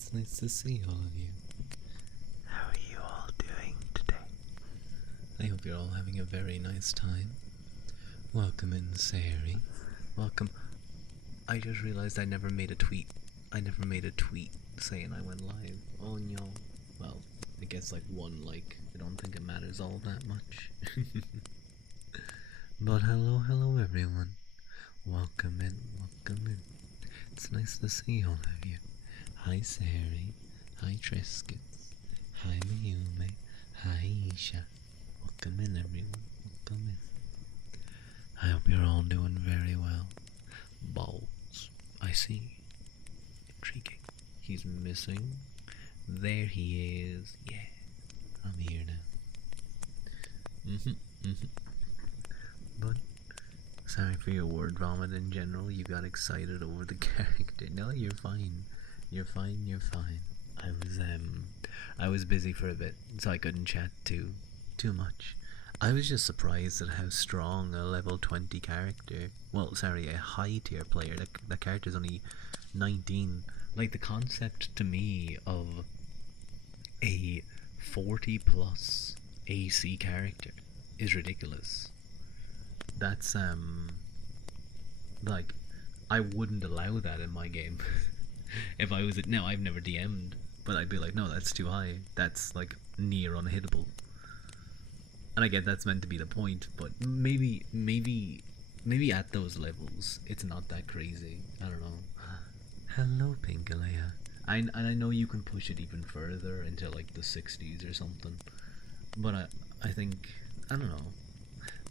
It's nice to see all of you. How are you all doing today? I hope you're all having a very nice time. Welcome in, Sari. Welcome. I just realized I never made a tweet. I never made a tweet saying I went live. Oh no. Well, I guess like one like. I don't think it matters all that much. But hello everyone. Welcome in, welcome in. It's nice to see all of you. Hi Sari. Hi Triscuits. Hi Mayume. Hi Isha. Welcome in everyone. Welcome in. I hope you're all doing very well. Balls. I see. Intriguing. He's missing. There he is. Yeah. I'm here now. But sorry for your word vomit in general. You got excited over the character. No, you're fine. You're fine. You're fine. I was busy for a bit, so I couldn't chat too much. I was just surprised at how strong a level 20 character, well, sorry, a high tier player, that character's only 19. Like, the concept to me of a 40 plus AC character is ridiculous. That's, like, I wouldn't allow that in my game. If I was it now, I've never DM'd, but I'd be like, no, that's too high. That's, like, near unhittable. And I get that's meant to be the point, but maybe at those levels, it's not that crazy. I don't know. Hello, Pinkalea. I know you can push it even further into like the 60s or something, but I think, I don't know.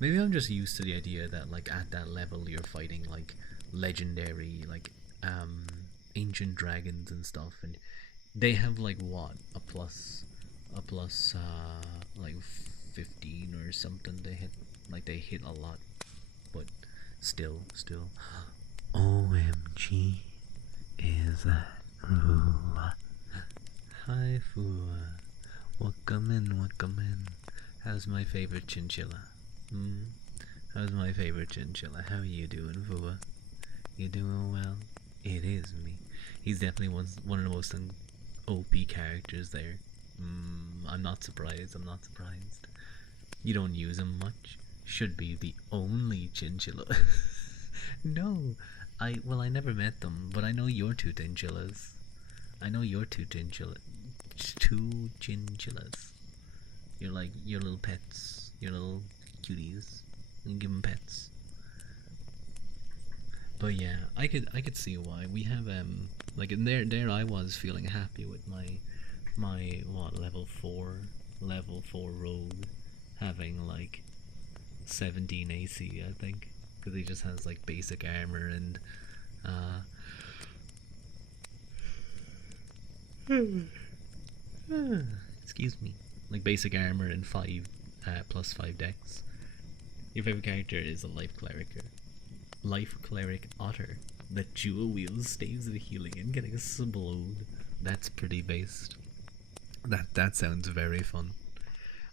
Maybe I'm just used to the idea that like at that level you're fighting like legendary, like ancient dragons and stuff, and they have like what, a plus like 15 or something. They hit a lot, but still OMG, is that Fua? Hi Fua, welcome in. How's my favorite chinchilla? How's my favorite chinchilla? How are you doing, Fua? You doing well? It is me. He's definitely one of the most OP characters there. I'm not surprised. You don't use him much. Should be the only chinchilla. No, I never met them, but I know your two chinchillas. Two chinchillas. You're like your little pets, your little cuties. You give them pets. But yeah, I could see why we have like in there I was feeling happy with my what level 4 rogue having like 17 AC, I think, because he just has like basic armor and excuse me, like basic armor and 5 plus 5 dex. Your favorite character is a life cleric otter that dual wields staves of healing and can explode. That's pretty based. That sounds very fun.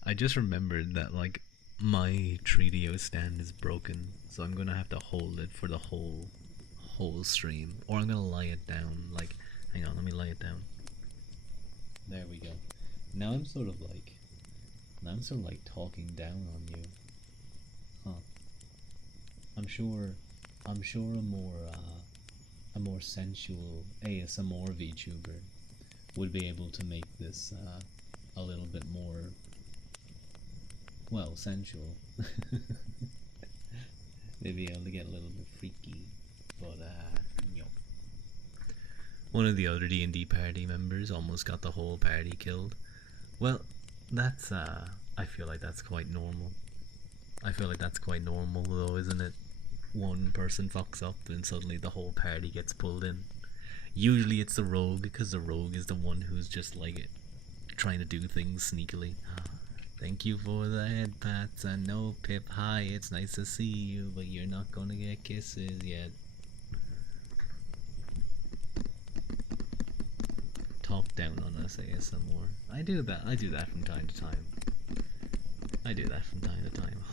I just remembered that like my Treadio stand is broken, so I'm gonna have to hold it for the whole stream, or I'm gonna lie it down. Like, hang on, let me lie it down. There we go. Now I'm sort of like talking down on you, huh? I'm sure a more sensual ASMR VTuber would be able to make this a little bit more, well, sensual. They'd be able to get a little bit freaky, but no. One of the other D&D party members almost got the whole party killed. Well, that's I feel like that's quite normal. Though, isn't it? One person fucks up and suddenly the whole party gets pulled in. Usually it's the rogue, because the rogue is the one who's just like trying to do things sneakily. Thank you for the head pats. And no, Pip, hi, it's nice to see you, but you're not gonna get kisses yet. Talk down on us, ASMR. I do that from time to time.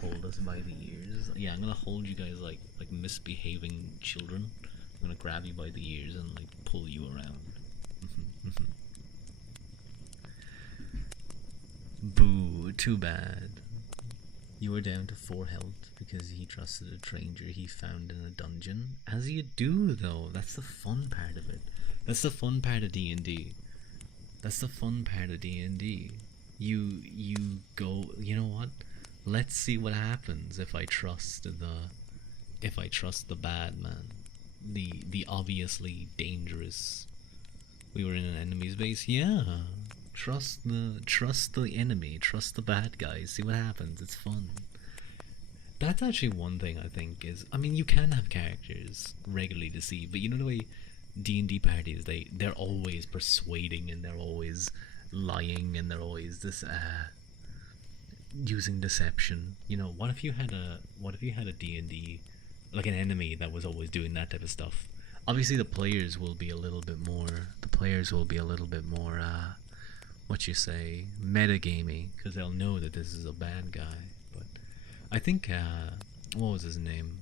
Hold us by the ears. Yeah, I'm gonna hold you guys like misbehaving children. I'm gonna grab you by the ears and like pull you around. too bad. You were down to 4 health because he trusted a stranger he found in a dungeon. As you do, though. That's the fun part of it. That's the fun part of D&D. That's the fun part of D&D. You go, you know what? Let's see what happens if I trust the bad man. The obviously dangerous. We were in an enemy's base. Yeah. Trust the enemy, trust the bad guys, see what happens, it's fun. That's actually one thing I think is, I mean, you can have characters regularly deceive, but you know the way D&D parties, they're always persuading and they're always lying and they're always this using deception. You know, what if you had a D&D, like an enemy that was always doing that type of stuff? Obviously the players will be a little bit more what you say, metagamey, because they'll know that this is a bad guy. But I think, what was his name?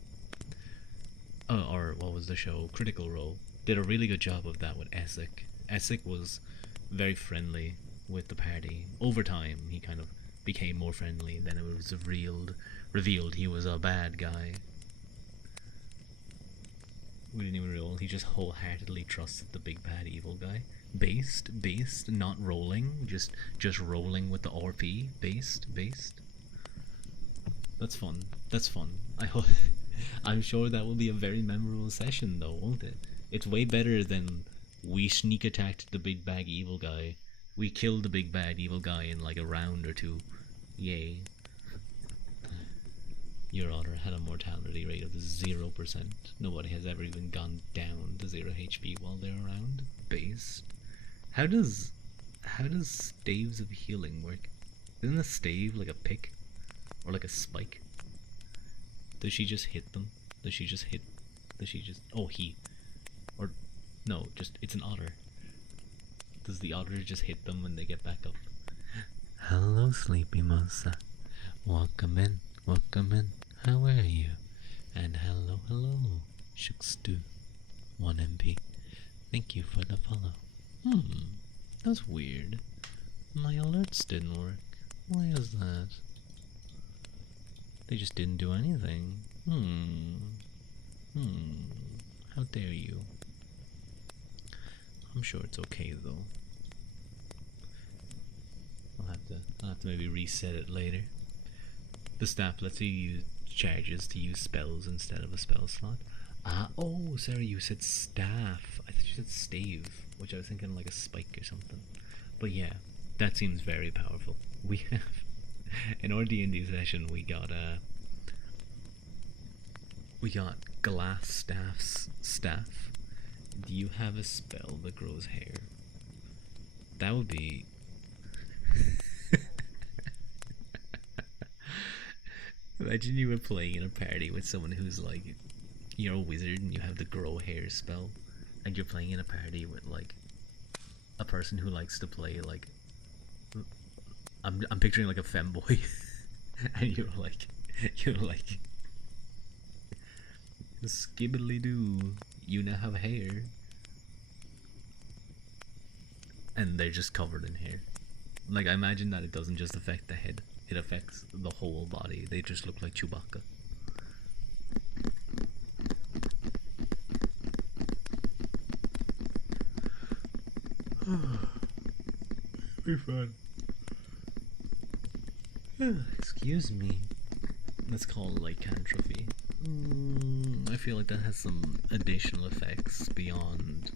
Or what was the show? Critical Role did a really good job of that with Essek. Essek was very friendly with the party. Over time, he kind of became more friendly. Then it was revealed he was a bad guy. We didn't even roll. He just wholeheartedly trusted the big bad evil guy. Based, not rolling, just rolling with the RP. Based. That's fun. I'm sure that will be a very memorable session, though, won't it? It's way better than we sneak attacked the big bad evil guy. We killed the big bad evil guy in like a round or two. Yay. Your Honor had a mortality rate of 0%. Nobody has ever even gone down to 0 HP while they're around. Based. How does staves of healing work? Isn't a stave like a pick? Or like a spike? Does she just hit them? Oh, he. Or, no, just, it's an otter. Does the otter just hit them when they get back up? Hello, Sleepy Mosa. Welcome in. How are you? And hello, Shookstu. 1 MP. Thank you for the follow. That's weird. My alerts didn't work. Why is that? They just didn't do anything. How dare you? I'm sure it's okay though. I'll have to maybe reset it later. The staff lets you use charges to use spells instead of a spell slot. Oh, sorry, you said staff. I thought you said stave, which I was thinking like a spike or something. But yeah, that seems very powerful. We have, in our D&D session, we got glass staff. Do you have a spell that grows hair? That would be... Imagine you were playing in a party with someone who's like, you're a wizard and you have the grow hair spell, and you're playing in a party with like a person who likes to play like, I'm picturing like a femboy, and you're like skibbly doo, you now have hair, and they're just covered in hair. Like, I imagine that it doesn't just affect the head, it affects the whole body. They just look like Chewbacca. Be fun. Excuse me. That's called lycanthropy. I feel like that has some additional effects beyond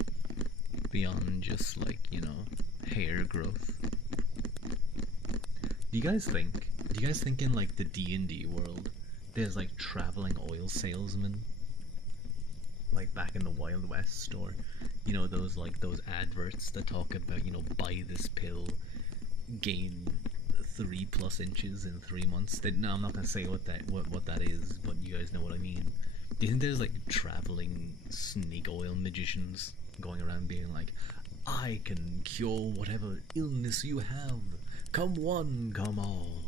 just like, you know, hair growth. Do you guys think in like the D&D world there's like traveling oil salesmen, like back in the Wild West, or you know, those adverts that talk about, you know, buy this pill, gain 3+ inches in 3 months? No, I'm not gonna say what that is, but you guys know what I mean. Do you think there's like traveling snake oil magicians going around being like, I can cure whatever illness you have, come one, come all,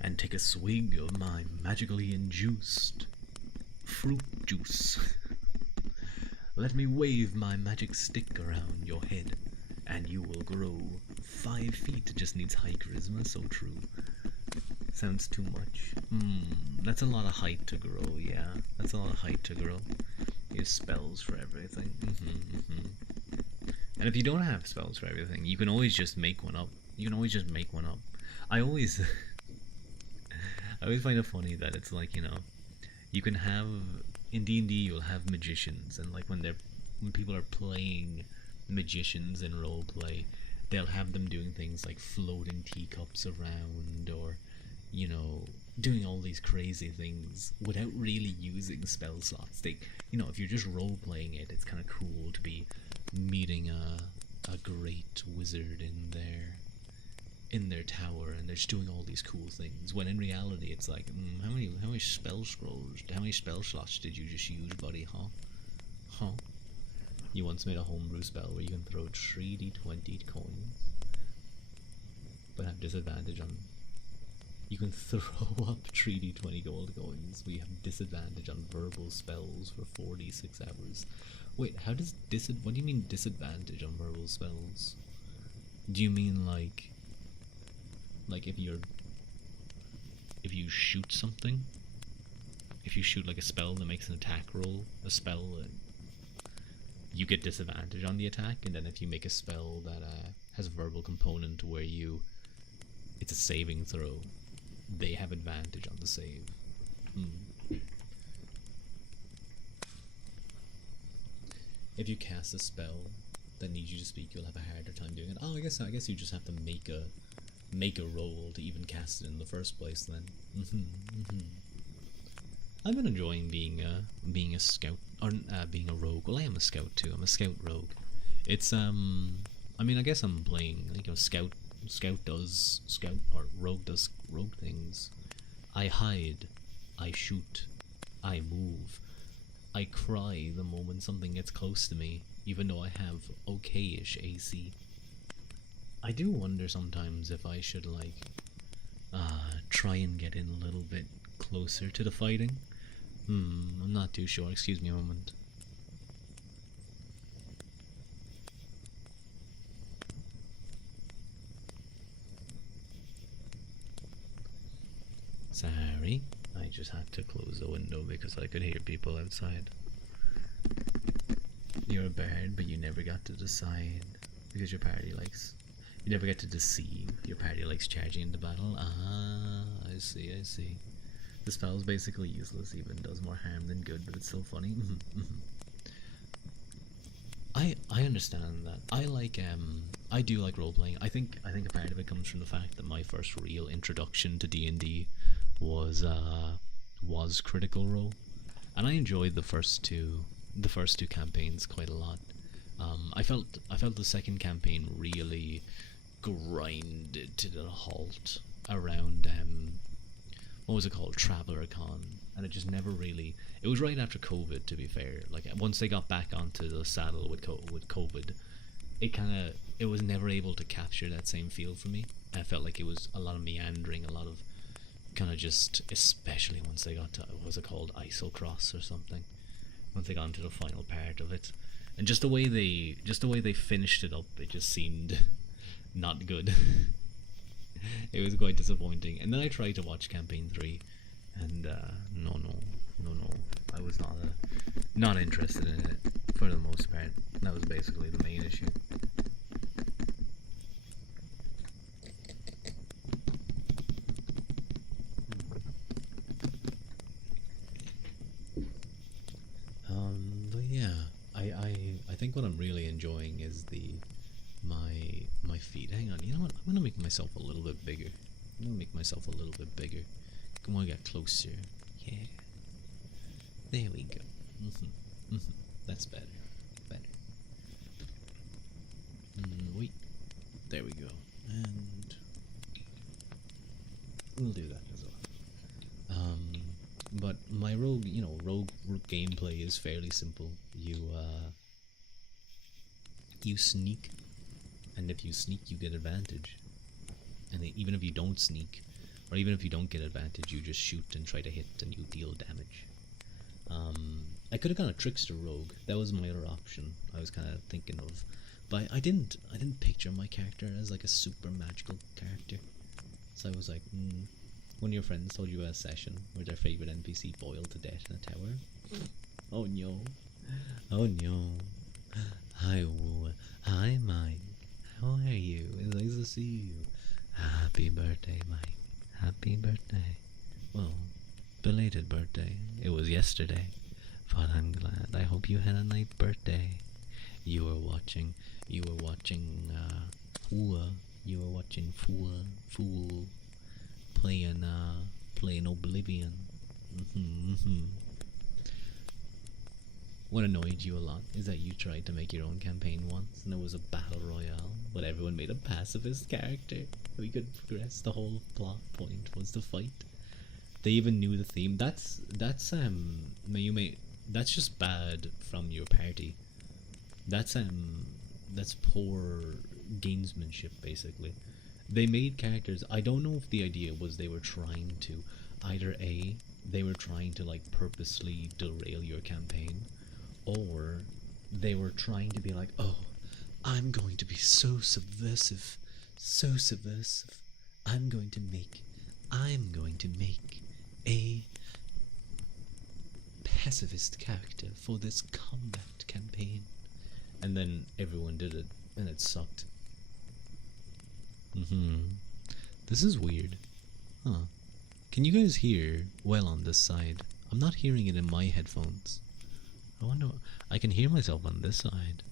and take a swig of my magically induced fruit juice. Let me wave my magic stick around your head, and you will grow 5 feet. It just needs high charisma. So true. Sounds too much. That's a lot of height to grow. Yeah, that's a lot of height to grow. Use spells for everything. And if you don't have spells for everything, you can always just make one up. I always, I always find it funny that it's like, you can have in D&D you'll have magicians, and like when people are playing magicians in roleplay, they'll have them doing things like floating teacups around, or doing all these crazy things without really using spell slots. If you're just role playing it, it's kind of cool to be meeting a great wizard in their tower, and they're just doing all these cool things. When in reality, it's like, how many spell scrolls, how many spell slots did you just use, buddy? Huh? You once made a homebrew spell where you can throw 3d20 coins, but have disadvantage on. You can throw up 3d20 gold coins. We have disadvantage on verbal spells for 46 hours. Wait, how does what do you mean disadvantage on verbal spells? Do you mean like if you shoot something? If you shoot like a spell that makes an attack roll, you get disadvantage on the attack, and then if you make a spell that has a verbal component where it's a saving throw, they have advantage on the save. If you cast a spell that needs you to speak, you'll have a harder time doing it. Oh, I guess you just have to make a roll to even cast it in the first place then. I've been enjoying being a scout, or being a rogue. Well, I am a scout too. I'm a scout rogue. It's I guess I'm playing scout does scout, or rogue does rogue things. I hide, I shoot, I move, I cry the moment something gets close to me, even though I have okay-ish AC. I do wonder sometimes if I should try and get in a little bit closer to the fighting. I'm not too sure. Excuse me a moment. Sorry, I just had to close the window because I could hear people outside. You're a bard, but you never got to decide because your party likes. You never get to deceive. Your party likes charging into battle. Ah, I see. The spell is basically useless, even does more harm than good, but it's still funny. I understand that. I do like role playing. I think a part of it comes from the fact that my first real introduction to D&D was Critical Role, and I enjoyed the first two campaigns quite a lot. I felt the second campaign really grinded to the halt around what was it called, Traveler Con, and it just never really. It was right after COVID, to be fair. Like once they got back onto the saddle with COVID, it was never able to capture that same feel for me. I felt like it was a lot of meandering, a lot of kind of just, especially once they got to, what was it called, Isocross or something. Once they got into the final part of it, and just the way they finished it up, it just seemed not good. It was quite disappointing. And then I tried to watch campaign 3, and no, I was not interested in it for the most part. That was basically the main issue. But yeah, I think what I'm really enjoying is my feet. Hang on, you know what? I'm gonna make myself a little bit bigger. Come on, get closer. Yeah. There we go. That's better. Wait. There we go. And we'll do that as well. But my rogue gameplay is fairly simple. You sneak, and if you sneak, you get advantage. And even if you don't sneak, or even if you don't get advantage, you just shoot and try to hit, and you deal damage. I could have gone a trickster rogue. That was my other option. I was kind of thinking of But I didn't picture my character as like a super magical character. So I was like, one of your friends told you about a session where their favorite NPC boiled to death in a tower. Oh no. Oh no. Hi, hi, Mike. How are you? It's nice to see you. Happy birthday, Mike. Happy birthday. Well, belated birthday. It was yesterday, but I'm glad. I hope you had a nice birthday. You were watching. You were watching. Fua. You were watching Fool playing Oblivion. What annoyed you a lot is that you tried to make your own campaign once, and it was a battle royale, but everyone made a pacifist character. We could progress. The whole plot point was to fight. They even knew the theme. That's just bad from your party. That's poor gamesmanship basically. They made characters. I don't know if the idea was they were trying to either A, they were trying to like purposely derail your campaign, or they were trying to be like, oh, I'm going to be so subversive, so subversive. I'm going to make a pacifist character for this combat campaign. And then everyone did it, and it sucked. This is weird. Huh. Can you guys hear well on this side? I'm not hearing it in my headphones. I wonder. I can hear myself on this side,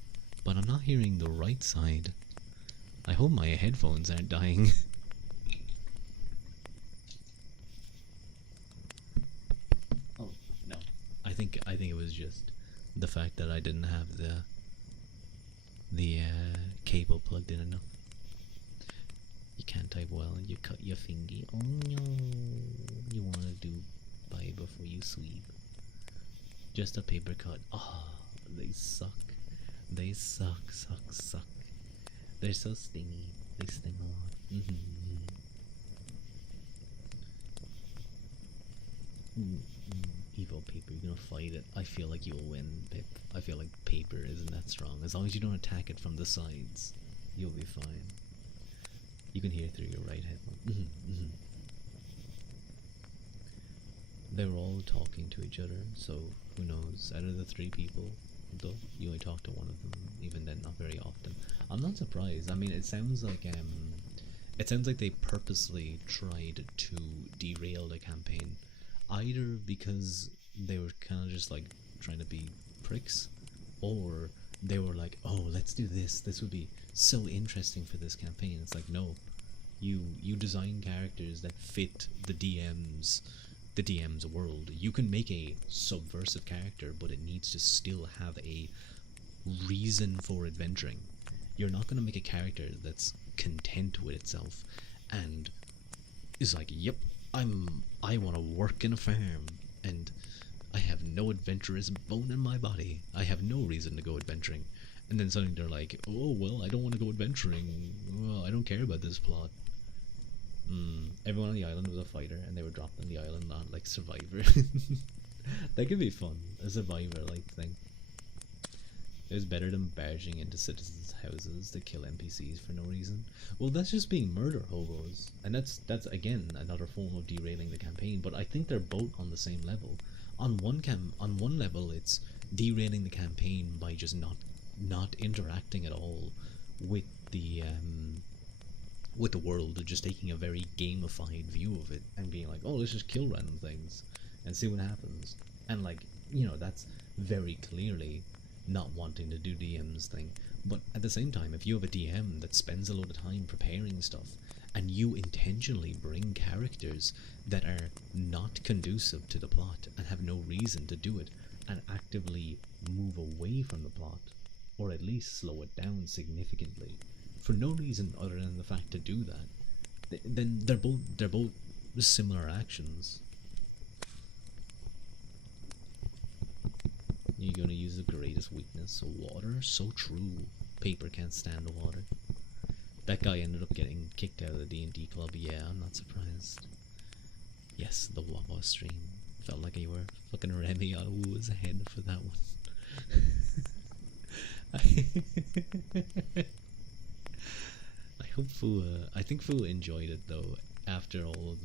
but I'm not hearing the right side. I hope my headphones aren't dying. Oh no. I think it was just the fact that I didn't have the cable plugged in enough. You can't type well. You cut your finger. Oh no! You wanna do bye before you sleep? Just a paper cut. Oh, they suck. They suck. They're so stingy. They sting a lot. Evo paper, you're gonna fight it. I feel like you'll win, Pip. I feel like paper isn't that strong. As long as you don't attack it from the sides, you'll be fine. You can hear through your right headphone. They were all talking to each other, so who knows? Out of the three people, though, you only talk to one of them. Even then, not very often. I'm not surprised. I mean, it sounds like they purposely tried to derail the campaign, either because they were kind of just like trying to be pricks, or they were like, oh, let's do this. This would be so interesting for this campaign. It's like, no, you design characters that fit the DM's world. You can make a subversive character, but it needs to still have a reason for adventuring. You're not going to make a character that's content with itself and is like, yep, I want to work in a farm and I have no adventurous bone in my body. I have no reason to go adventuring. And then suddenly they're like, oh, well, I don't want to go adventuring. Well, I don't care about this plot. Everyone on the island was a fighter, and they were dropped on the island, not like Survivor. That could be fun, a Survivor-like thing. It was better than barging into citizens' houses to kill NPCs for no reason. Well, that's just being murder hobos, and that's again another form of derailing the campaign. But I think they're both on the same level. On one level, it's derailing the campaign by just not interacting at all with the world, just taking a very gamified view of it and being like, oh, let's just kill random things and see what happens. And like, that's very clearly not wanting to do DM's thing. But at the same time, if you have a DM that spends a lot of time preparing stuff and you intentionally bring characters that are not conducive to the plot and have no reason to do it, and actively move away from the plot, or at least slow it down significantly, for no reason other than the fact to do that, then they're both similar actions. You're gonna use the greatest weakness, water? So true. Paper can't stand water. That guy ended up getting kicked out of the D&D club. Yeah, I'm not surprised. Yes, the Wawa stream. Felt like you were fucking Remy on Woo's head for that one. I hope Fu. I think Fu enjoyed it though. After all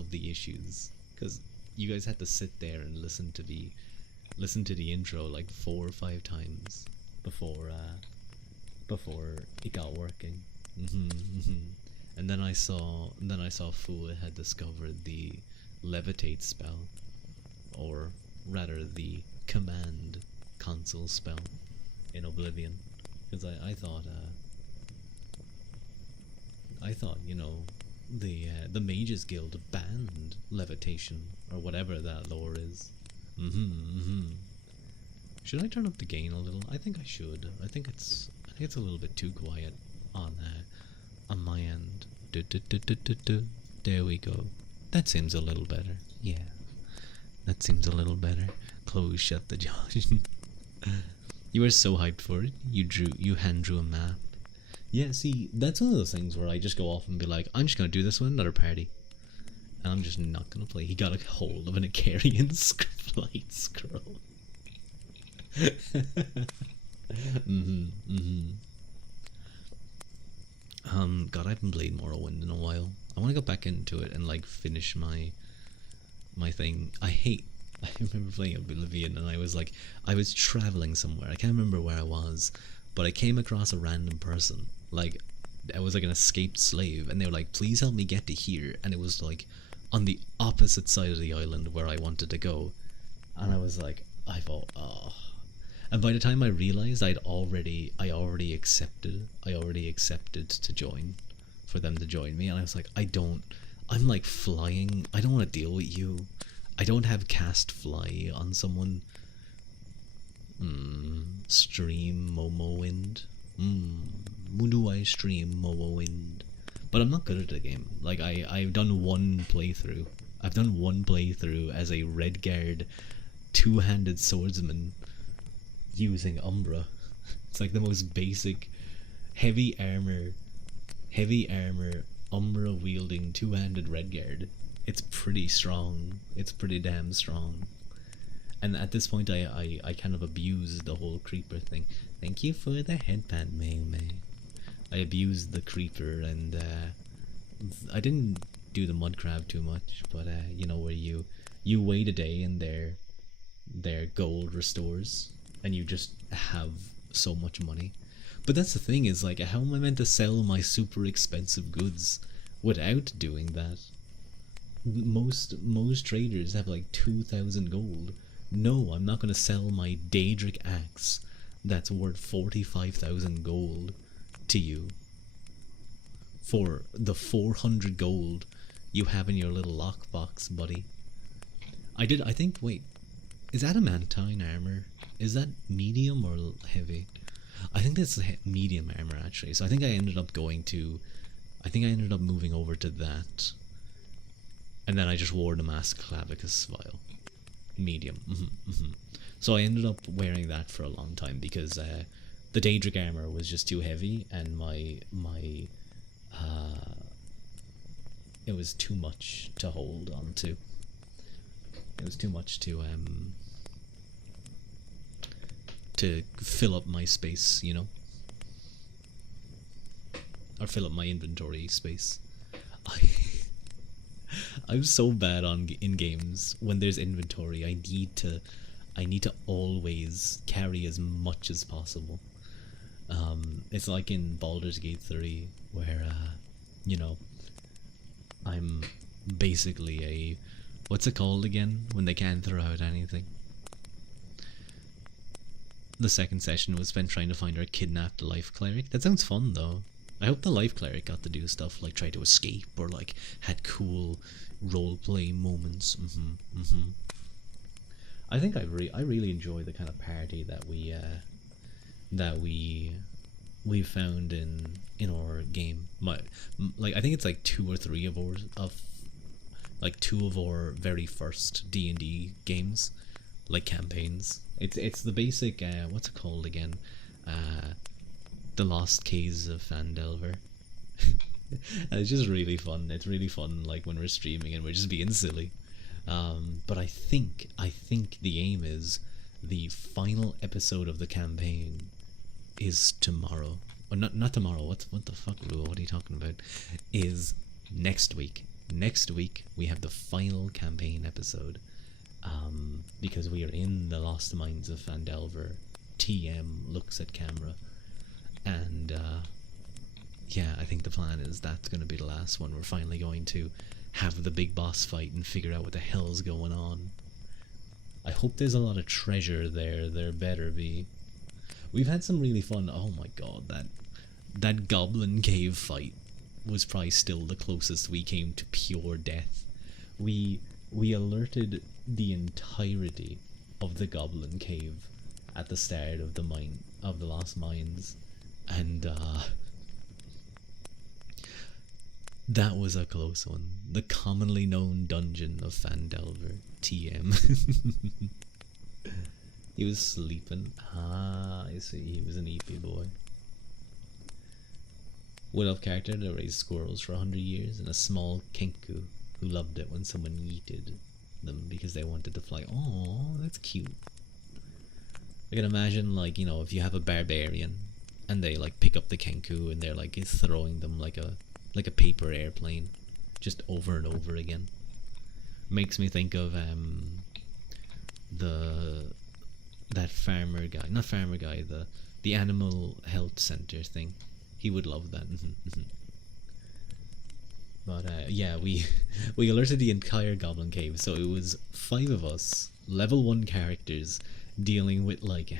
of the issues, because you guys had to sit there and listen to the intro like 4 or 5 times before it got working. And then I saw Fu had discovered the levitate spell, or rather the command console spell in Oblivion, because I thought the Mages Guild banned levitation or whatever that lore is. Should I turn up the gain a little? I think I should. I think it's a little bit too quiet on my end. There we go. That seems a little better. Yeah, that seems a little better. Close shut the Josh. You were so hyped for it. You hand drew a map. Yeah, see, that's one of those things where I just go off and be like, I'm just gonna do this with another party, and I'm just not gonna play. He got a hold of an Icarian flight scroll. God, I haven't played Morrowind in a while. I want to go back into it and like finish my thing. I remember playing Oblivion and I was traveling somewhere. I can't remember where I was, but I came across a random person. Like, I was like an escaped slave, and they were like, "Please help me get to here." And it was like on the opposite side of the island where I wanted to go. And I was like, I thought, oh. And by the time I realized I already accepted to join, for them to join me. And I was like, I'm like flying. I don't want to deal with you. I don't have cast fly on someone. Stream Momo Wind. When do I stream Momo Wind? But I'm not good at the game. Like, I've done one playthrough. I've done one playthrough as a Redguard two-handed swordsman using Umbra. It's like the most basic heavy armor Umbra wielding two-handed Redguard. It's pretty strong. It's pretty damn strong. And at this point, I kind of abused the whole creeper thing. Thank you for the headband, May. I abused the creeper, and I didn't do the mud crab too much, but where you wait a day and their gold restores, and you just have so much money. But that's the thing, is like, how am I meant to sell my super expensive goods without doing that? Most traders have like 2,000 gold. No, I'm not going to sell my Daedric axe that's worth 45,000 gold to you for the 400 gold you have in your little lockbox, buddy. Wait, is adamantine armor, is that medium or heavy? I think that's medium armor, actually. So I think I ended up moving over to that, and then I just wore the Mask Clavicus vial. Medium. So I ended up wearing that for a long time because the Daedric armor was just too heavy, and my it was too much to hold on to. It was too much to fill up my space, or fill up my inventory space. I'm so bad in games when there's inventory. I need to always carry as much as possible. It's like in Baldur's Gate 3, where I'm basically a, what's it called again when they can't throw out anything? The second session was spent trying to find our kidnapped life cleric. That sounds fun though. I hope the life cleric got to do stuff like try to escape, or like had cool roleplay moments. I think I really enjoy the kind of party that we found in our game. I think it's like two of our very first D&D games, like campaigns. It's the basic what's it called again? The Lost Caves of Phandelver. And it's just really fun. It's really fun, like when we're streaming and we're just being silly. But I think the aim is the final episode of the campaign is tomorrow. Or not tomorrow. What the fuck? What are you talking about? Is next week. Next week we have the final campaign episode. Because we are in the Lost Mines of Phandelver. TM looks at camera, and yeah, I think the plan is that's going to be the last one. We're finally going to have the big boss fight and figure out what the hell's going on. I hope there's a lot of treasure there. There better be. We've had some really fun. Oh my god, that goblin cave fight was probably still the closest we came to pure death. We alerted the entirety of the goblin cave at the start of the Lost Mines, and that was a close one. The commonly known dungeon of Phandelver. TM. He was sleeping. Ah, I see. He was an EP boy. Wood elf character that raised squirrels for 100 years, and a small kenku who loved it when someone yeeted them because they wanted to fly. Oh, that's cute. I can imagine, like, you know, if you have a barbarian and they like pick up the kenku and they're like throwing them like a paper airplane just over and over again. Makes me think of that farmer guy, not farmer guy, the animal health center thing. He would love that. But yeah, we alerted the entire goblin cave, so it was 5 of us, level 1 characters, dealing with like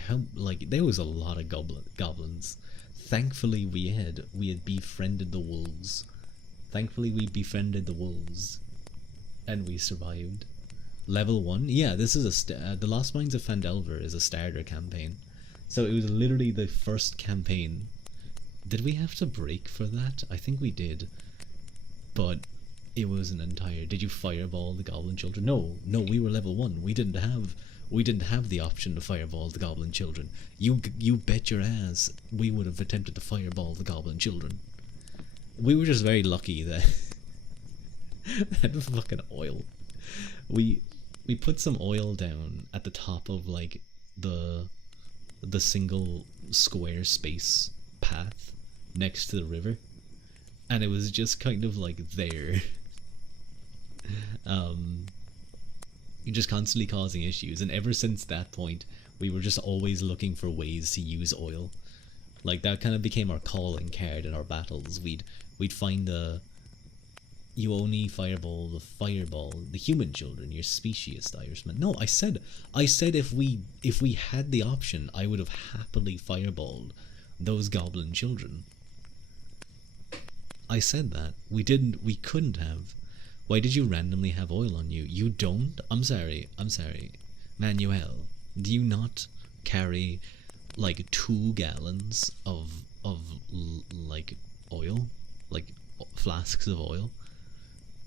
there was a lot of goblins. Thankfully we had befriended the wolves. And we survived. Level 1, yeah, this is the Lost Mines of Phandelver is a starter campaign, so it was literally the first campaign. Did we have to break for that? I think we did, but it was an entire. Did you fireball the goblin children? No, we were level 1. We didn't have the option to fireball the goblin children. You bet your ass we would have attempted to fireball the goblin children. We were just very lucky that that fucking oil. We put some oil down at the top of like the single square space path next to the river, and it was just kind of like there. You're just constantly causing issues, and ever since that point we were just always looking for ways to use oil. Like that kind of became our calling card in our battles. We'd find you only fireball the human children, your speciest Irishman. No, I said if we had the option, I would have happily fireballed those goblin children. I said that. We couldn't have. Why did you randomly have oil on you? You don't? I'm sorry. Manuel, do you not carry like 2 gallons of like oil? Like flasks of oil?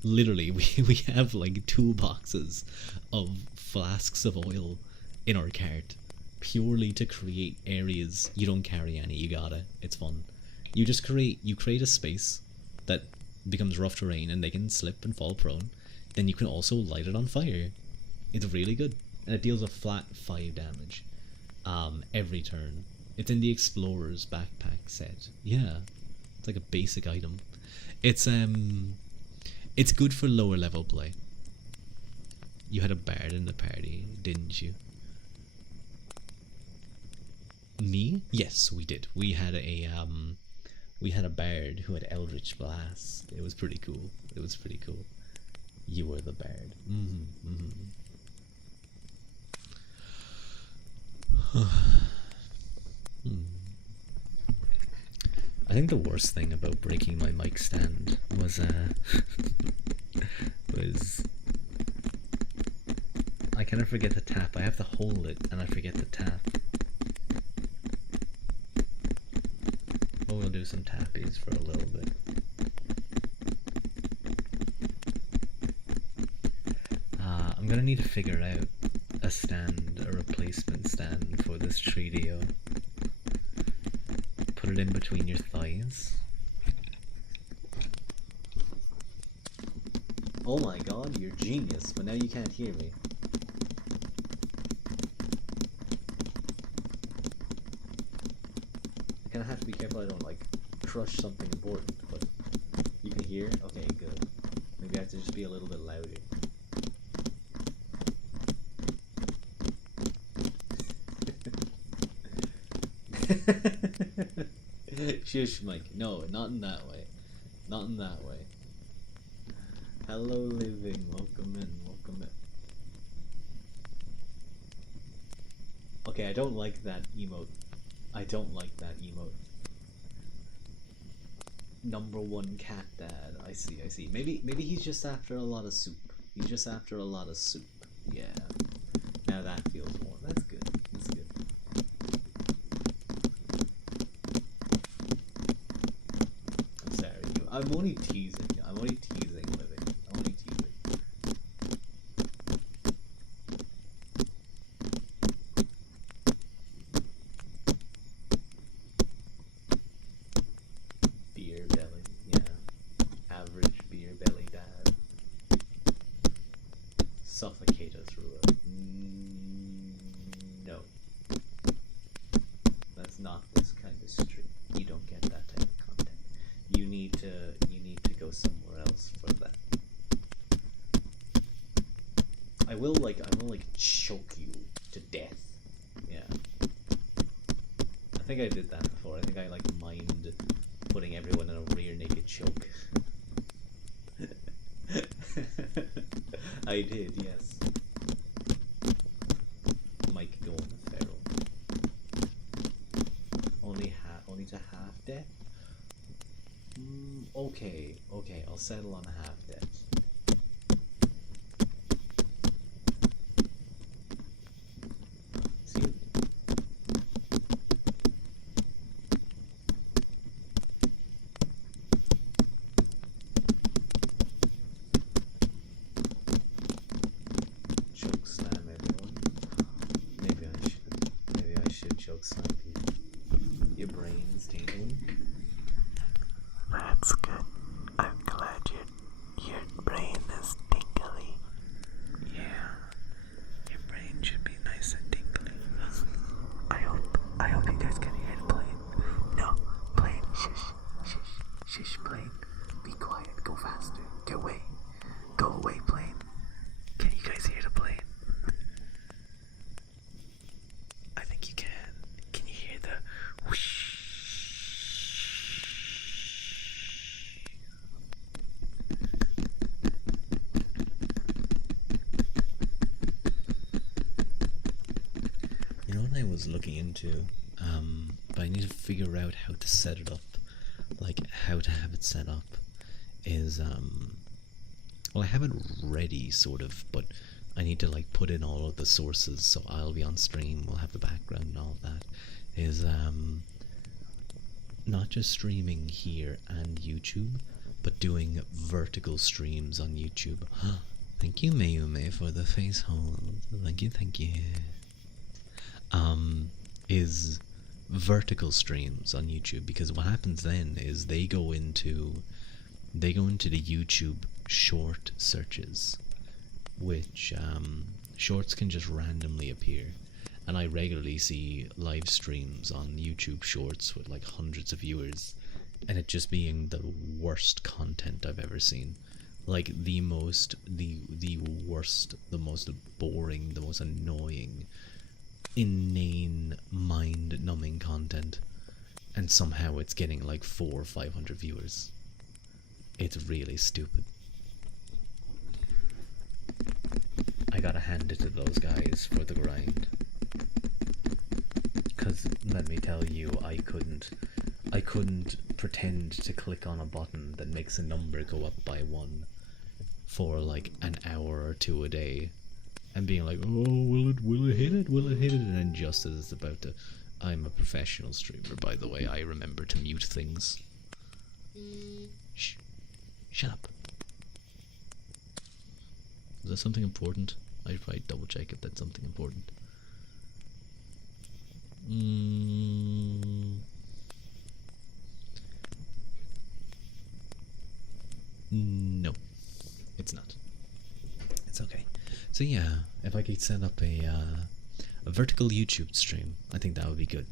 Literally, we have like 2 boxes of flasks of oil in our cart, purely to create areas. You don't carry any, you gotta. It's fun. You just create a space that becomes rough terrain and they can slip and fall prone. Then you can also light it on fire. It's really good. And it deals a flat 5 damage every turn. It's in the Explorer's backpack set. Yeah. It's like a basic item. It's good for lower level play. You had a bard in the party, didn't you? Me? Yes, we did. We had a bard who had Eldritch Blast. It was pretty cool. You were the bard. I think the worst thing about breaking my mic stand was I kind of forget to tap. I have to hold it and I forget to tap. But we'll do some tappies for a little bit. I'm gonna need to figure out a replacement stand for this Treadio. Put it in between your thighs. Oh my god, you're genius, but now you can't hear me. crush something important, but you can hear? Okay, good. Maybe I have to just be a little bit louder. Shush, Mike. No, not in that way. Not in that way. Hello, living. Welcome in. Welcome in. Okay, I don't like that emote. I don't like that emote. Number one cat dad. I see, I see. Maybe he's just after a lot of soup. He's just after a lot of soup. Yeah. Now that feels more. That's good. That's good. I'm sorry. I'm only teasing. I'm only teasing, living. I'm only teasing. Beer belly. Yeah. Average beer belly dad. Suffocate us, Rua. No. That's not this kind of stream. You don't get that type of content. You need to go somewhere else for that. I will choke you to death. Yeah. I think I did that before. I think I mined putting everyone in a rear naked choke. I did, yes. Mike going feral. Only to half death? Okay, I'll settle on half death. See? Choke slam everyone. Maybe I should choke slam people. Your brain's tingling. That's good. I'm glad your brain is tingly. Yeah. Your brain should be nice and tingly. I hope you guys can hear the plane. No, plane, shush, plane. Be quiet, go faster, get away. Go away, plane. Can you guys hear the plane? I think you can. Can you hear the whoosh? You know what I was looking into? But I need to figure out how to set it up. Like, how to have it set up is, well, I have it ready, sort of, but I need to, put in all of the sources, so I'll be on stream, we'll have the background and all of that, is, not just streaming here and YouTube, but doing vertical streams on YouTube. Thank you, Mayume, for the face hold. Thank you. Is vertical streams on YouTube, because what happens then is they go into the YouTube short searches, which shorts can just randomly appear, and I regularly see live streams on YouTube shorts with hundreds of viewers, and it just being the worst content I've ever seen. The worst, the most boring, the most annoying, inane, mind-numbing content, and somehow it's getting 400 or 500 viewers. It's really stupid. I gotta hand it to those guys for the grind, because let me tell you, I couldn't pretend to click on a button that makes a number go up by 1 for an hour or 2 a day, and being like, oh, will it hit it, and then just as it's about to... I'm a professional streamer, by the way. I remember to mute things. Shh. Shut up. Is that something important? I'd probably double check if that's something important. No, it's not. It's okay. So yeah, if I could set up a vertical YouTube stream, I think that would be good.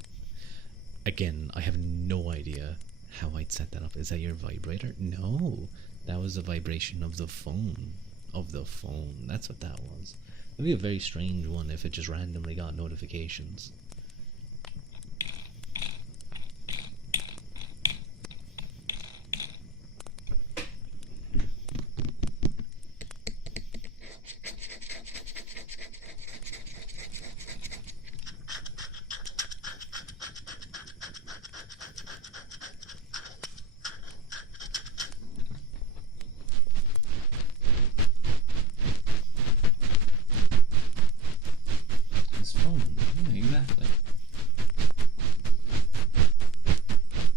Again, I have no idea how I'd set that up. Is that your vibrator? No, that was the vibration of the phone. Of the phone. That's what that was. It'd be a very strange one if it just randomly got notifications. This phone. Yeah, exactly.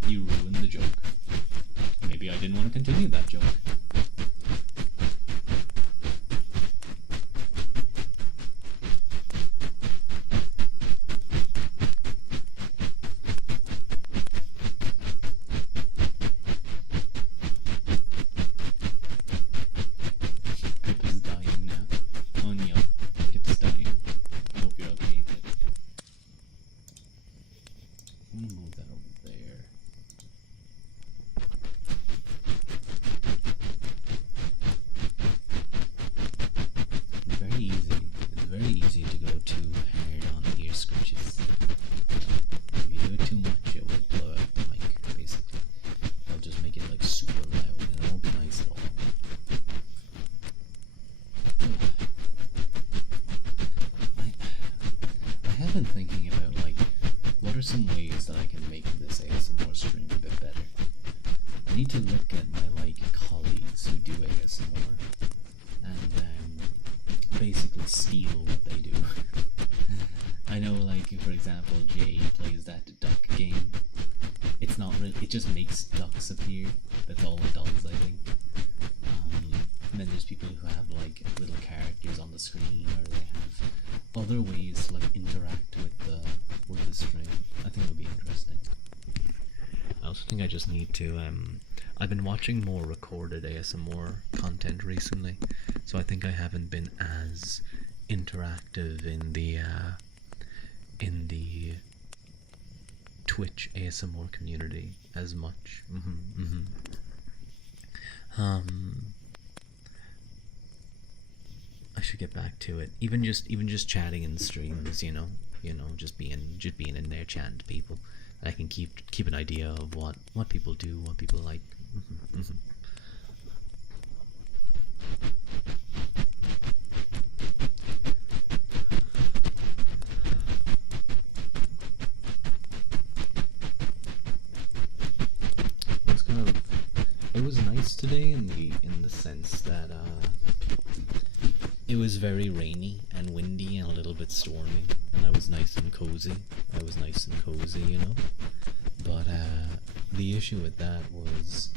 You ruined the joke. Maybe I didn't want to continue that joke. Pip is dying now. Oh no, Pip's dying. I hope you're okay, Pip. I'm gonna move that over there. It's very easy. It's very easy to go too hard on the ear scratches. If you do it too much, it will blow out the mic, basically. I'll just make it like super loud and it won't be nice at all. I have been thinking about like what are some ways that I can make this ASMR stream a bit better. I need to look at my like colleagues who do ASMR and basically steal what they do. I know, like for example, Jay plays that duck game. It's not really. It just makes ducks appear. That's all it does, I think. And then there's people who have like little characters on the screen, or they have other ways to like interact with the stream. I think it would be interesting. I also think I just need to. I've been watching more recorded ASMR content recently, so I think I haven't been as interactive in the Twitch ASMR community as much. I should get back to it. Even just chatting in streams, you know, just being in there chatting to people. I can keep an idea of what people do, what people like. It was nice today in the sense that it was very rainy and windy and a little bit stormy, and I was nice and cozy. You know. But the issue with that was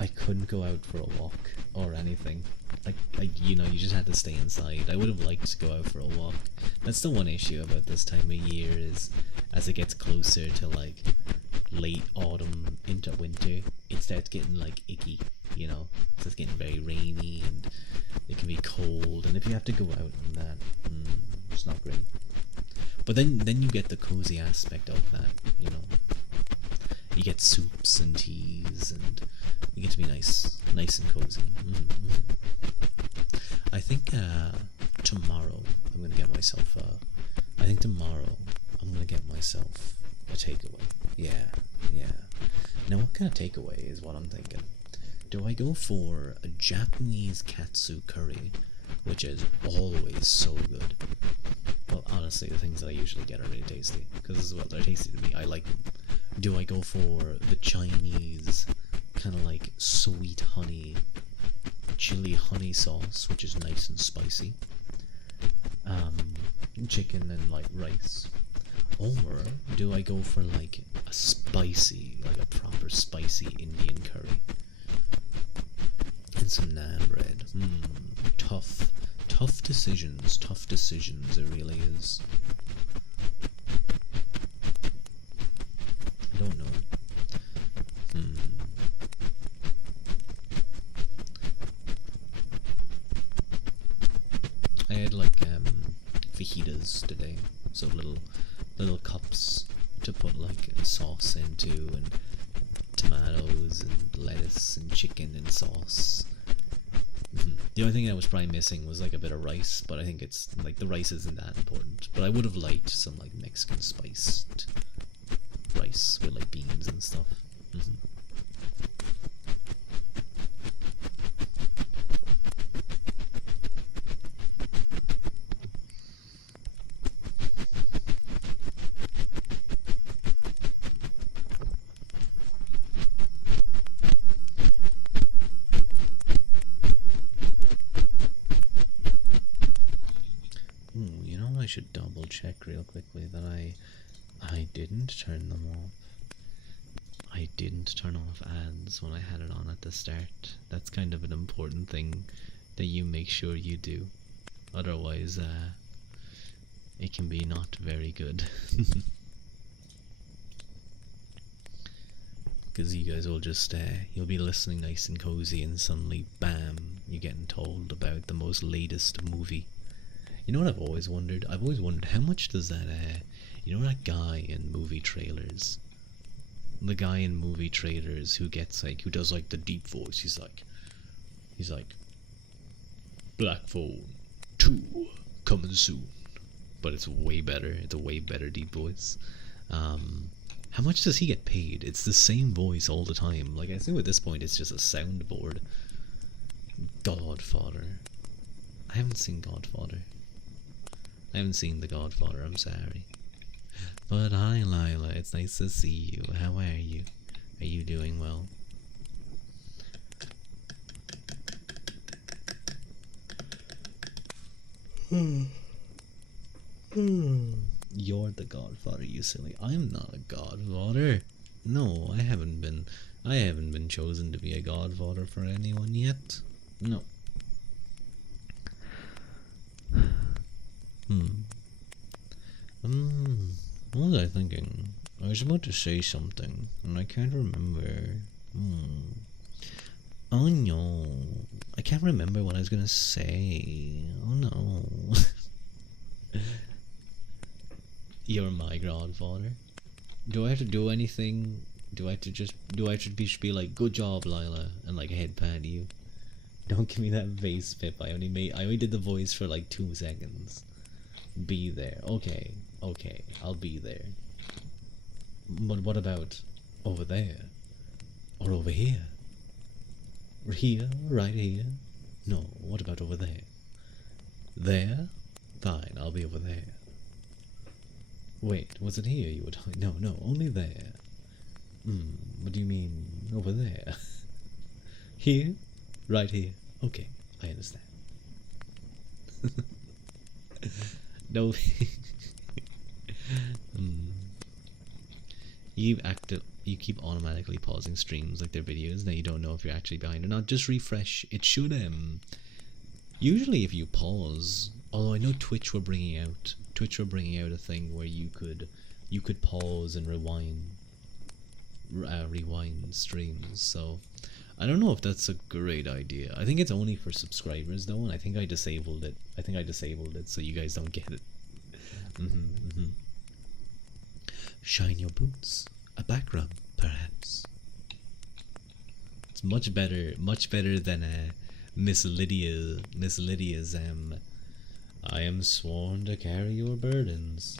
I couldn't go out for a walk or anything. Like you know, you just had to stay inside. I would have liked to go out for a walk. That's the one issue about this time of year, is as it gets closer to like late autumn into winter, it starts getting like icky, you know. It starts getting very rainy and it can be cold, and if you have to go out and that, it's not great. But then you get the cozy aspect of that, you know. You get soups and teas, and you get to be nice and cozy. I think tomorrow I'm gonna get myself a takeaway. Yeah. Now what kind of takeaway is what I'm thinking? Do I go for a Japanese katsu curry, which is always so good? Well, honestly, the things that I usually get are really tasty, because well, they're tasty to me. I like them. Do I go for the Chinese kind of like sweet honey, chili honey sauce, which is nice and spicy? Chicken and like rice. Or do I go for like a spicy, like a proper spicy Indian curry? And some naan bread. Tough decisions, it really is. I don't know. I had like fajitas today, so little cups to put like a sauce into, and tomatoes and lettuce and chicken and sauce. The only thing I was probably missing was like a bit of rice, but I think it's like the rice isn't that important. But I would have liked some like Mexican spiced rice with like beans and stuff. Ooh, you know, I should double check real quickly that I didn't turn them off. I didn't turn off ads when I had it on at the start. That's kind of an important thing that you make sure you do. Otherwise, it can be not very good. Because you guys will just, you'll be listening nice and cozy and suddenly, bam, you're getting told about the most latest movie. You know what I've always wondered? I've always wondered how much does that, you know that guy in movie trailers? The guy in movie trailers who gets like, who does like the deep voice, he's like, Black Phone 2 coming soon. But it's way better, it's a way better deep voice. How much does he get paid? It's the same voice all the time. Like, I assume at this point it's just a soundboard. Godfather. I haven't seen Godfather. I haven't seen The Godfather, I'm sorry. But hi Lila, it's nice to see you. How are you? Are you doing well? You're the Godfather, you silly. I'm not a Godfather. No, I haven't been chosen to be a Godfather for anyone yet. No. What was I thinking? I was about to say something, and I can't remember. Oh no. I can't remember what I was gonna say. Oh no. You're my Godfather. Do I have to do anything? Do I have to just be like, good job, Lila, and like head pat you? Don't give me that face, Pip. I only did the voice for like 2 seconds. Be there. Okay, I'll be there. But what about over there? Or over here? Here? Right here? No, what about over there? There? Fine, I'll be over there. Wait, was it here you would... No, only there. What do you mean, over there? Here? Right here? Okay, I understand. No. You keep automatically pausing streams like their videos. Now you don't know if you're actually behind or not. Just refresh. It should usually if you pause, although I know Twitch were bringing out a thing where you could pause and rewind streams. So I don't know if that's a great idea. I think it's only for subscribers though, and I think I disabled it. So you guys don't get it. Shine your boots. A back rub, perhaps. It's much better than Miss Lydia's I am sworn to carry your burdens.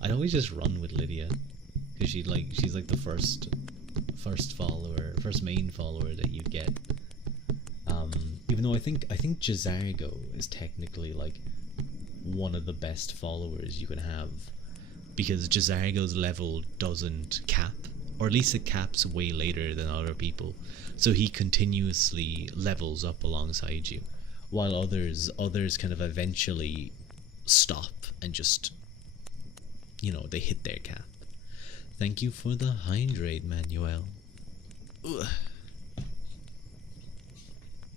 I'd always just run with Lydia, because she's like the first main follower that you'd get. Even though I think Jazargo is technically like one of the best followers you can have, because Jazargo's level doesn't cap, or at least it caps way later than other people, so he continuously levels up alongside you, while others kind of eventually stop and just, you know, they hit their cap. Thank you for the hydrate, Manuel. Ugh.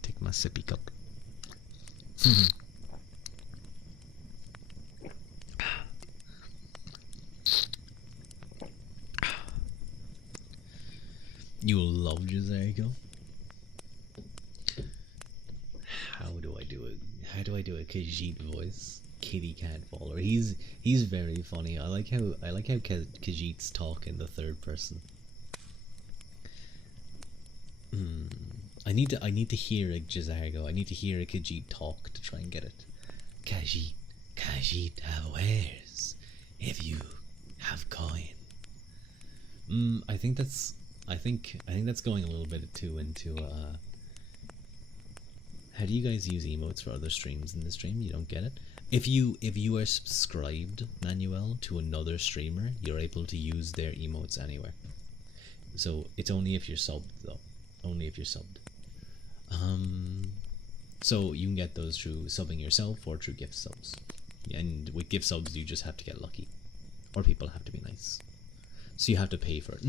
Take my sippy cup. You love Jazargo? How do I do it? How do I do a Khajiit voice? kitty cat faller. He's very funny. I like how Khajiits talk in the third person. I need to hear a Jizargo. I need to hear a Khajiit talk to try and get it. Khajiit have wares if you have coin. I think that's going a little bit too into how do you guys use emotes for other streams in the stream? You don't get it? If you are subscribed, Manuel, to another streamer, you're able to use their emotes anywhere. So it's only if you're subbed though. Only if you're subbed. So you can get those through subbing yourself or through gift subs. And with gift subs you just have to get lucky. Or people have to be nice. So you have to pay for it.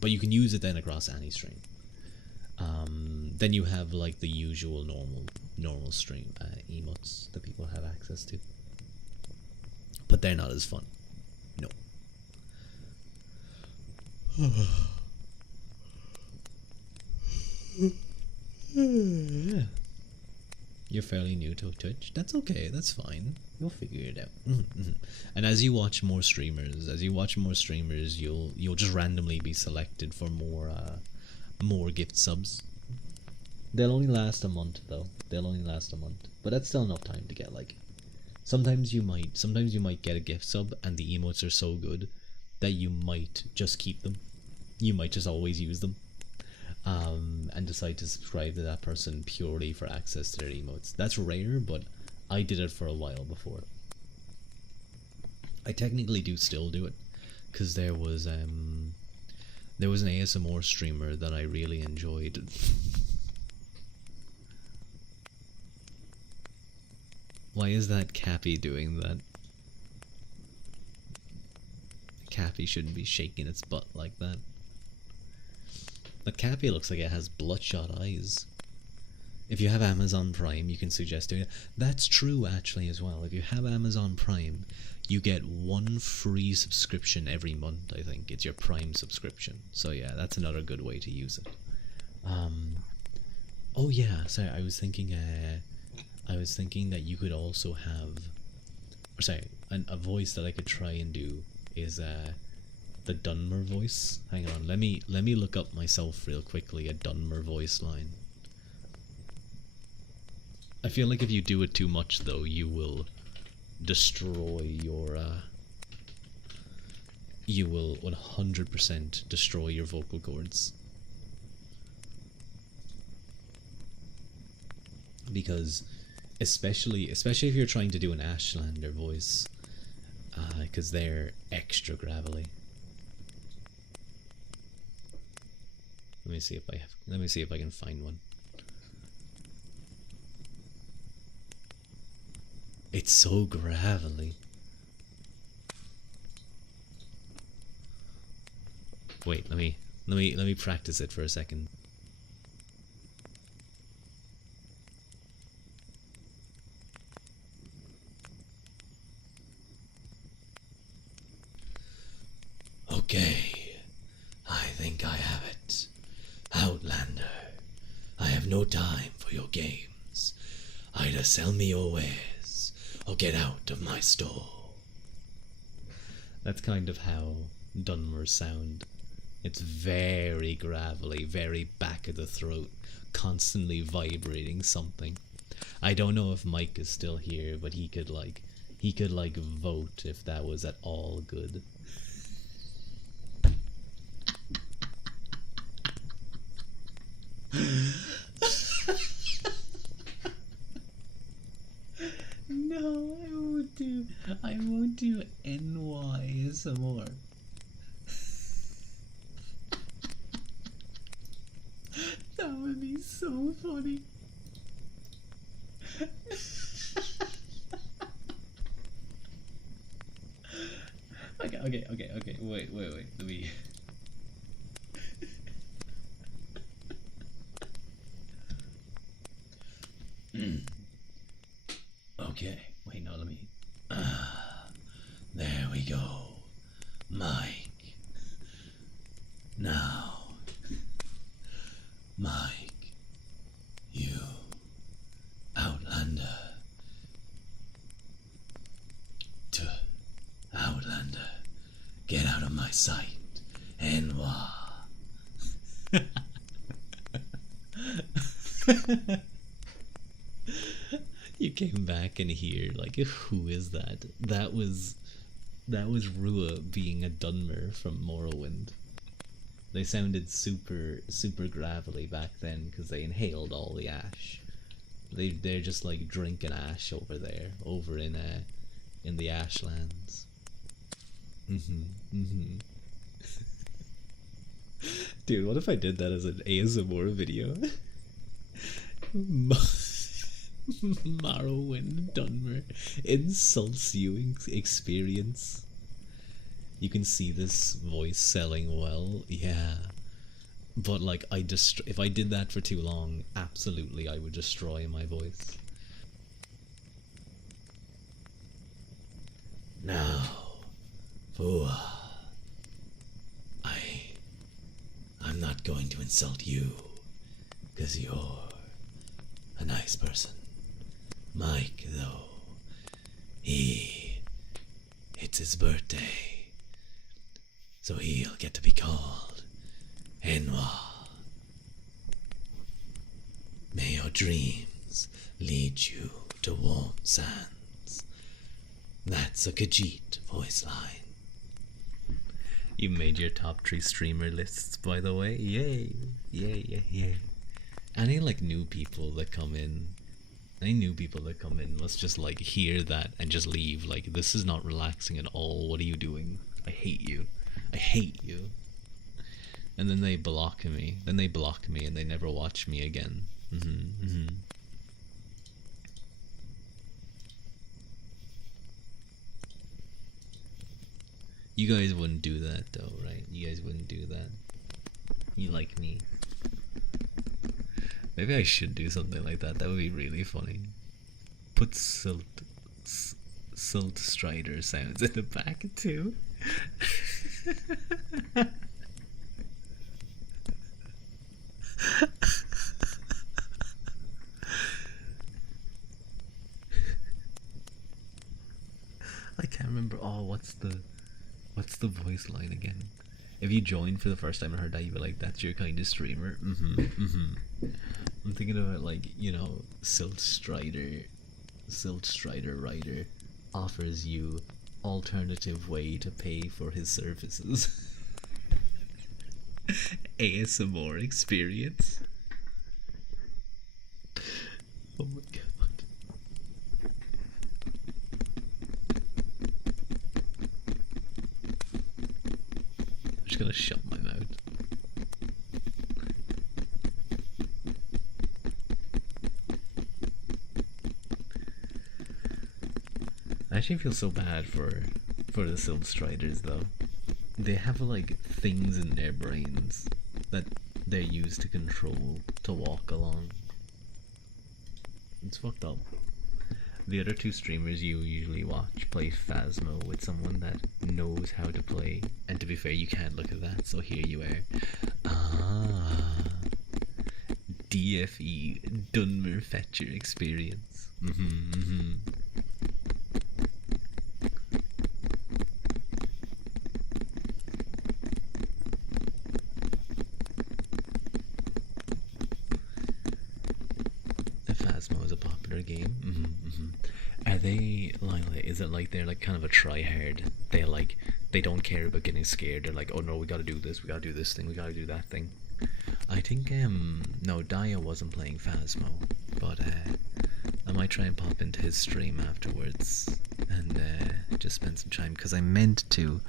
But you can use it then across any stream. Then you have like the usual normal stream emotes that people have access to. But they're not as fun. No. You're fairly new to Twitch. That's okay. That's fine. You'll figure it out. And as you watch more streamers, you'll just randomly be selected for more gift subs. They'll only last a month though. But that's still enough time to get like. Sometimes you might get a gift sub and the emotes are so good that you might just keep them. You might just always use them. And decide to subscribe to that person purely for access to their emotes. That's rare, but I did it for a while before. I technically still do it, because there was an ASMR streamer that I really enjoyed. Why is that Cappy doing that? Cappy shouldn't be shaking its butt like that. The Cappy looks like it has bloodshot eyes. If you have Amazon Prime, you can suggest doing it. That's true, actually, as well. If you have Amazon Prime, you get 1 free subscription every month, I think. It's your Prime subscription. So yeah, that's another good way to use it. Oh yeah, sorry, I was thinking that you could also have... Or sorry, a voice that I could try and do is... the Dunmer voice. Hang on, let me look up myself real quickly a Dunmer voice line. I feel like if you do it too much though, you will destroy your you will 100% destroy your vocal cords. Because especially if you're trying to do an Ashlander voice, because they're extra gravelly. Let me see if I can find one. It's so gravelly. Wait, let me practice it for a second. Okay, I think I have it. Outlander, I have no time for your games. Either sell me your wares, or get out of my store. That's kind of how Dunmers sound. It's very gravelly, very back of the throat, constantly vibrating something. I don't know if Mike is still here, but he could vote if that was at all good. No, I won't do NY some more. That would be so funny. Okay, wait, let me... Okay, wait, no, let me... there we go. Mike. Now. Mike. You. Outlander. sight. Enwa. You came back and here like, who is that? That was Rua being a Dunmer from Morrowind. They sounded super gravelly back then because they inhaled all the ash. They're just like drinking ash over there, over in the Ashlands. Dude, what if I did that as an ASMR video? Morrowind Dunmer insults you experience. You can see this voice selling well, yeah. But like, if I did that for too long, absolutely I would destroy my voice. Now, Fua, I'm not going to insult you, 'cause you're a nice person. Mike, though, it's his birthday, so he'll get to be called Enwa. May your dreams lead you to warm sands. That's a Khajiit voice line. You made your top 3 streamer lists, by the way. Yay! Yay! Any like new people that come in must just like hear that and just leave. Like, this is not relaxing at all. What are you doing? I hate you. And then they block me. And they never watch me again. You guys wouldn't do that though, right? You guys wouldn't do that. You like me. Maybe I should do something like that. That would be really funny. Put Silt Strider sounds in the back too. I can't remember. Oh, what's the voice line again? If you joined for the first time and heard that, you'd be like, "That's your kind of streamer." I'm thinking about, like, you know, Silt Strider writer offers you alternative way to pay for his services. ASMR experience. Oh my god. I'm just gonna shut my mouth. I actually feel so bad for the Silt Striders though. They have like things in their brains that they're used to control to walk along. It's fucked up. The other 2 streamers you usually watch play Phasmo with someone that knows how to play, and to be fair, you can't look at that, so here you are. DFE Dunmer Fetcher experience. Phasmo is a popular game. Are they, Lila, is it like they're like kind of a try-hard? They don't care about getting scared. They're like, oh no, we gotta do this thing, we gotta do that thing. I think, no, Daya wasn't playing Phasmo, but I might try and pop into his stream afterwards and just spend some time, because I meant to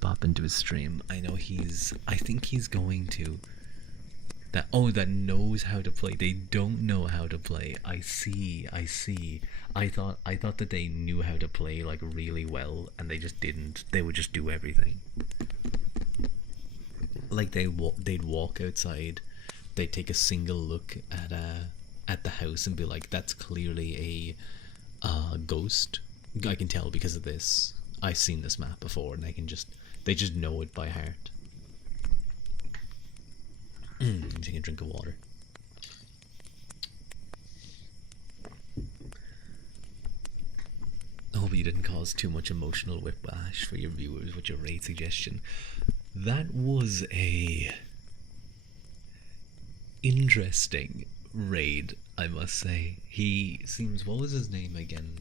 pop into his stream. I think he's going to. That knows how to play. They don't know how to play. I see. I thought that they knew how to play like really well, and they just didn't. They would just do everything. Like they'd walk outside, they'd take a single look at the house and be like, "That's clearly a ghost. I can tell because of this. I've seen this map before," and they just know it by heart. Take a drink of water. I hope you you didn't cause too much emotional whiplash for your viewers with your raid suggestion. That was a interesting raid, I must say. He seems, what was his name again?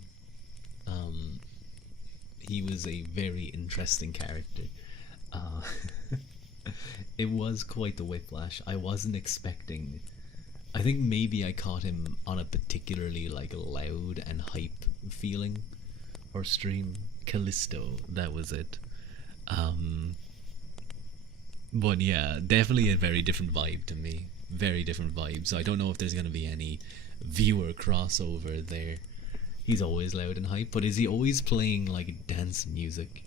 He was a very interesting character. It was quite the whiplash. I wasn't expecting. I think maybe I caught him on a particularly like loud and hype feeling or stream. Callisto, that was it. But yeah, definitely a very different vibe to me. Very different vibe. So I don't know if there's gonna be any viewer crossover there. He's always loud and hype, but is he always playing like dance music?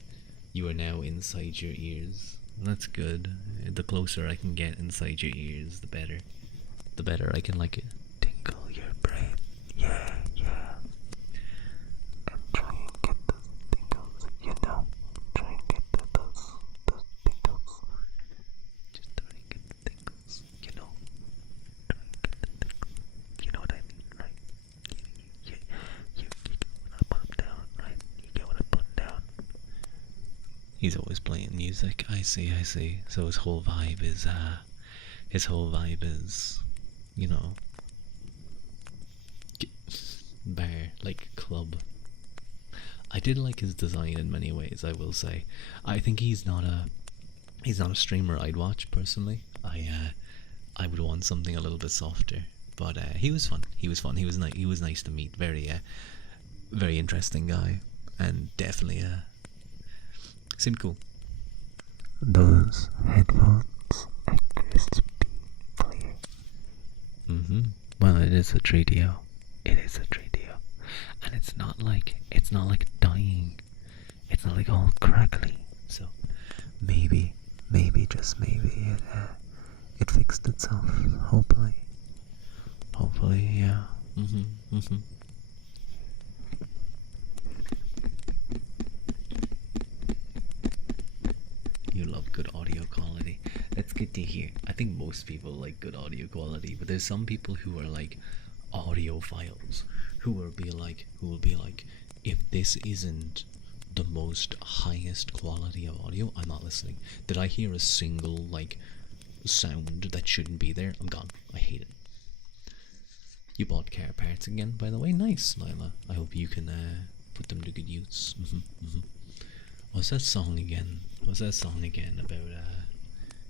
You are now inside your ears. That's good. The closer I can get inside your ears, the better. The better I can like it. Tingle your brain. Yeah, yeah. And try and get those tingles, you know. Try and get those tingles. Just try and get the tingles, you know. Try and get the tingles. You know what I mean, right? You get what I put them down, right? You get what I put them down. He's always playing music. I see, I see. So his whole vibe is, you know, bar, like club. I did like his design in many ways, I will say. I think he's not a streamer I'd watch personally. I would want something a little bit softer. But he was fun. He was fun. He was nice to meet. Very very interesting guy, and definitely seemed cool. Those headphones are crispy clear. Well, it is a 3DO. It is a 3DO, and it's not like dying. It's not like all crackly. So Maybe, just maybe it fixed itself. Hopefully, yeah. You love good audio quality. That's good to hear. I think most people like good audio quality, but there's some people who are like audiophiles who will be like, if this isn't the most highest quality of audio, I'm not listening. Did I hear a single like sound that shouldn't be there? I'm gone. I hate it. You bought car parts again, by the way. Nice, Lila. I hope you can put them to good use. What's that song again? About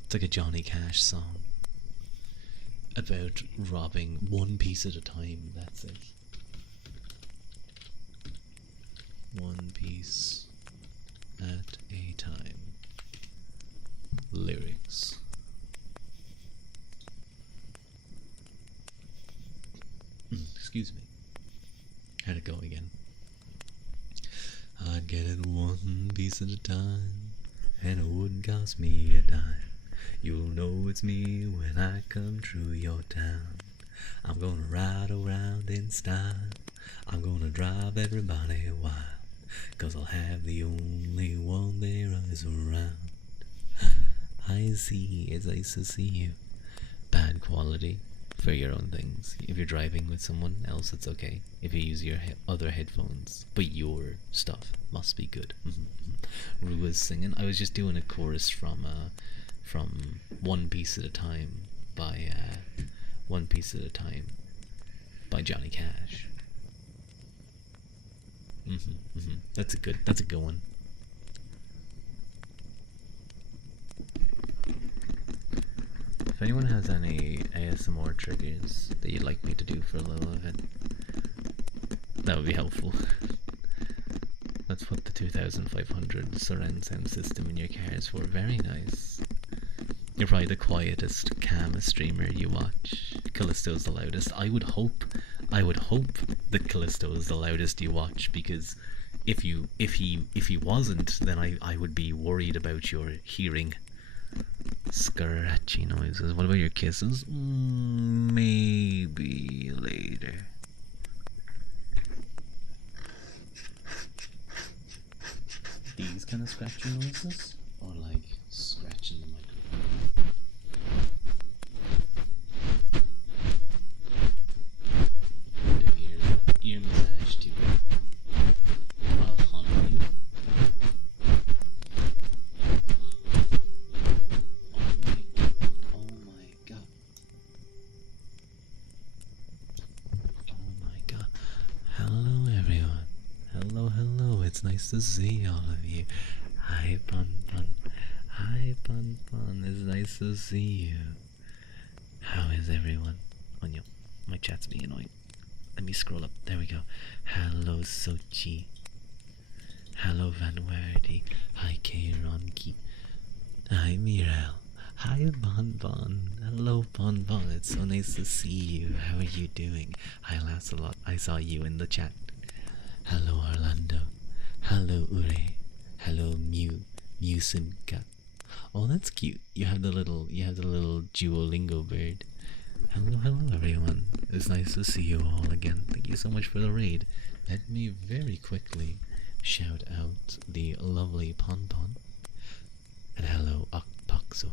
it's like a Johnny Cash song about robbing one piece at a time. That's it. One piece at a time. Lyrics. Excuse me. How'd it go again? I'd get it one piece at a time, and it wouldn't cost me a dime. You'll know it's me when I come through your town. I'm gonna ride around in style. I'm gonna drive everybody wild, 'cause I'll have the only one there is around. I see, it's nice to see you. Bad quality for your own things. If you're driving with someone else, it's okay. If you use your other headphones, but your stuff must be good. Rua's singing. I was just doing a chorus from One Piece at a Time by Johnny Cash. That's a good one. If anyone has any ASMR triggers that you'd like me to do for a little of it, that would be helpful. That's what the 2500 surround sound system in your car is for. Very nice. You're probably the quietest, calmest streamer you watch. Callisto's the loudest. I would hope that Callisto is the loudest you watch, because if he wasn't, then I would be worried about your hearing. Scratchy noises. What about your kisses? Maybe later. These kind of scratchy noises? Or like scratching the microphone? Do ear massage too. 100%. nice to see all of you. Hi, Pun Pun. Hi, Pun Pun. It's nice to see you. How is everyone? Oh no, my chat's being annoying. Let me scroll up. There we go. Hello, Sochi. Hello, Vanwardi. Hi, Kaironki. Hi, Mirel. Hi, Bon Bon. Hello, Bon Bon. It's so nice to see you. How are you doing? Hi, Lancelot. I saw you in the chat. Hello, Orlando. Hello, Ure. Hello, Musimka. Oh, that's cute. You have the little Duolingo bird. Hello, everyone. It's nice to see you all again. Thank you so much for the raid. Let me very quickly shout out the lovely Pon Pon. And hello, Akpaxo.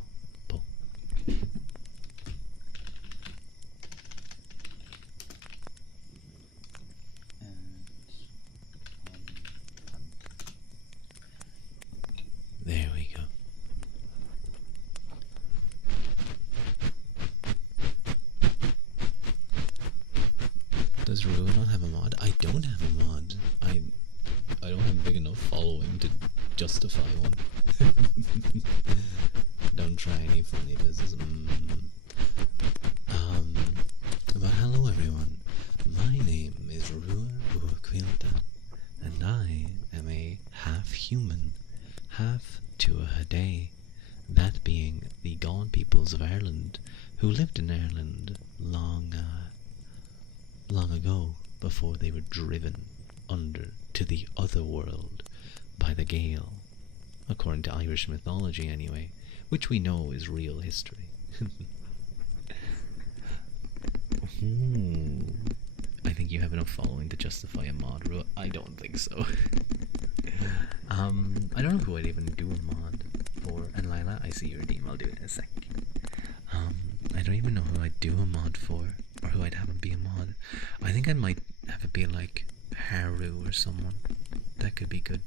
There we go. Does Rua not have a mod? I don't have a mod. I don't have big enough following to justify one. Don't try any funny business. But hello everyone. My name is Rua Uaquilta, and I am a half human, half Tuatha, that being the god peoples of Ireland, who lived in Ireland long ago, before they were driven under to the other world by the Gale, according to Irish mythology anyway, which we know is real history. I think you have enough following to justify a mod. I don't think so. I don't know who I'd even do a mod for. And Lila, I see your redeem. I'll do it in a sec. I don't even know who I'd do a mod for, or who I'd have it be a mod. I think I might have it be like Haru or someone. That could be good.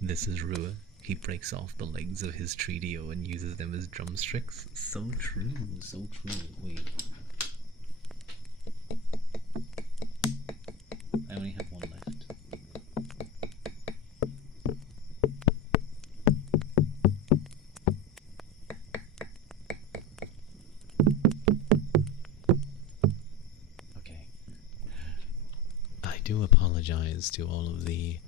This is Rua. He breaks off the legs of his trio and uses them as drumsticks. So true, so true. Wait. I only have one left. Okay. I do apologize to all of the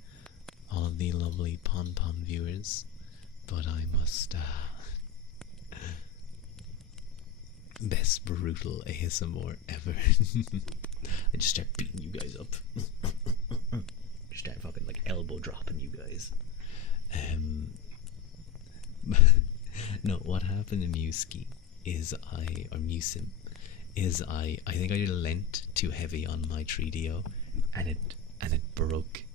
lovely Pon Pon viewers, but I must best brutal ASMR ever. I just start beating you guys up. Just start fucking like elbow dropping you guys. No, what happened in Muski is I think I lent too heavy on my Tridio, and it broke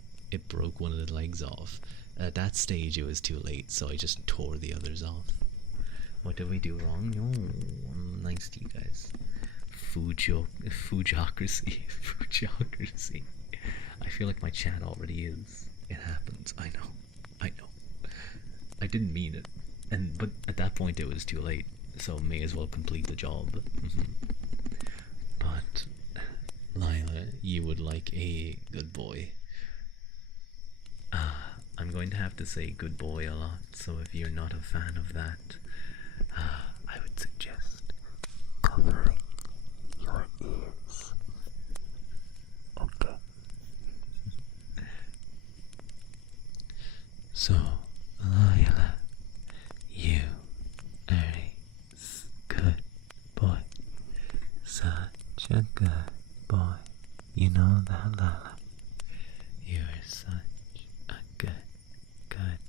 one of the legs off. At that stage it was too late, so I just tore the others off. What did we do wrong? No, I'm nice to you guys. Fujocracy. Fujocracy. I feel like my chat already is. It happens. I know. I didn't mean it. But at that point it was too late, so may as well complete the job. But Lila, you would like a good boy. I'm going to have to say good boy a lot, so if you're not a fan of that, I would suggest covering your ears. Okay. So, Lila, you are a good boy. Such a good boy. You know that, Lila? You are such a good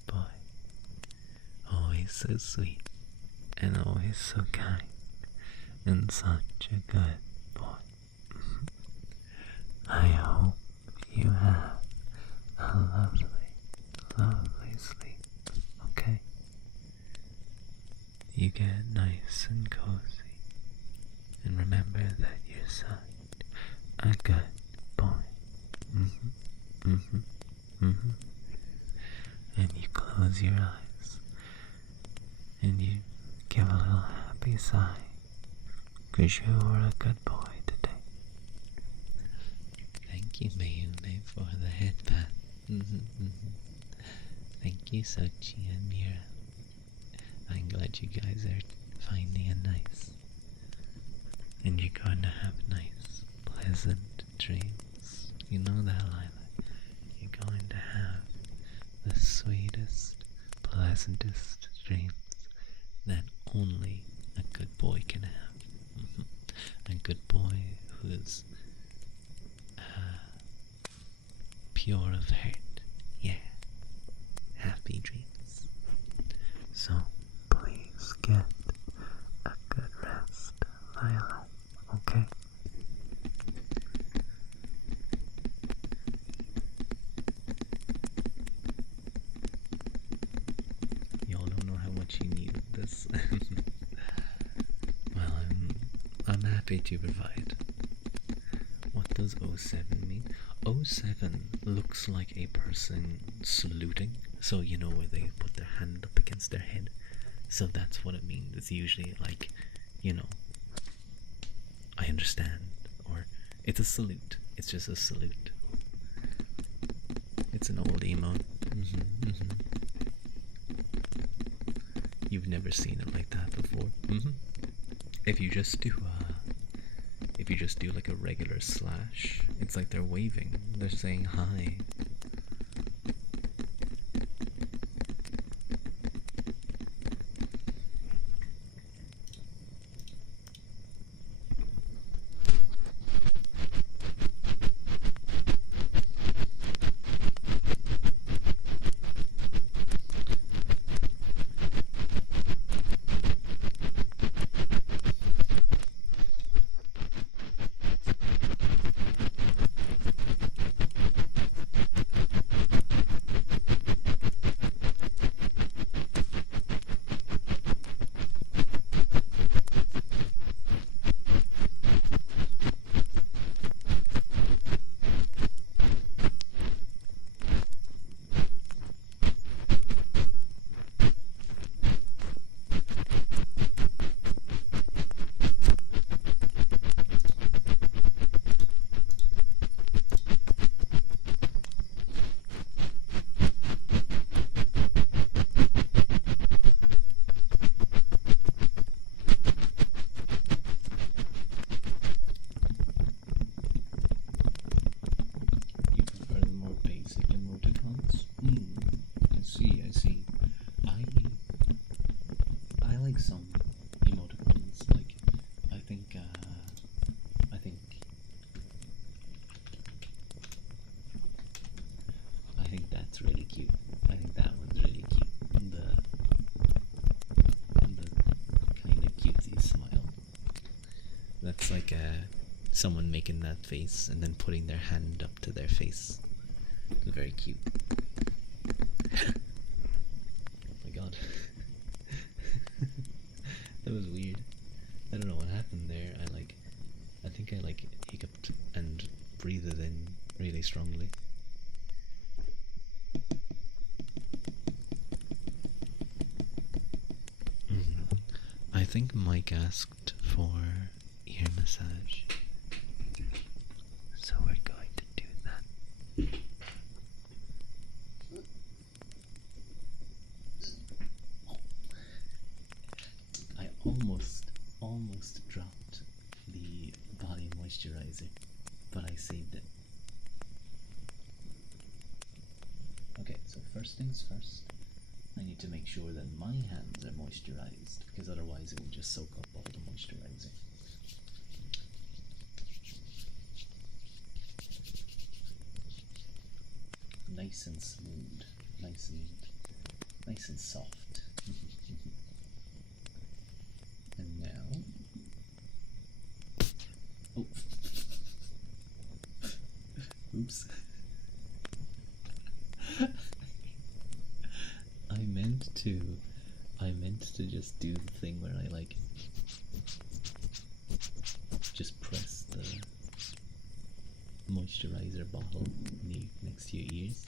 boy. Always so sweet, and always so kind, and such a good boy. I hope you have a lovely, lovely sleep, okay? You get nice and cozy, and remember that you're such a good boy. And you close your eyes, and you give a little happy sigh, 'cause you were a good boy today. Thank Thank you, Mayune, for the headband. Thank you, Sochi and Mira. I'm glad you guys are finding it nice. And you're going to have nice, pleasant dreams. You know that, Lila. You're going to have the sweetest, pleasantest dreams that only a good boy can have. A good boy who's pure of heart. Yeah. Happy dreams. So please get a good rest, Lila. Okay? Y'all don't know how much you need this. Well, I'm happy to provide. What does 07 mean? 07 looks like a person saluting. So you know where they put their hand up against their head. So that's what it means. It's usually like, you know, I understand. Or it's a salute. It's just a salute. It's an old emote. You've never seen it like that before. If you just do like a regular slash, it's like they're waving. They're saying hi. That's like someone making that face and then putting their hand up to their face. It's very cute. Oh my god. That was weird. I don't know what happened there. I think I hiccuped and breathed in really strongly. I think Mike asked for ear massage, so we're going to do that. I almost dropped the body moisturizer, but I saved it. Okay, so first things first, I need to make sure that my hands are moisturized, because otherwise it will just soak up all the moisturizer. Nice and smooth, nice and soft. And now, oh, oops. I meant to just do the thing where I just press the moisturizer bottle next to your ears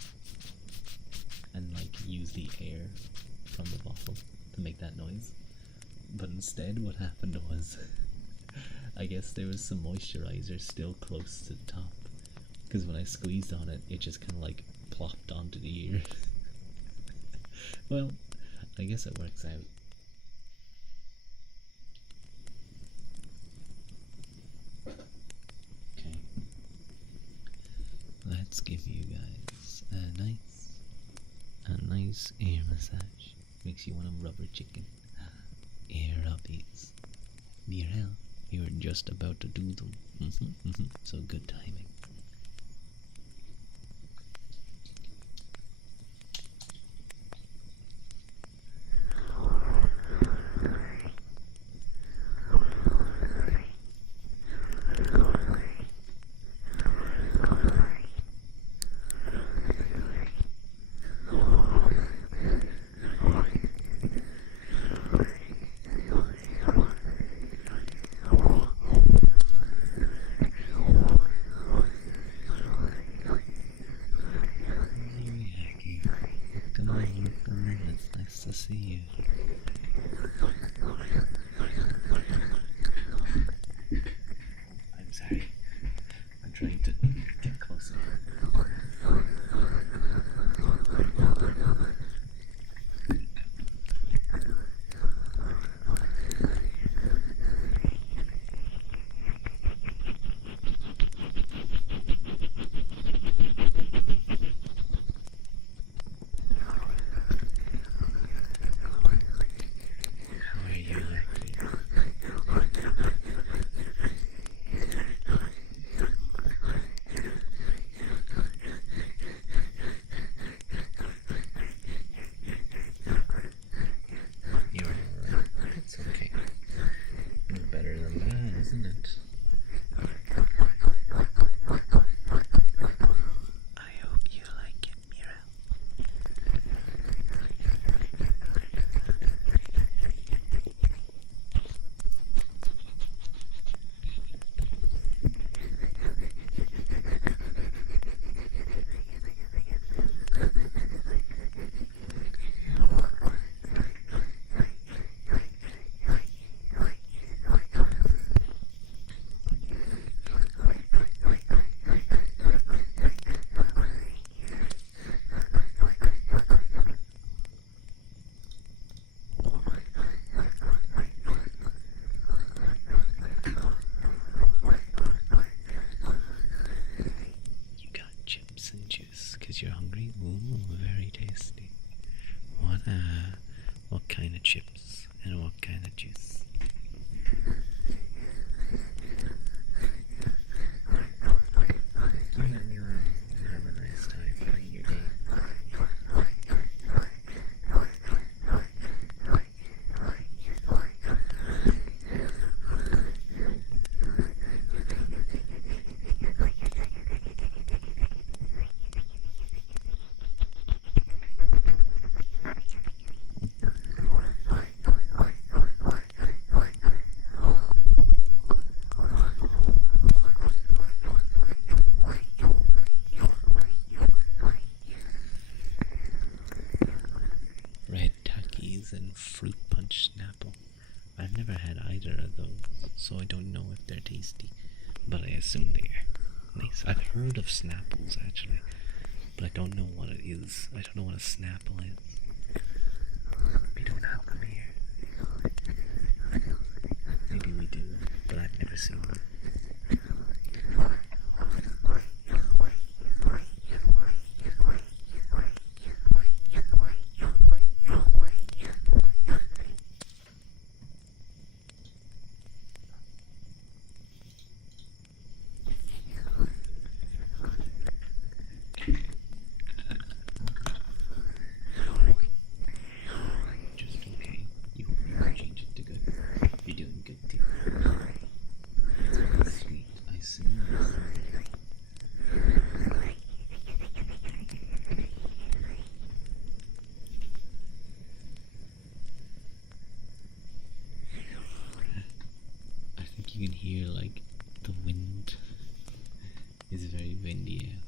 and use the air from the bottle to make that noise. But instead what happened was I guess there was some moisturizer still close to the top, Because when I squeezed on it, it just kind of like plopped onto the ear. Well, I guess it works out. Okay. Let's give you guys a nice ear massage. Makes you want a rubber chicken. Ear rubbies. Mirel, you were just about to do them. So good timing. Come in, it's nice to see you. I'm sorry. I'm trying to get closer. How are you, Lucky? You're alright. It's okay. It's better than that, isn't it? I hope you like it, Mira. You got chips and juice because you're hungry? Ooh, very tasty. What kind of chips and what kind of juice? You have a nice time playing your game. Red Takis and Fruit Punch Snapple. I've never had either of those, so I don't know if they're tasty, but I assume they are. Nice. I've heard of Snapples actually, but I don't know what it is. I don't know what a Snapple is. We don't have them here. Maybe we do, but I've never seen them. Just okay. You hope you can change it to good. You're doing good too. It's very sweet. I see. I think you can hear like the wind. It's very windy out.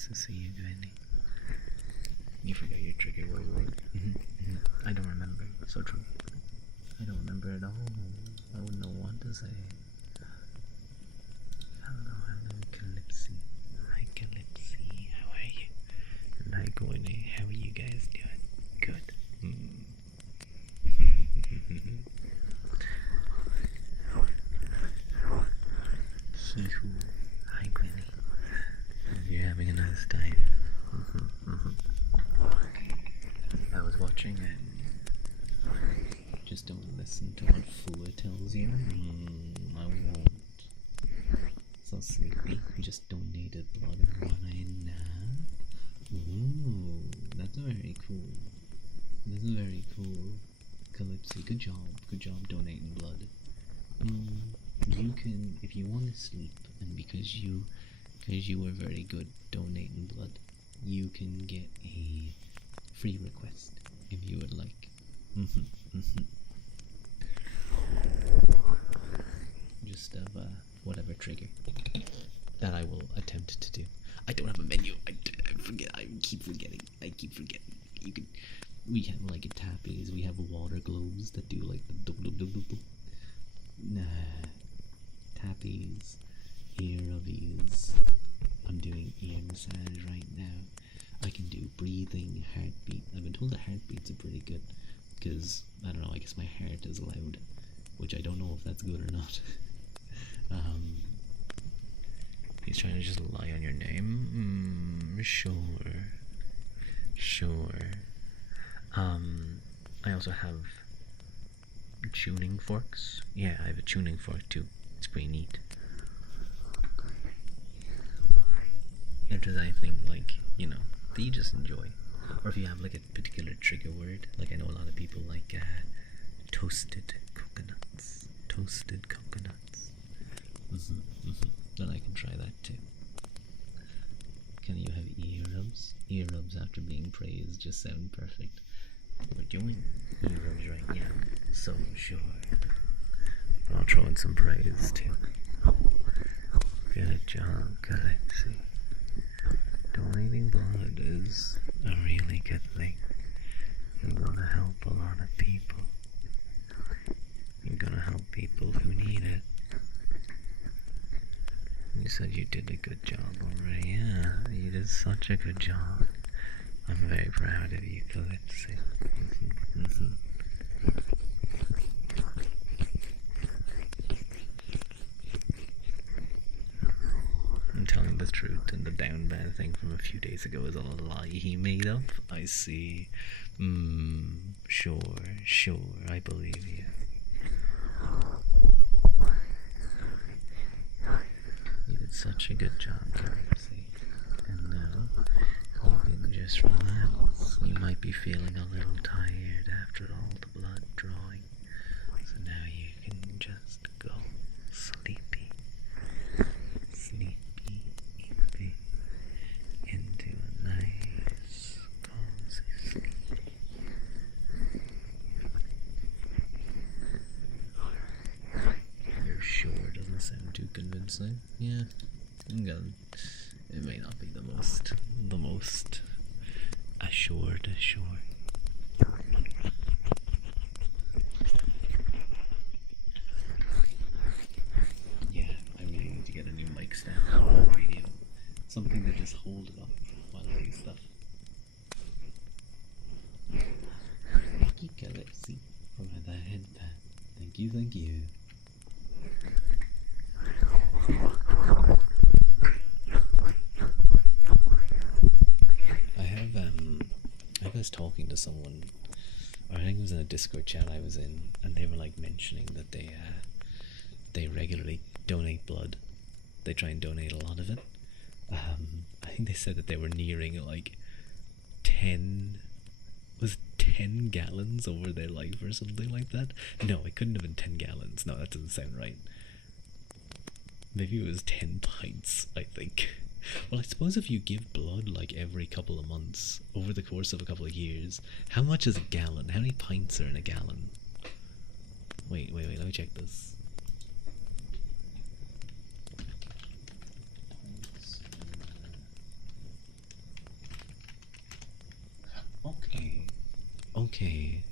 Nice to see you, Gwenny. You forgot your trigger word, right? I don't remember. So true. I don't remember at all. I wouldn't know what to say. Hello, Calypsy. Hi, Calypsy. How are you? And hi, Gwenny. How are you guys doing? Good. Hee-hoo. Hi, Gwenny. You're having a nice time. I was watching just don't listen to what Fua tells you. I won't. So sleepy. You just donated blood and wine now. Ooh, that's very cool. That's very cool. Calypsy, good job. Good job donating blood. You can, if you want to sleep, and because you were very good donating blood, you can get a free request if you would like. Just of whatever trigger that I will attempt to do. I don't have a menu. I forget. I keep forgetting. You can. We have like tappies. We have water globes that do like the dub dub dub dub dub. Nah. Tappies, ear rubbies. I'm doing ear massage right now. I can do breathing, heartbeat. I've been told that heartbeats are pretty good because I don't know. I guess my heart is loud, which I don't know if that's good or not. He's trying to just lie on your name. Sure. I also have tuning forks. Yeah, I have a tuning fork too. It's pretty neat. It is, I think, like, you know, that you just enjoy. Or if you have like a particular trigger word, like I know a lot of people like toasted coconuts. Then I can try that too. Can you have ear rubs? Ear rubs after being praised just sound perfect. We're doing ear rubs right now, so sure. But I'll throw in some praise too. Good job, Calypsy. Donating blood is a really good thing. You're gonna help a lot of people. You're gonna help people who need it. You said you did a good job already. Yeah, you did such a good job. I'm very proud of you, Calypsy. I'm telling the truth, and the down bad thing from a few days ago is a lie he made up. I see. Sure, I believe you. You did such a good job, Calypsy. And now, you can just relax. You might be feeling a little tired after all the blood drawing. So now you can just go sleepy. Into a nice, cozy sleep. You're sure doesn't sound too convincing. Yeah, it may not be the most assured. Yeah, I really need to get a new mic stand for the radio. Something to just hold it up while I do stuff. Thank you, Calypsy, for that headband. Thank you. I was talking to someone, or I think it was in a Discord chat I was in, and they were like mentioning that they regularly donate blood. They try and donate a lot of it. I think they said that they were nearing like 10 gallons over their life or something like that. No, it couldn't have been 10 gallons. No, that doesn't sound right. Maybe it was 10 pints, I think. Well, I suppose if you give blood like every couple of months over the course of a couple of years, how much is a gallon? How many pints are in a gallon? Wait, let me check this. Okay.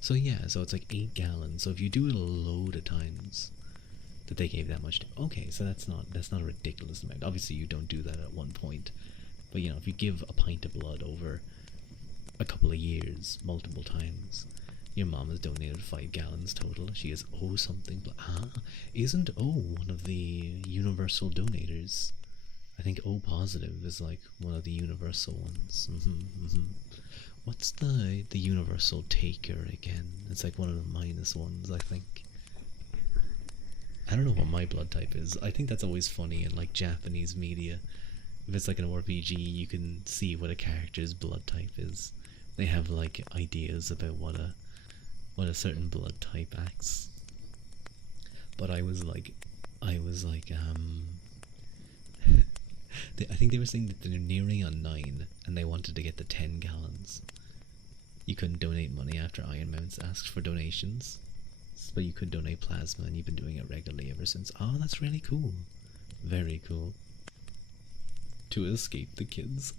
So yeah, so it's like 8 gallons. So if you do it a load of times, that they gave that much. Okay, so that's not a ridiculous amount. Obviously, you don't do that at one point, but you know, if you give a pint of blood over a couple of years, multiple times, your mom has donated 5 gallons total. She is O something. Isn't O one of the universal donators? I think O positive is like one of the universal ones. What's the universal taker again? It's like one of the minus ones, I think. I don't know what my blood type is. I think that's always funny in like Japanese media. If it's like an RPG, you can see what a character's blood type is. They have like ideas about what a certain blood type acts. But I was like I think they were saying that they're nearing on 9 and they wanted to get the 10 gallons. You couldn't donate money after Iron Mounts asked for donations, but you could donate plasma, and you've been doing it regularly ever since. Oh, that's really cool. Very cool. To escape the kids.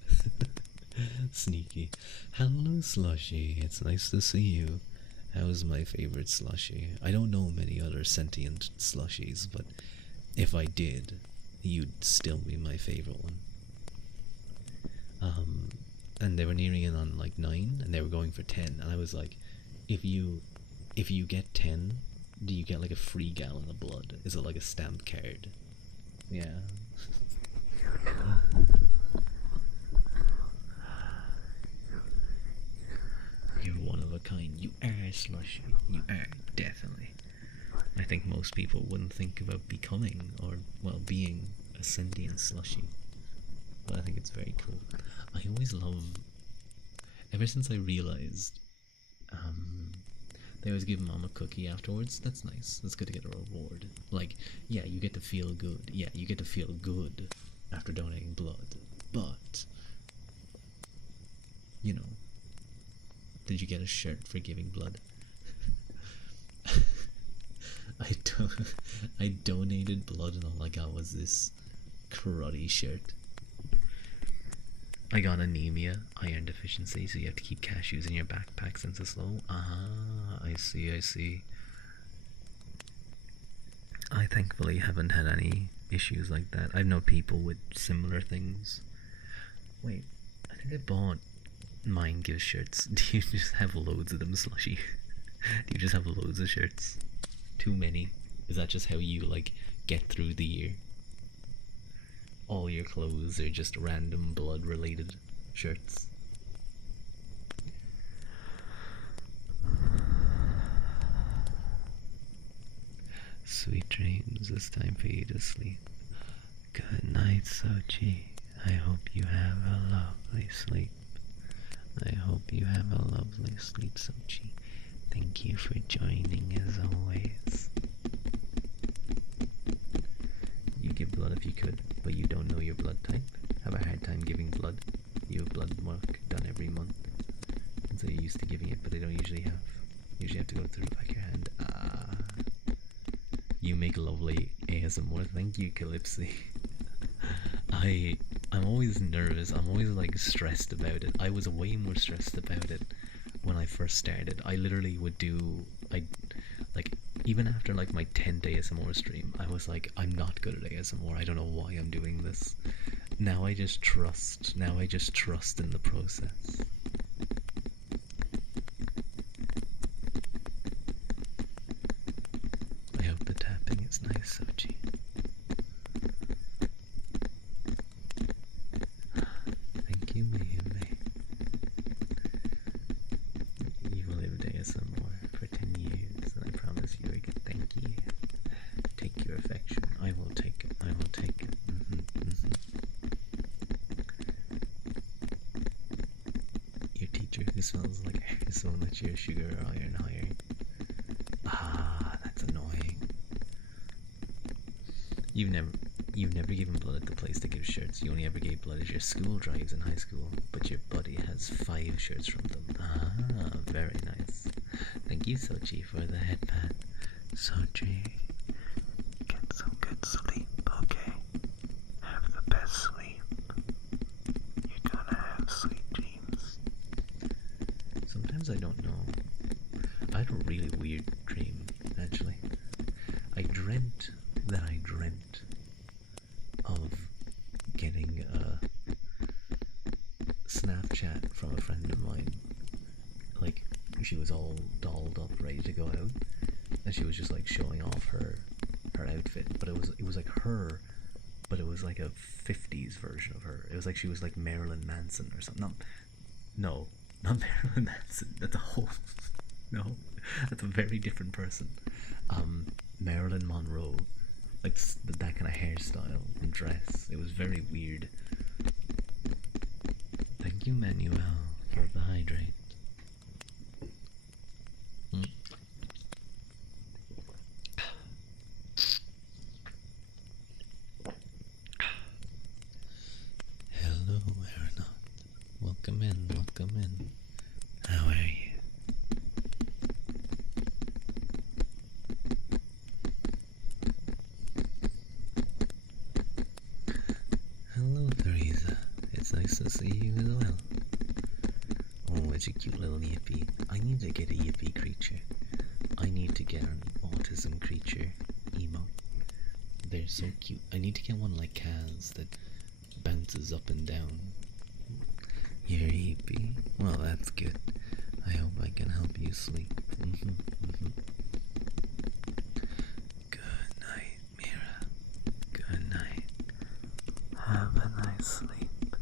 Sneaky. Hello, Slushy. It's nice to see you. How's my favorite Slushy? I don't know many other sentient Slushies, but if I did, you'd still be my favorite one. And they were nearing in on like 9, and they were going for 10, and I was like, if you get 10, do you get like a free gallon of blood? Is it like a stamp card? Yeah. You're one of a kind. You are, Slushy. You are, definitely. I think most people wouldn't think about becoming or, well, being a sentient Slushy. But I think it's very cool. I always love, ever since I realized, they always give mom a cookie afterwards. That's nice. That's good to get a reward. Like, yeah, you get to feel good. Yeah, you get to feel good after donating blood. But, you know, did you get a shirt for giving blood? I donated blood and all I got was this karate shirt. I got anemia, iron deficiency, so you have to keep cashews in your backpack since it's low. I see. I thankfully haven't had any issues like that. I've known people with similar things. Wait, I think I bought Mind Give shirts. Do you just have loads of them, Slushy? Do you just have loads of shirts? Too many? Is that just how you, like, get through the year? All your clothes are just random blood-related shirts. Sweet dreams, it's time for you to sleep. Good night, Sochi. I hope you have a lovely sleep. I hope you have a lovely sleep, Sochi. Thank you for joining as always. You give blood if you could, but you don't know your blood type. Have a hard time giving blood. You have blood work done every month. And so you're used to giving it, but they don't usually have. Usually have to go through the back of your hand. You make lovely ASMR. Thank you, Calypsy. I'm always nervous. I'm always like stressed about it. I was way more stressed about it when I first started. I literally would do like even after like my 10th ASMR stream, I was like, I'm not good at ASMR. I don't know why I'm doing this. Now I just trust. Now I just trust in the process. I hope the tapping is nice, Sochi. Thank you, Mayumi. You've lived ASMR for 10 years, and I promise you a good thank you. Take your affection. I will take it. I will take it. Your teacher who smells like so much your sugar or iron higher. That's annoying. You've never given blood at the place that gives shirts. You only ever gave blood at your school drives in high school, but your buddy has 5 shirts from them. Very nice. Thank you, Sochi, for the head pat. Sochi, get some good sleep, okay? Have the best sleep. You're gonna have sweet dreams. Sometimes I don't know was all dolled up, ready to go out, and she was just like showing off her outfit. But it was like her, but it was like a 50s version of her. It was like she was like Marilyn Manson or something. No, not Marilyn Manson. That's a whole no, that's a very different person. Marilyn Monroe, like that kind of hairstyle and dress. It was very weird. Thank you, Manuel, for the hydrate. Hello, Aeronaut. Welcome in, welcome in. How are you? Hello, Theresa. It's nice to see you as well. Oh, it's a cute little yippy. I need to get a yippy creature. I need to get an autism creature emo. They're so cute. I need to get one like Kaz that bounces up and down. You're yippy? Well, that's good. I hope I can help you sleep. Good night, Mira. Good night. Have a nice sleep.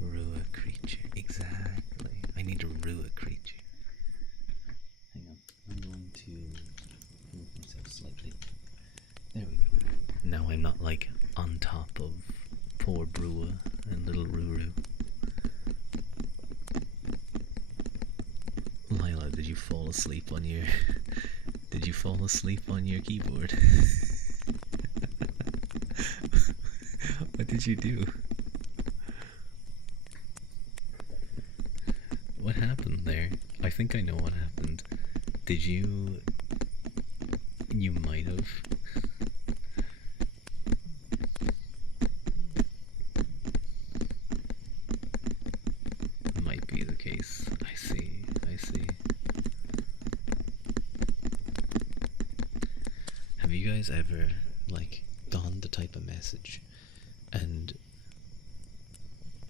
Rua creature. Exactly. I need a Rua creature. Hang on. I'm going to move myself slightly. There we go. Now I'm not like on top of poor Brua and little Ruru. Lila, did you fall asleep on your did you fall asleep on your keyboard? What did you do? What happened there? I think I know what happened. Did you might have might be the case. I see. Have you guys ever like gone to type a message and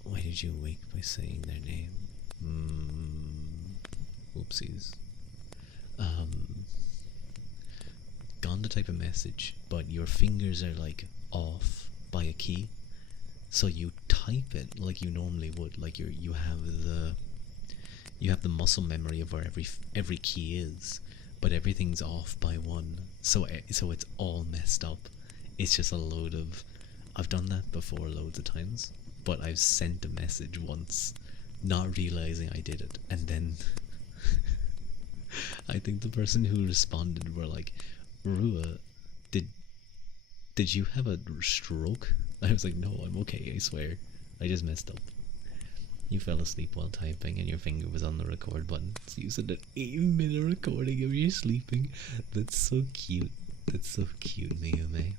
why did you wake by saying their name? Oopsies. Gone to type a message, but your fingers are like off by a key, so you type it like you normally would, like you have the muscle memory of where every key is, but everything's off by one, so it's all messed up. It's just a load of. I've done that before loads of times, but I've sent a message once, not realizing I did it, and then I think the person who responded were like, Rua, did you have a stroke? I was like, no, I'm okay, I swear. I just messed up. You fell asleep while typing and your finger was on the record button. So you said an 8-minute recording of you sleeping. That's so cute. That's so cute, Miyume.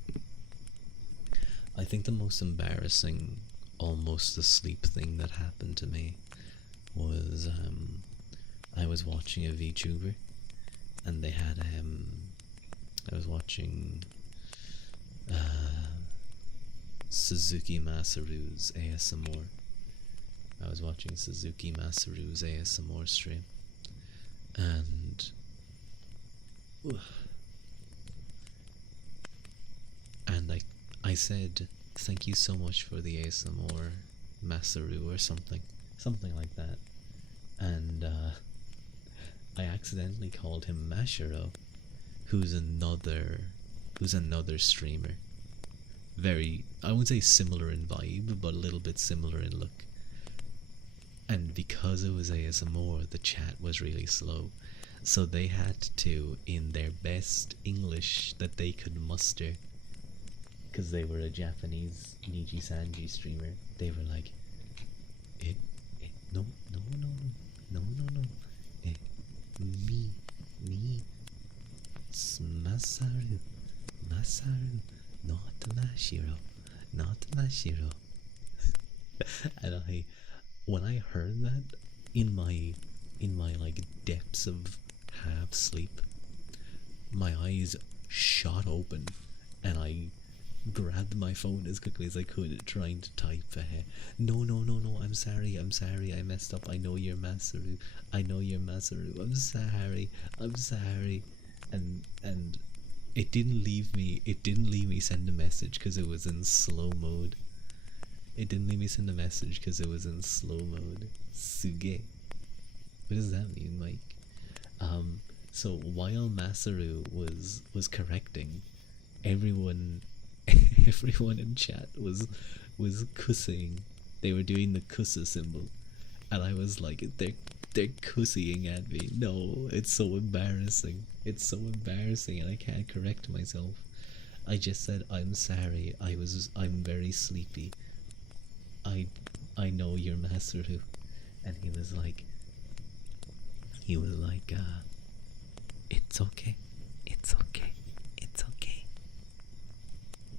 I think the most embarrassing almost asleep thing that happened to me was I was watching a VTuber and they had I was watching Suzuki Masaru's ASMR. I was watching Suzuki Masaru's ASMR stream and I said thank you so much for the ASMR Masaru or something like that, and I accidentally called him Mashiro, who's another streamer, very, I wouldn't say similar in vibe, but a little bit similar in look. And because it was ASMR, the chat was really slow, so they had to, in their best English that they could muster, because they were a Japanese Niji Sanji streamer, they were like, no, me, Masaru, not Mashiro. And when I heard that, in my like depths of half sleep, my eyes shot open, and grabbed my phone as quickly as I could, trying to type no, no, no, no, I'm sorry, I messed up. I know you're Masaru. I'm sorry. And it didn't leave me send a message because it was in slow mode. Suge. What does that mean, Mike? So while Masaru was correcting, everyone in chat was cussing. They were doing the kussa symbol, and I was like, they're cussying at me. No, it's so embarrassing. And I can't correct myself. I just said, I'm sorry. I'm very sleepy. I know you're Masaru. And he was like, it's okay.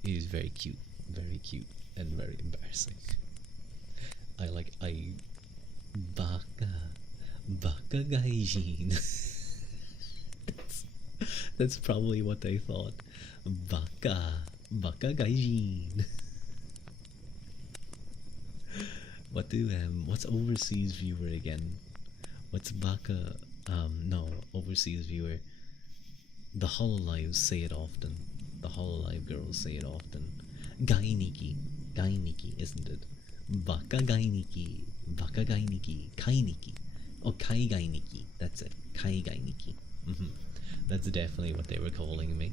He was very cute, and very embarrassing. Baka gaijin. That's probably what they thought. Baka gaijin. What's overseas viewer again? What's baka? No, overseas viewer. The Hololives say it often. The Hololive girls say it often. Gainiki, isn't it? Baka gainiki, kainiki. Oh, kai gainiki. That's it. Kai gainiki. That's definitely what they were calling me.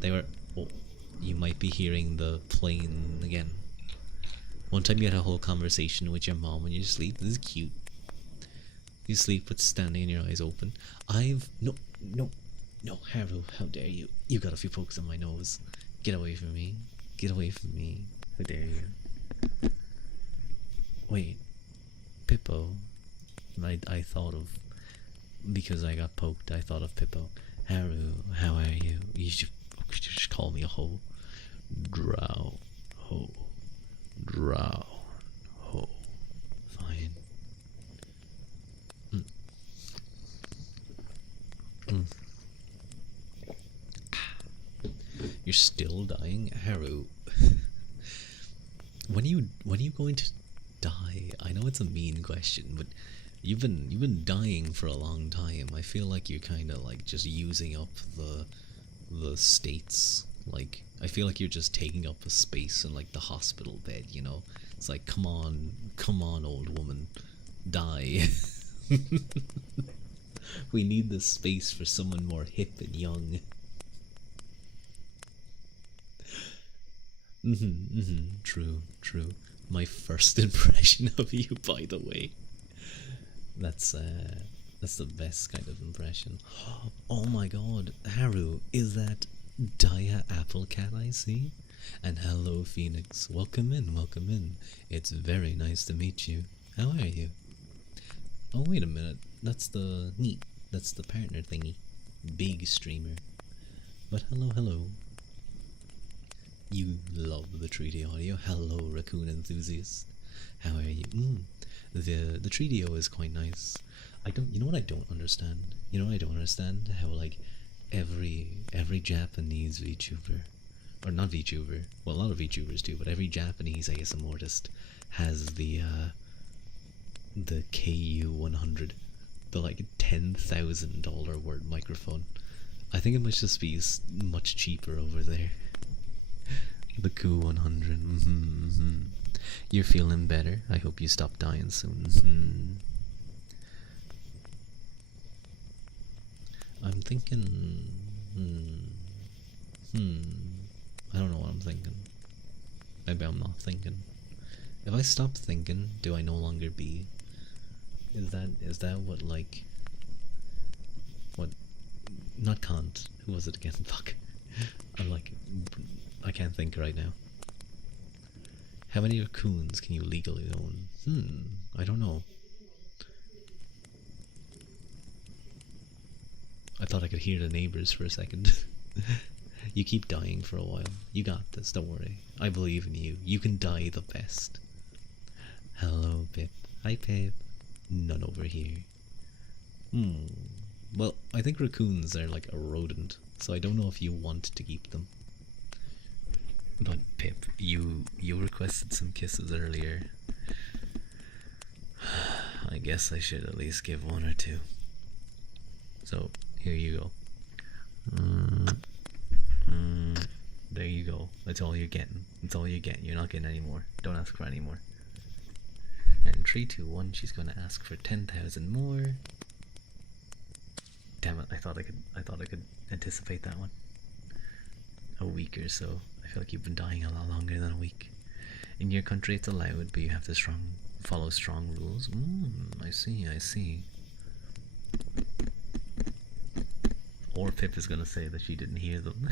They were. Oh, you might be hearing the plane again. One time you had a whole conversation with your mom when you sleep. This is cute. You sleep with standing and your eyes open. No, Haru, how dare you? You got a few pokes on my nose. Get away from me. How dare you? Wait, Pippo. I thought of, because I got poked, I thought of Pippo. Haru, how are you? You should just call me a ho. Drow. Fine. You're still dying, Haru. When are you going to die? I know it's a mean question, but you've been dying for a long time. I feel like you're kind of like just using up the states. Like, I feel like you're just taking up a space in like the hospital bed, you know? It's like, come on, old woman, die. We need this space for someone more hip and young. True. My first impression of you, by the way. That's the best kind of impression. Oh my god, Haru, is that Daya Applecat I see? And hello, Phoenix. Welcome in. It's very nice to meet you. How are you? Oh, wait a minute. That's the partner thingy. Big streamer. But hello. You love the treaty audio. Hello, raccoon enthusiast. How are you? The Treaty is quite nice. You know what I don't understand? How like every Japanese VTuber, or not VTuber, well, a lot of VTubers do, but every Japanese ASMR artist has the KU100, the like $10,000 word microphone. I think it must just be much cheaper over there. The KU100. You're feeling better. I hope you stop dying soon. I'm thinking. I don't know what I'm thinking. Maybe I'm not thinking. If I stop thinking, do I no longer be? Is that what, like, what? Not Kant. Who was it again? Fuck. I can't think right now. How many raccoons can you legally own? I don't know. I thought I could hear the neighbors for a second. You keep dying for a while. You got this, don't worry. I believe in you. You can die the best. Hello, Pip. Hi, Pip. None over here. Well, I think raccoons are like a rodent, so I don't know if you want to keep them. But Pip, you requested some kisses earlier. I guess I should at least give one or two. So here you go. There you go. That's all you're getting. That's all you're getting. You're not getting any more. Don't ask for any more. And 3, 2, 1. She's gonna ask for 10,000 more. Damn it! I thought I could anticipate that one. A week or so. I feel like you've been dying a lot longer than a week. In your country, it's allowed, but you have to follow strong rules. I see. I see. Or Pip is gonna say that she didn't hear them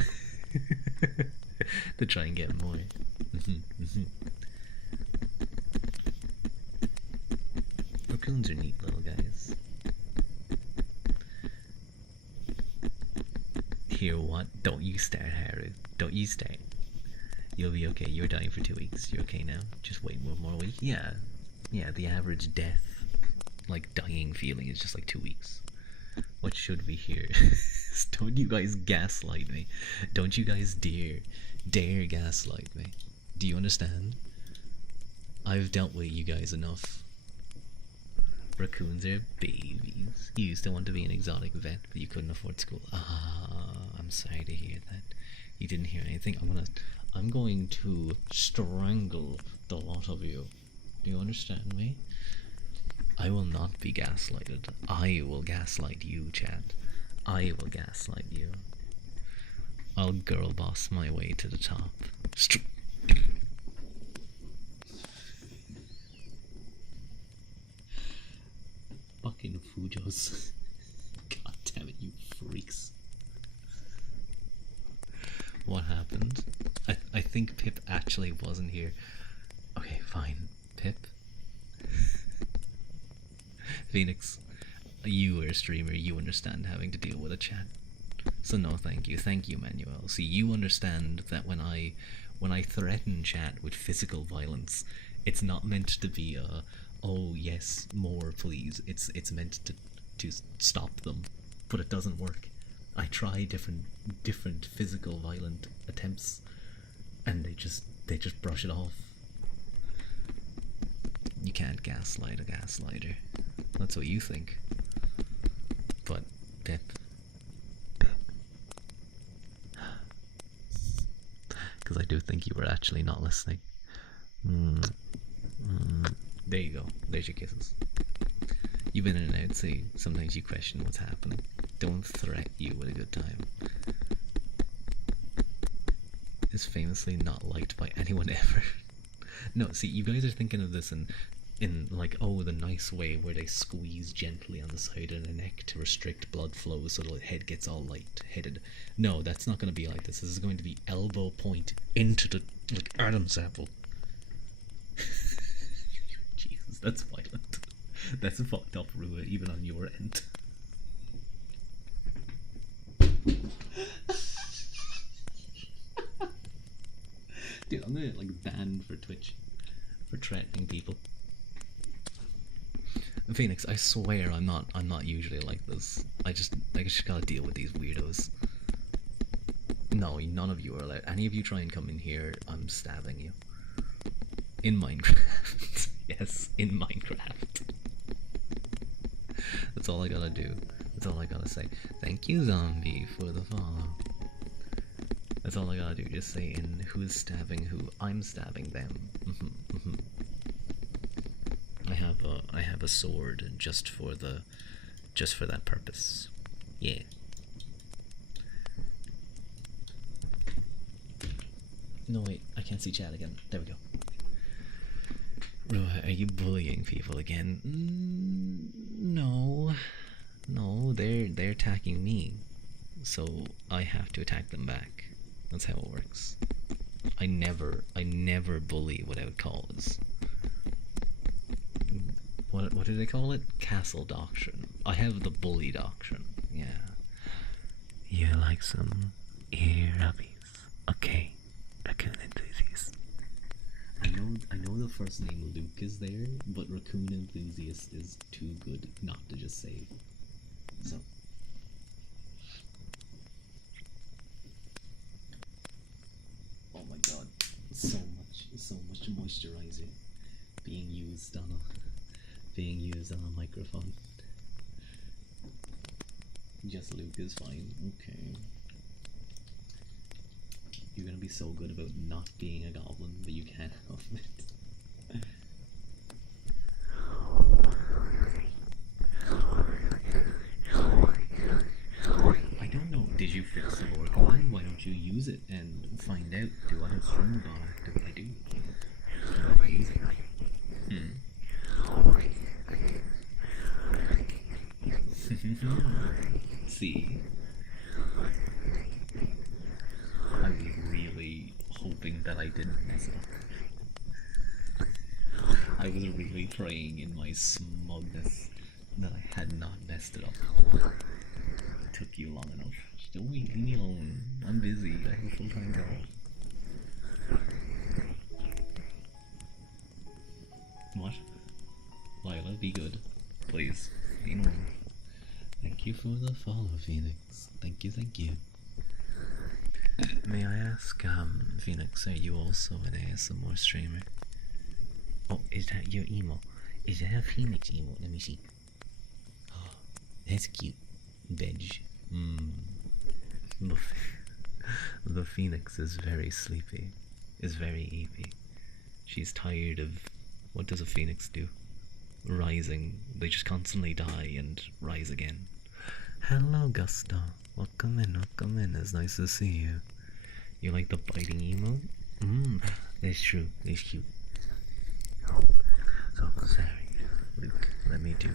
to try and get more. Raccoons are neat little guys. Hear what? Don't you start, Haru. Don't you start. You'll be okay. You were dying for 2 weeks. You're okay now. Just wait one more week. Yeah. Yeah, the average death, like dying feeling, is just like 2 weeks. What should we hear? Don't you guys gaslight me. Don't you guys dare gaslight me. Do you understand? I've dealt with you guys enough. Raccoons are babies. You used to want to be an exotic vet, but you couldn't afford school. I'm sorry to hear that. You didn't hear anything. I'm going to strangle the lot of you. Do you understand me? I will not be gaslighted. I will gaslight you, chat. I will gaslight you. I'll girl boss my way to the top. Fucking Fujos. God damn it, you freaks. What happened? I think Pip actually wasn't here. Okay, fine. Pip? Phoenix, you are a streamer, you understand having to deal with a chat. So no thank you. Thank you, Manuel. See, you understand that when I threaten chat with physical violence, it's not meant to be a, oh yes, more please. It's meant to stop them. But it doesn't work. I try different physical violent attempts and they just brush it off. You can't gaslight a gaslighter. That's what you think. But Pip. Because I do think you were actually not listening. There you go. There's your kisses. You've been in and out, so sometimes you question what's happening. Don't threat you with a good time. Is famously not liked by anyone ever. No, see, you guys are thinking of this in like, oh, the nice way where they squeeze gently on the side of the neck to restrict blood flow so the head gets all light-headed. No, that's not going to be like this. This is going to be elbow point into the, like, Adam's apple. Jesus, that's violent. That's fucked up, Rua, even on your end. Dude, I'm gonna like ban for Twitch for threatening people. Phoenix, I swear I'm not usually like this. I just gotta deal with these weirdos. No, none of you are allowed. Any of you try and come in here, I'm stabbing you. In Minecraft. Yes, in Minecraft. That's all I gotta do. That's all I gotta say. Thank you, Zombie, for the follow. That's all I gotta do. Just say in who's stabbing who. I'm stabbing them. I have a sword just for that purpose. Yeah. No wait, I can't see chat again. There we go. Roa, are you bullying people again? No. No, they're attacking me. So I have to attack them back. That's how it works. I never bully without cause. What do they call it? Castle doctrine. I have the bully doctrine. Yeah. You like some ear rubbies? Okay, raccoon enthusiast. I know the first name Luke is there, but raccoon enthusiast is too good not to just say. So. Oh my god. moisturizer being used on a microphone. Just Luke is fine. Okay. You're gonna be so good about not being a goblin, but you can't help it. I don't know. Did you fix the Orcon? Why don't you use it and find out? Do I have stream bot active? I do. Can I use it? See? I was really hoping that I didn't mess it up. I was really praying in my smugness that I had not messed it up. It took you long enough. Don't leave me alone. I'm busy. I have a full-time job. What? Lila, be good. Please. Be normal. Thank you for the follow, Phoenix. Thank you, thank you. May I ask, Phoenix, are you also an ASMR streamer? Oh, is that your emo? Is that a Phoenix emo? Let me see. Oh, that's cute. Veg. The Phoenix is very sleepy. Is very eepy. She's tired of... What does a Phoenix do? Rising. They just constantly die and rise again. Hello, Gusto. Welcome in, welcome in. It's nice to see you. You like the biting emote? It's true. It's cute. So, sorry. Luke, let me do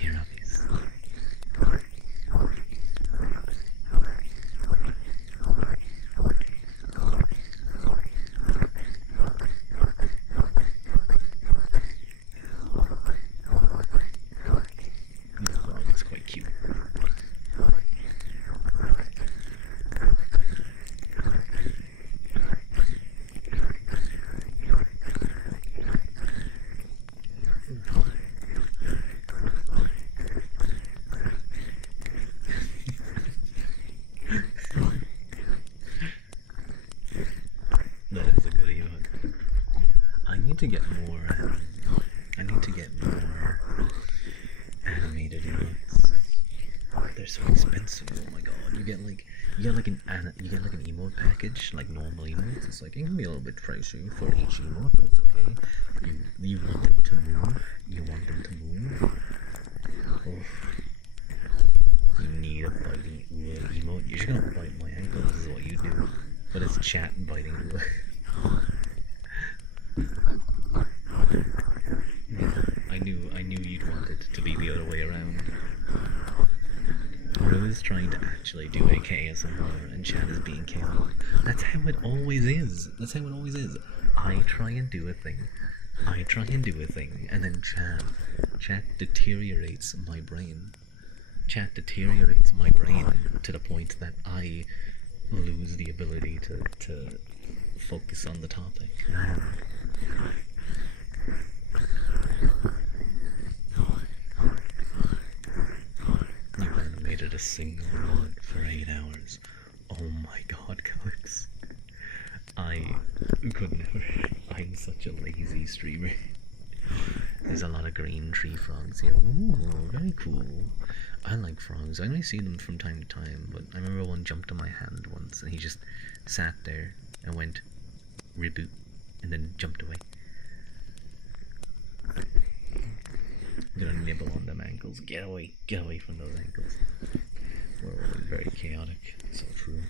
your hobbies. This dog is quite cute. That is a good emote. I need to get more. Animated emotes. They're so expensive. Oh my god! You get like an emote package, like normal emotes. It's like it can be a little bit pricey for each emote, but it's okay. You want them to move. You want them to move. Oh. You need a biting emote. You're just gonna bite my ankle. This is what you do. But it's chat biting. Yeah, I knew you'd want it to be the other way around. Rose trying to actually do a KSMR and chat is being chaotic. That's how it always is. That's how it always is. I try and do a thing. And then chat deteriorates my brain. Chat deteriorates my brain to the point that I lose the ability to focus on the topic. You've animated a single word for 8 hours. Oh my god, Calypso. I could never. I'm such a lazy streamer. There's a lot of green tree frogs here. Ooh, very cool. I like frogs. I only see them from time to time, but I remember one jumped on my hand once and he just sat there and went reboot and then jumped away. I'm gonna nibble on them ankles. Get away from those ankles. We're always very chaotic. So true.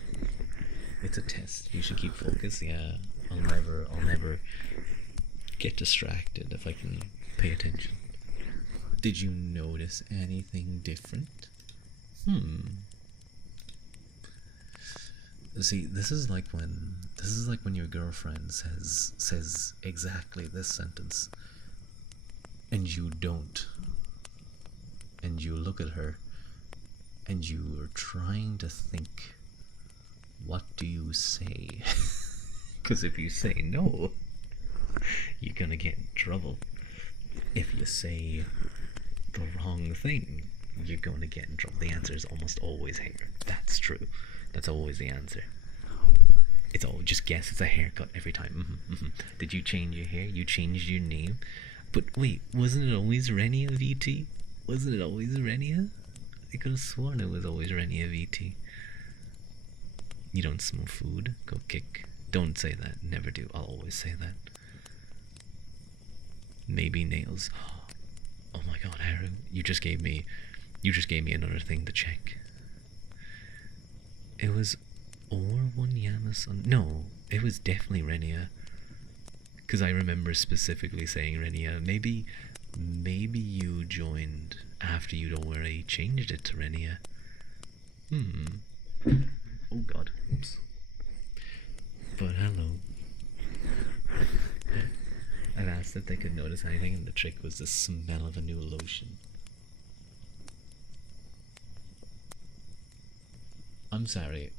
It's a test. You should keep focus. Yeah, I'll never get distracted if I can pay attention. Did you notice anything different? See, this is like when your girlfriend says exactly this sentence and you don't. And you look at her and you are trying to think, what do you say? Because if you say no, you're gonna get in trouble. If you say the wrong thing, you're gonna get in trouble. The answer is almost always hair. That's true. That's always the answer. It's all just guess. It's a haircut every time. Did you change your hair? You changed your name? But wait, wasn't it always Renia VT? Wasn't it always Renia? I could have sworn it was always Renia VT. You don't smell food? Go kick. Don't say that. Never do. I'll always say that. Maybe nails. Oh my god, Haru, you just gave me another thing to check. It was or one Yamasan. No, it was definitely Renia. Because I remember specifically saying Renia. Maybe you joined after you already changed it to Renia. Oh god. Oops. But hello. I've asked if they could notice anything, and the trick was the smell of a new lotion. I'm sorry.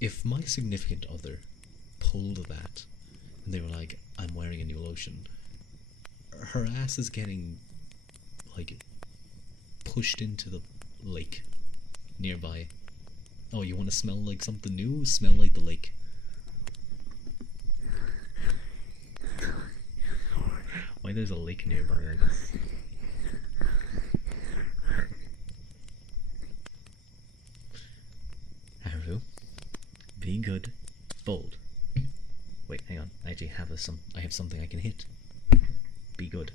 If my significant other pulled that and they were like, I'm wearing a new lotion, her ass is getting like pushed into the lake nearby. Oh, you want to smell like something new? Smell like the lake. Why there's a lake nearby, I guess. Haru, be good. Bold. Wait, hang on. I actually have I have something I can hit. Be good.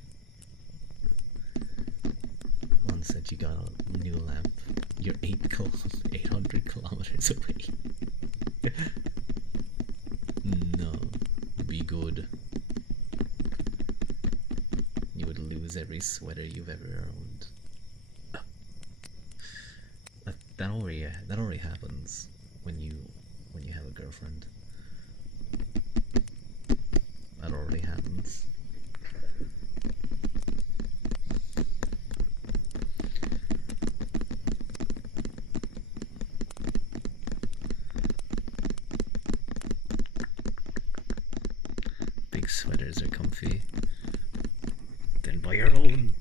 One said you got a new lamp. You're 800 kilometers away. No. Be good. You would lose every sweater you've ever owned. That already happens when you have a girlfriend. That already happens. Big sweaters are comfy. Then buy your own.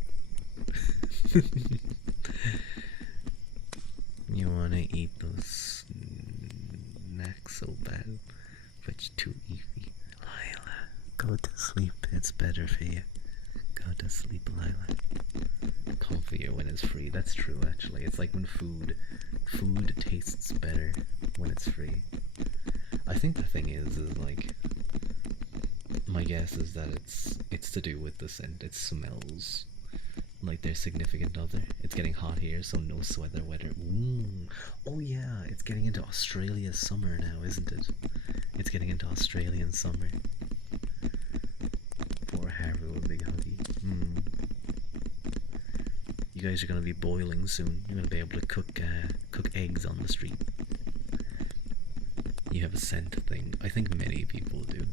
You wanna eat those snacks so bad, but it's too easy. Lila, go to sleep. It's better for you. Go to sleep, Lila. Comfier when it's free. That's true, actually. It's like when food tastes better when it's free. I think the thing is like, my guess is that it's to do with the scent. It smells like their significant other. It's getting hot here, so no sweater weather. Ooh. Oh yeah, it's getting into Australia's summer now, isn't it? It's getting into Australian summer. Poor Haru, a big huggy. You guys are gonna be boiling soon. You're gonna be able to cook eggs on the street. You have a scent thing. I think many people do.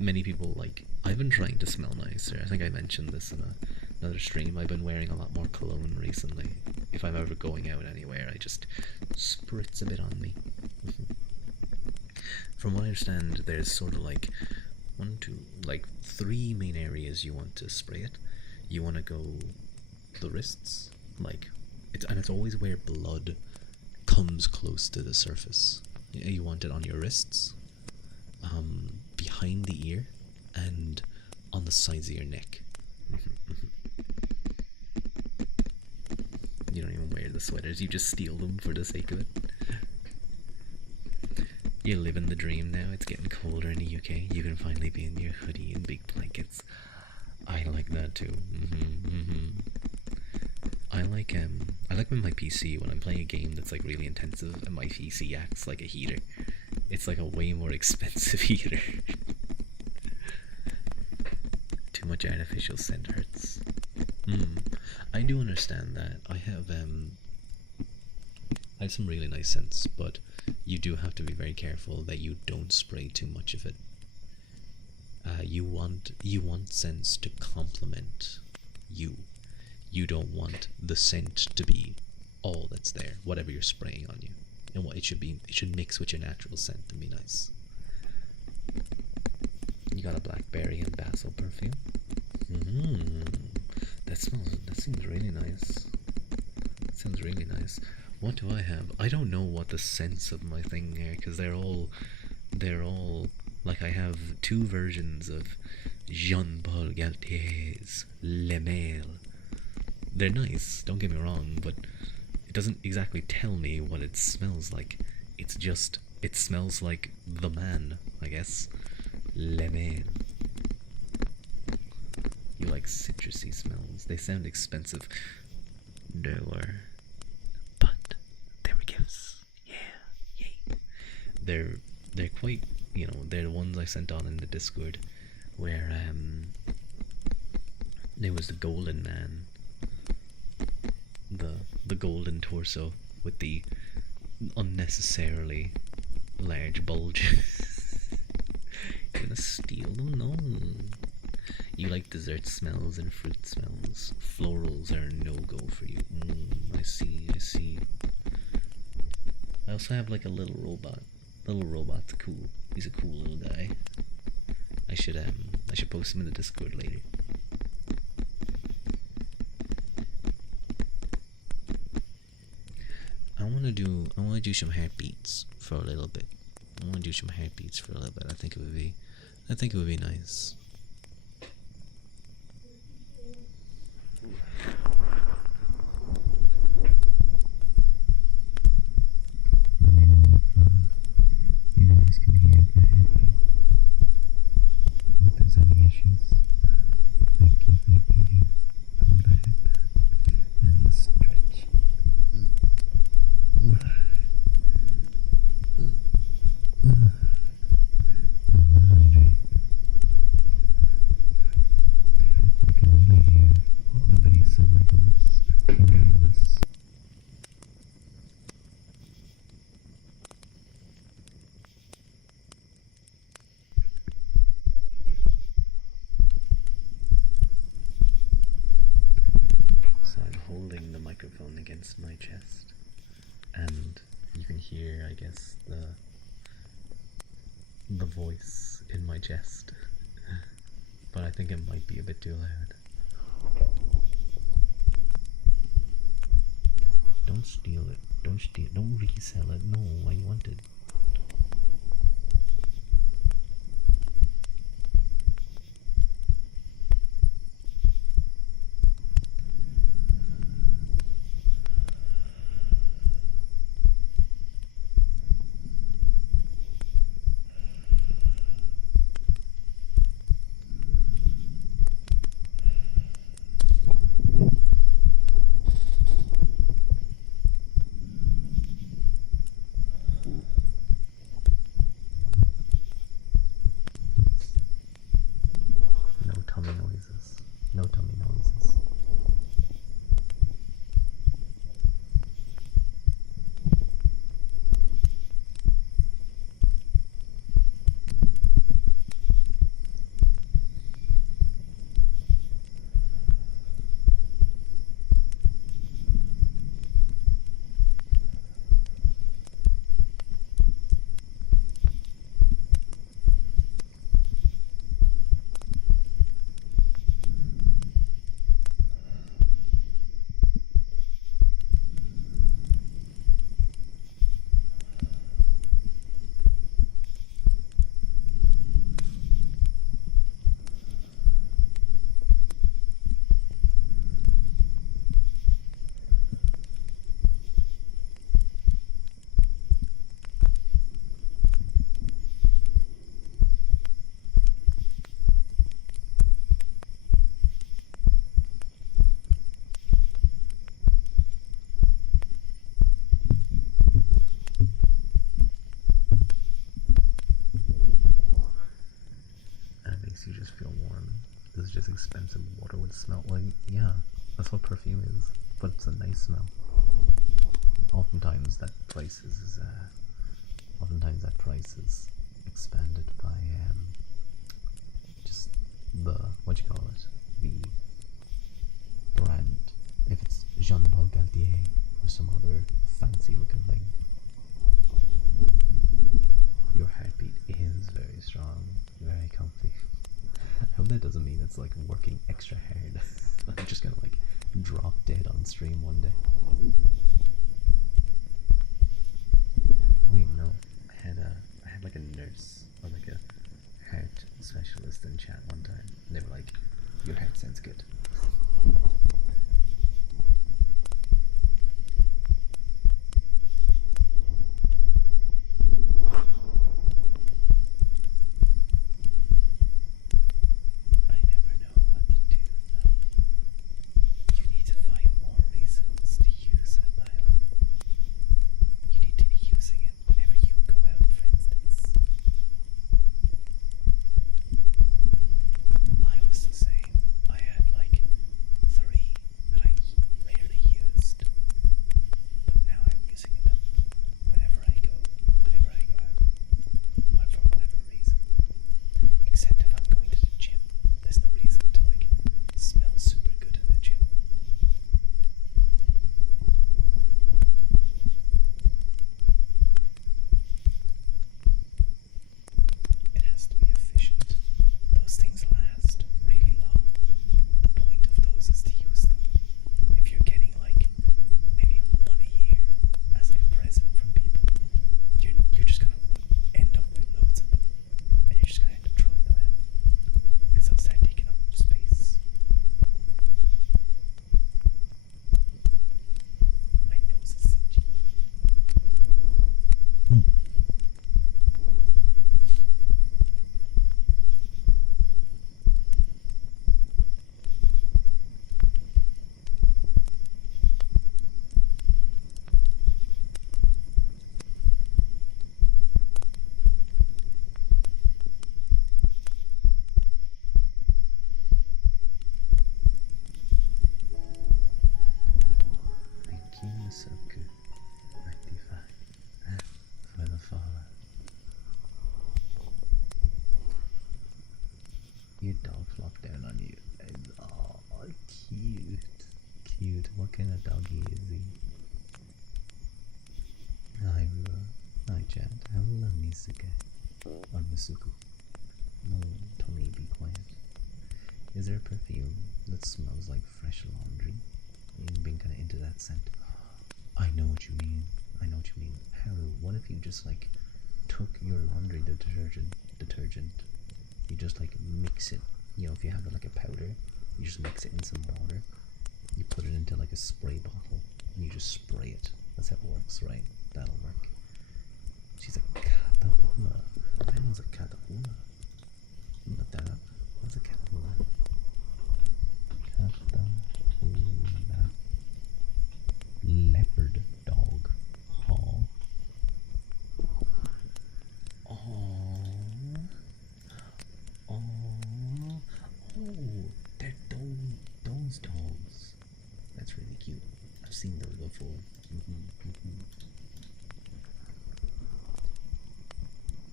Many people, like, I've been trying to smell nicer. I think I mentioned this in another stream. I've been wearing a lot more cologne recently. If I'm ever going out anywhere, I just spritz a bit on me. From what I understand, there's sort of like 3 main areas you want to spray it. You want to go the wrists, like, it's always where blood comes close to the surface. You want it on your wrists, behind the ear, and on the sides of your neck. You don't even wear the sweaters, you just steal them for the sake of it. You're living the dream now. It's getting colder in the UK. You can finally be in your hoodie and big blankets. I like that too. I like when my PC, when I'm playing a game that's like really intensive and my PC acts like a heater. It's like a way more expensive heater. Too much artificial scent hurts. I do understand that. I have some really nice scents, but you do have to be very careful that you don't spray too much of it. You want scents to complement you. You don't want the scent to be all that's there, whatever you're spraying on you. And what it should mix with your natural scent and be nice. You got a blackberry and basil perfume. That seems really nice. Sounds really nice. What do I have? I don't know what the sense of my thing are, because they're all like, I have two versions of Jean-Paul Gaultier's Le Mail. They're nice, don't get me wrong, but it doesn't exactly tell me what it smells like. It's just, it smells like the man, I guess. Le Mail. You like citrusy smells. They sound expensive. They were, but they were gifts. Yeah, yay. They're quite, you know, they're the ones I sent on in the Discord, where there was the golden man, the golden torso with the unnecessarily large bulge. You're gonna steal them? No. You like dessert smells and fruit smells. Florals are a no-go for you. I see. I also have like a little robot. Little robot's cool. He's a cool little guy. I should post him in the Discord later. I wanna do some heartbeats for a little bit. I think it would be nice. You guys can hear the heartbeat. If there's any issues, thank you for the headband and the stretch. And the hydrate. You can really hear the bass of my voice from doing this. So I'm holding the microphone against my chest, and you can hear, I guess, the voice in my chest. But I think it might be a bit too loud. Don't steal it. Don't resell it. No, I want it. No tummy noises. You just feel warm. This is just expensive water would smell like. Yeah, that's what perfume is, but it's a nice smell. Oftentimes that price is expanded by just the, what you call it, the brand. If it's Jean-Paul Gaultier or some other fancy looking thing. Your heartbeat is very strong, very comfy. I hope that doesn't mean it's like working extra hard. I'm just gonna like drop dead on stream one day. Musoku 95 for the follow. Your dog flopped down on you. And, oh, cute. Cute. What kind of doggy is he? Hi, Rua. Hi, Chad. Hello, Nisuke. Or Masuku. No, Tony, be quiet. Is there a perfume that smells like fresh laundry? You've been kind of into that scent. I know what you mean. I know what you mean. Haru, what if you just like took your laundry detergent, you just like mix it, you know, if you have like a powder, you just mix it in some water, you put it into like a spray bottle, and you just spray it. That's how it works, right? That'll work. She's a caterpillar. That was a caterpillar. Look that up. What's a caterpillar? Caterpillar. Leopard dog. Haw. Aww. Aww. Oh, they're those dogs. That's really cute. I've seen those before.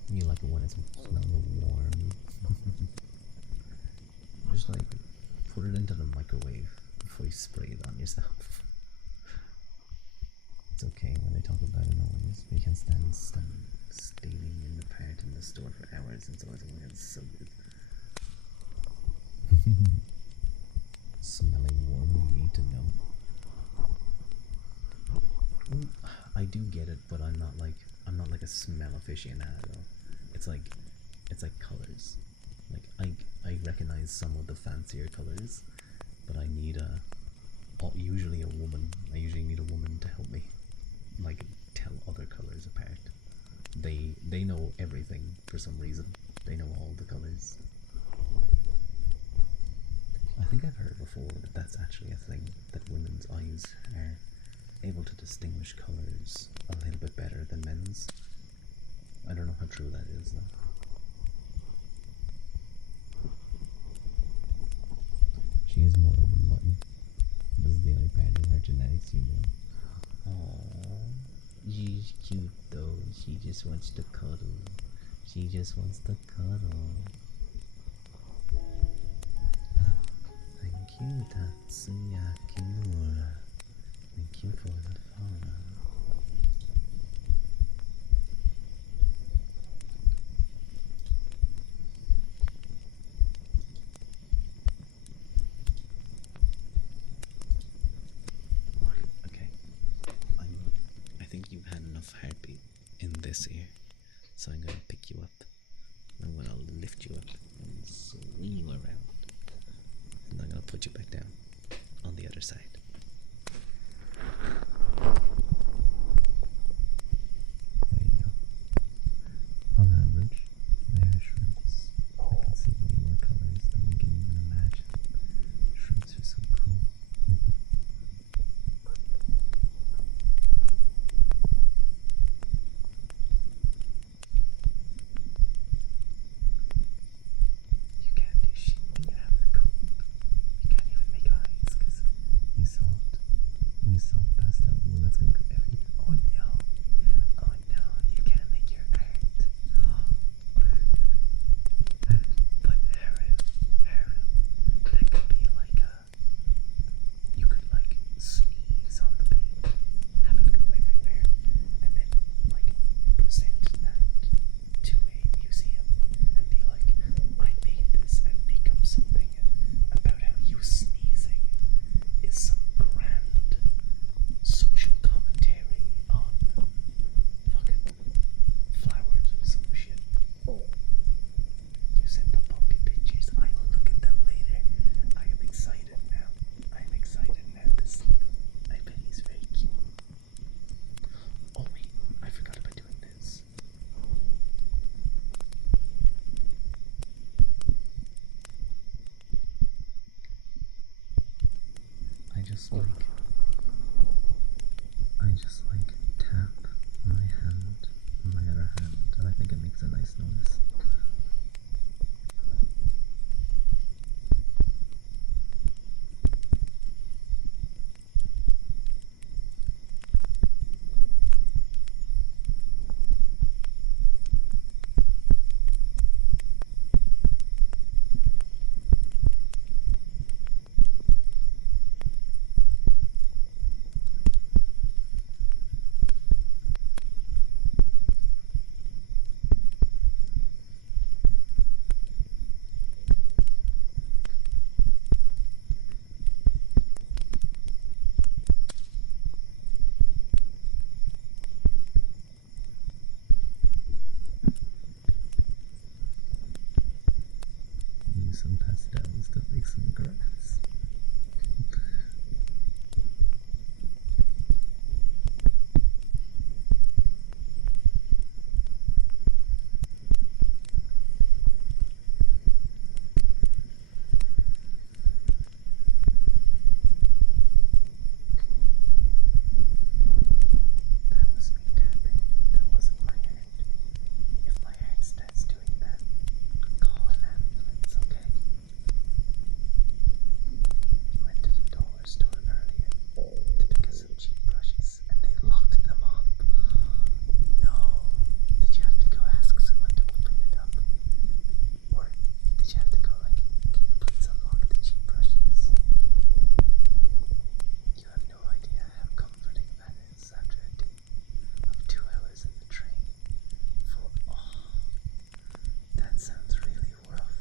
You like it when it smells warm. Just like put it into the microwave before you spray it on yourself. It's okay when they talk about it always. We can stand staining in the part in the store for hours, and so it's so good. Smelling warm, you need to know. I do get it, but I'm not like a smell aficionado. It's like colors. Like I recognize some of the fancier colors, but I need usually a woman. I usually need a woman to help me like tell other colors apart. They know everything for some reason. They know all the colors. I think I've heard before that that's actually a thing, that women's eyes are able to distinguish colors a little bit better than men's. I don't know how true that is though. She is more of a mutton. This is the only part of her genetics you know. Aww, she's cute though. She just wants to cuddle. She just wants to cuddle. Thank you, Tatsuya Kimura. Thank you for the follow. Okay. I think you've had enough heartbeat in this ear, so I'm gonna pick you up. I'm gonna lift you up and swing you around. And I'm gonna put you back down on the other side. There you go. On average, they are shrimps. I can see way more colors than you can even imagine. Shrimps are so cool. You can't do shit when you have the cold. You can't even make eyes because you saw it. You saw it passed out. Well, that's gonna go everywhere. Oh no. Oh no. You can't make your art. But Haru, that could be like you could like sneeze on the paint, have it go everywhere, and then like present that to a museum and be like, I made this, and make up something about how you sneezing is some grand social commentary on fucking flowers or some shit. You sent the puppy pictures. I will look at them later. I am excited now. I'm excited now to see them. I bet he's very cute. Oh wait, I forgot about doing this. I just like tap my hand on my other hand, and I think it makes a nice noise. and pass it down to make some grass. That was me tapping. That wasn't my hand. If my hand starts doing that, call an ambulance, okay? You went to the dollar store earlier to pick up some cheap brushes and they locked them up. No. Did you have to go ask someone to open it up? Or did you have to go like, can you please unlock the cheap brushes? You have no idea how comforting that is after a day of 2 hours in the train. That sounds really rough.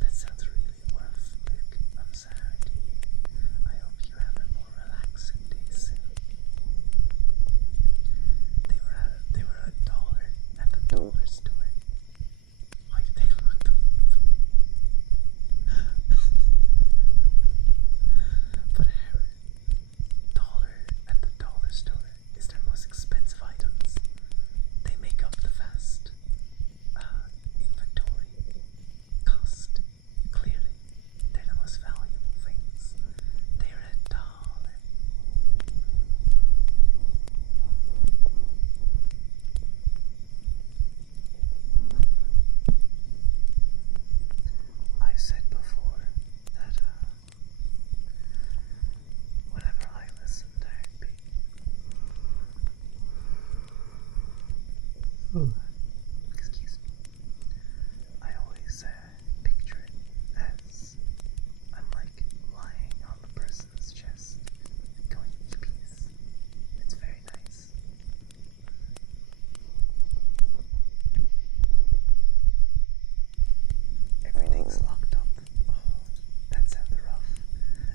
That sounds really rough, Luke. I'm sorry to hear. I hope you have a more relaxing day soon. They were $1 at the dollar store. Why did they look them up? But Harry, dollar at the dollar store is their most expensive items. They make up the vast inventory cost. Clearly, they're the most valuable things. They're $1. I said before that whenever I listen to Heartbeat, excuse me, I always picture it as I'm like lying on the person's chest, going peace. It's very nice. Everything's locked up. Oh, that sounds rough.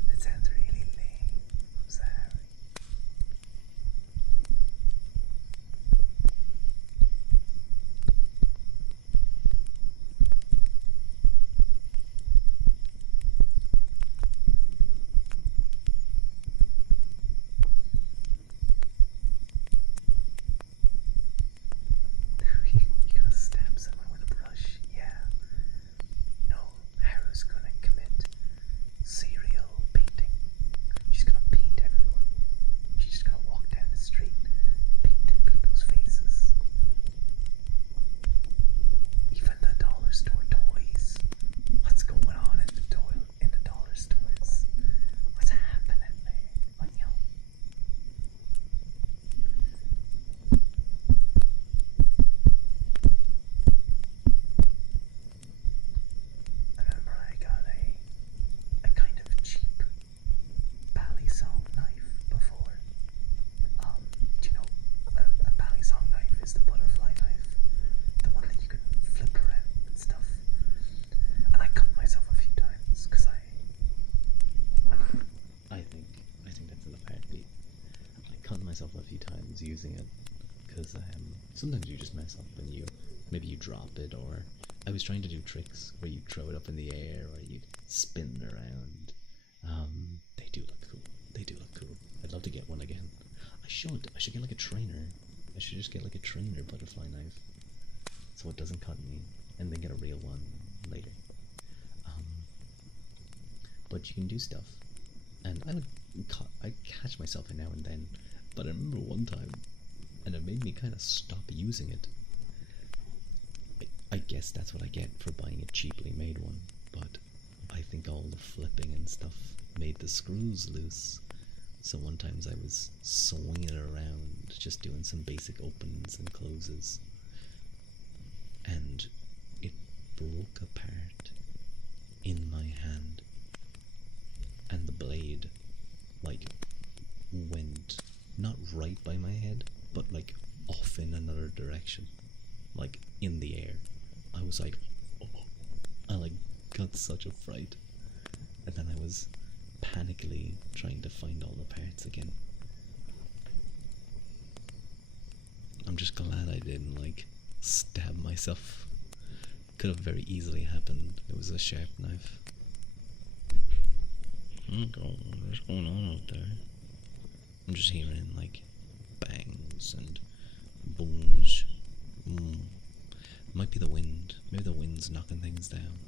That sounds really lame. I'm sorry. You're gonna stab someone with a brush? Yeah. No, Haru's gonna commit serial painting. She's gonna paint everyone. She's just gonna walk down the street, painting people's faces. Even the dollar store toys. What's going on in the dollar stores? What's happening there? What, you know? I remember I got a kind of cheap Balisong knife before. Do you know a Balisong knife is the butterfly knife, the one that you can flip around and stuff. And I cut myself a few times because I think that's the Heartbeat. I cut myself a few times using it because sometimes you just mess up and maybe you drop it, or I was trying to do tricks where you throw it up in the air or you spin it around. They do look cool. They do look cool. I'd love to get one again. I should get like a trainer. I should just get like a trainer butterfly knife so it doesn't cut me, and then get a real one later. But you can do stuff, and I catch myself now and then. But I remember one time, and it made me kind of stop using it. I guess that's what I get for buying a cheaply made one, but I think all the flipping and stuff made the screws loose. So one times I was swinging it around, just doing some basic opens and closes, and it broke apart in my hand, and the blade like went not right by my head, but like off in another direction, like in the air. I was like, oh. I like got such a fright, and then I was panically trying to find all the parts again. I'm just glad I didn't like stab myself Could have very easily happened. It was a sharp knife. What's going on out there? I'm just hearing like bangs and booms. Might be the wind. Maybe the wind's knocking things down.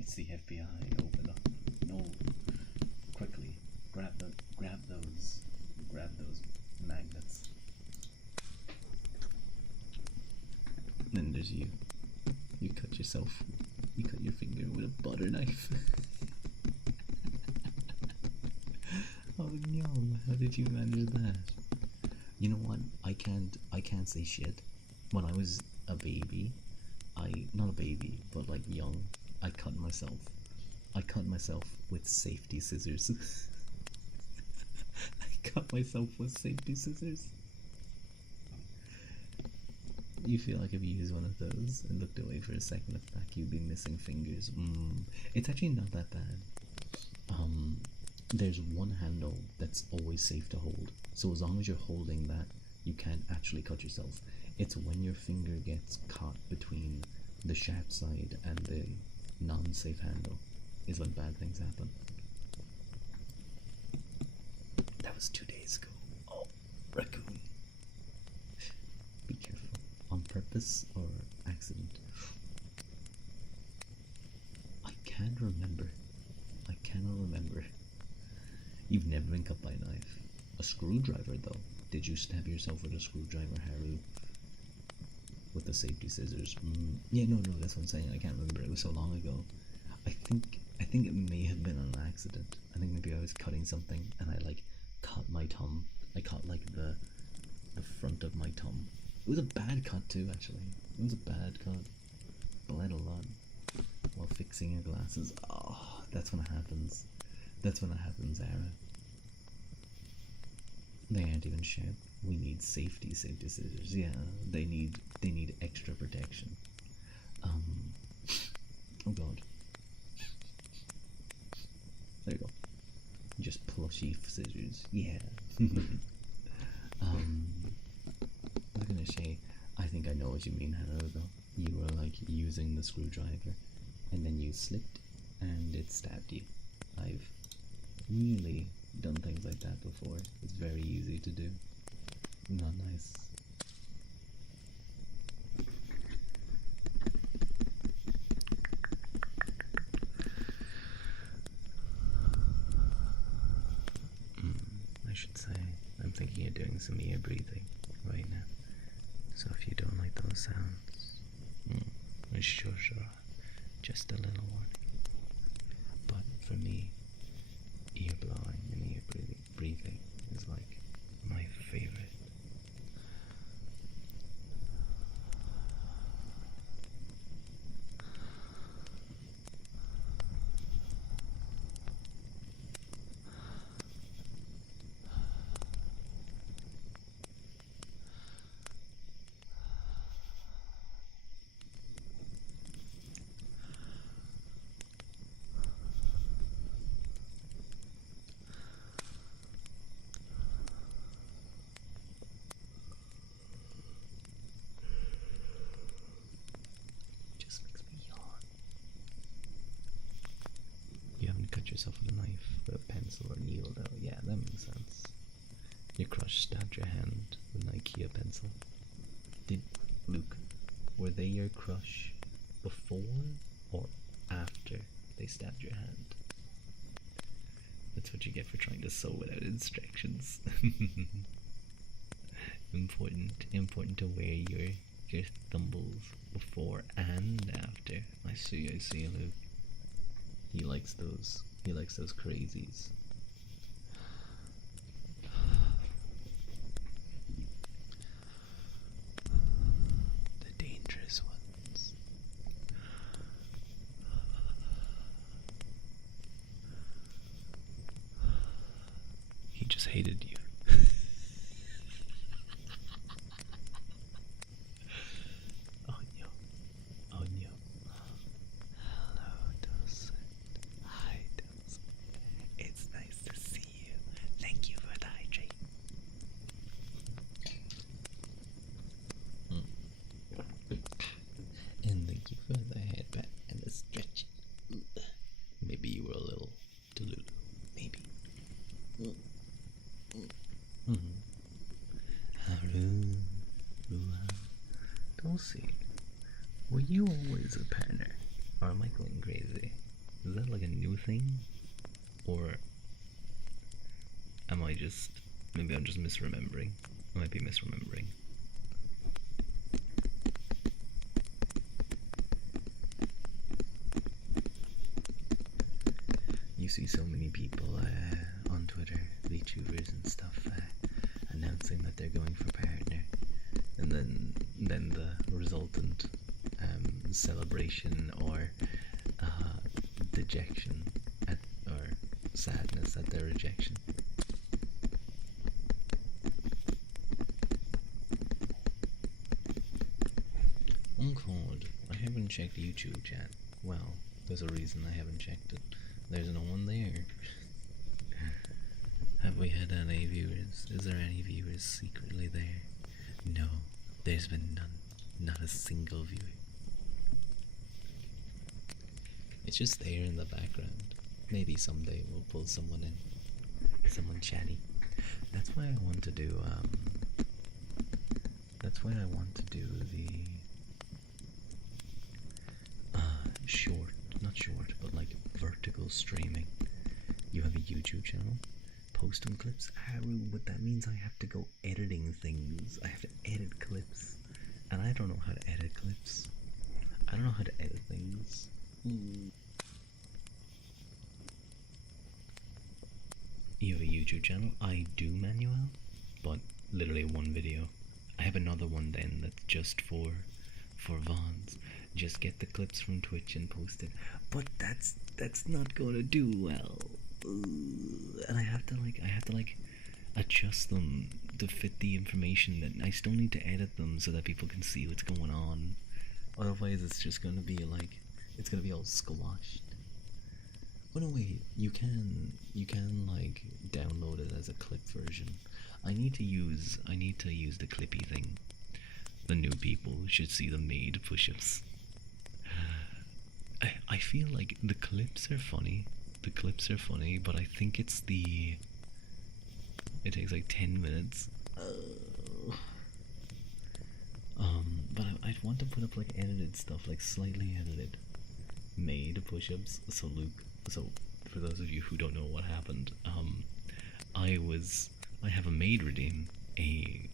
It's the FBI. Open up. No. Quickly. Grab those magnets. Then there's you. You cut yourself. You cut your finger with a butter knife. Oh no, how did you manage that? You know what? I can't say shit. When I was a baby, not a baby, but like young, I cut myself. I cut myself with safety scissors. I cut myself with safety scissors. You feel like if you used one of those and looked away for a second at the back, you'd be missing fingers. It's actually not that bad. There's one handle that's always safe to hold. So as long as you're holding that, you can't actually cut yourself. It's when your finger gets caught between the sharp side and the non-safe handle is when bad things happen. That was 2 days ago. Oh, raccoon. Be careful. On purpose or accident? I can't remember. I cannot remember. You've never been cut by a knife. A screwdriver, though. Did you stab yourself with a screwdriver, Haru? With the safety scissors? Yeah, no, that's what I'm saying. I can't remember. It was so long ago. I think it may have been an accident. I think maybe I was cutting something and I like cut my thumb. I cut like the front of my thumb. It was a bad cut too, actually. It was a bad cut. Bled a lot while fixing your glasses. Oh, that's when it happens. That's when it happens, Ara. They aren't even sharp. We need safety scissors. Yeah, they need extra protection. Oh god. There you go. Just plushy scissors. Yeah. I was gonna say, I think I know what you mean, Haru, though. You were like using the screwdriver and then you slipped and it stabbed you. I've really done things like that before. It's very easy to do. Not nice. I should say, I'm thinking of doing some ear breathing right now. So if you don't like those sounds, sure, just a little warning. But for me, ear blowing and ear breathing is like my favorite. You haven't cut yourself with a knife, with a pencil or needle, though. Yeah, that makes sense. Your crush stabbed your hand with an IKEA pencil. Luke, were they your crush before or after they stabbed your hand? That's what you get for trying to sew without instructions. Important to wear your thumbles before and after. I see, Luke. He likes those crazies. The dangerous ones. He just hated you. Oh no. Hello, Dawson. Hi, Dawson. It's nice to see you. Thank you Are you always a partner? Or am I going crazy? Is that like a new thing? Or am I just... maybe I'm just misremembering. I might be misremembering. You see so many people on Twitter, VTubers and stuff, announcing that they're going for partner, and then the resultant celebration or dejection or sadness at their rejection. Oh God, I haven't checked YouTube chat. Well, there's a reason I haven't checked it. There's no one there. Have we had any viewers? Is there any viewers secretly there? No, there's been none. Not a single viewer. It's just there in the background. Maybe someday we'll pull someone in. Someone chatty. That's why I want to do, that's why I want to do the, short, not short, but like vertical streaming. You have a YouTube channel, post some clips. But that means I have to go editing things. I have to edit clips, and I don't know how to edit clips. I don't know how to edit things. You have a YouTube channel? I do, Manuel, but literally one video. I have another one then that's just for Vons. Just get the clips from Twitch and post it. But that's not gonna do well. And I have to adjust them to fit the information. That I still need to edit them so that people can see what's going on. Otherwise it's just gonna be like, it's gonna be all squashed. Oh no, wait, you can like download it as a clip version. I need to use the clippy thing. The new people should see the made push-ups. I feel like the clips are funny. The clips are funny, but I think it's it takes like 10 minutes. But I'd want to put up like edited stuff, like slightly edited made push-ups. So for those of you who don't know what happened, I have a maid redeem, a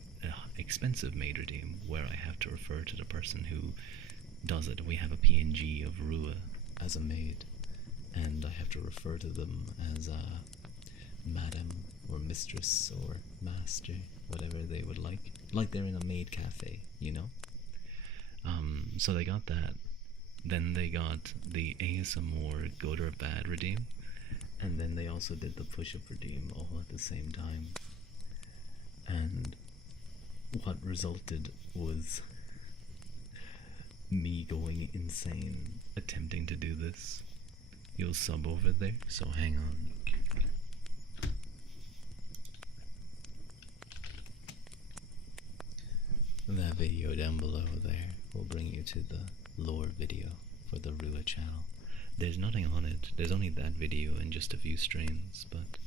expensive maid redeem, where I have to refer to the person who does it. We have a PNG of Rua as a maid, and I have to refer to them as madam or mistress or master, whatever they would like they're in a maid cafe, you know. So they got that. Then they got the ASMR good or bad redeem, and then they also did the push-up redeem all at the same time. And what resulted was me going insane attempting to do this. You'll sub over there, so hang on. That video down below there will bring you to the lore video for the Rua channel. There's nothing on it. There's only that video and just a few streams, but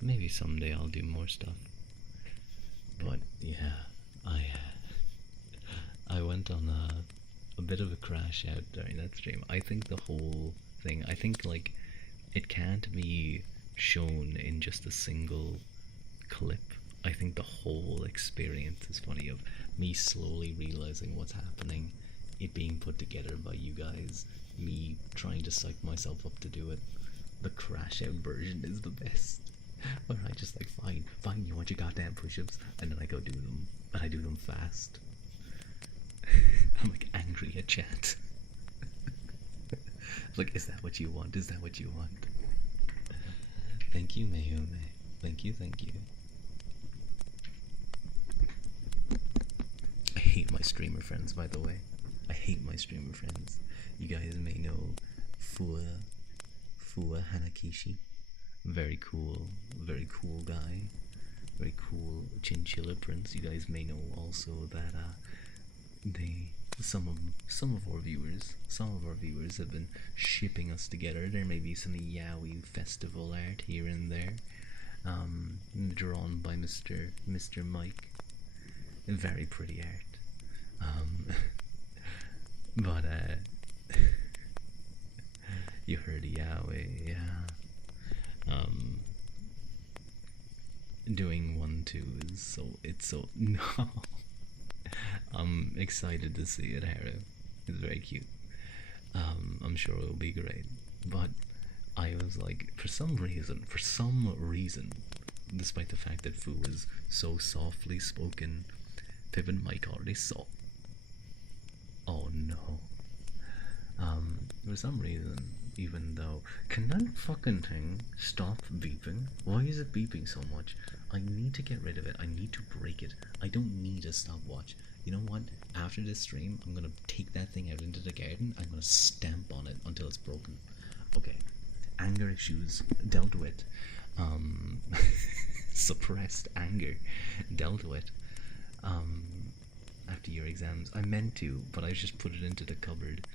maybe someday I'll do more stuff. But yeah, I went on a bit of a crash out during that stream. I think the whole thing, I think like it can't be shown in just a single clip. I think the whole experience is funny, of me slowly realizing what's happening, it being put together by you guys, me trying to psych myself up to do it. The crash out version is the best, where I just like, fine, you want your goddamn push-ups, and then I go do them, and I do them fast. I'm like angry at chat. Like, is that what you want? Is that what you want? Thank you, Mayume. Thank you. I hate my streamer friends, by the way. I hate my streamer friends. You guys may know Fua Hanakishi. Very cool guy. Very cool chinchilla prince. You guys may know also that some of our viewers have been shipping us together. There may be some yaoi festival art here and there, drawn by Mr. Mike. Very pretty art. But you heard Yahweh, yeah. Doing 1-2 is so no. I'm excited to see it, Haru. It's very cute. I'm sure it'll be great. But I was like, for some reason, despite the fact that Fu was so softly spoken, Pip and Mike already saw. Oh no. For some reason, even though, can that fucking thing stop beeping? Why is it beeping so much? I need to get rid of it. I need to break it. I don't need a stopwatch. You know what? After this stream, I'm gonna take that thing out into the garden. I'm gonna stamp on it until it's broken. Okay. Anger issues dealt with. Suppressed anger dealt with. After your exams, I meant to, but I just put it into the cupboard.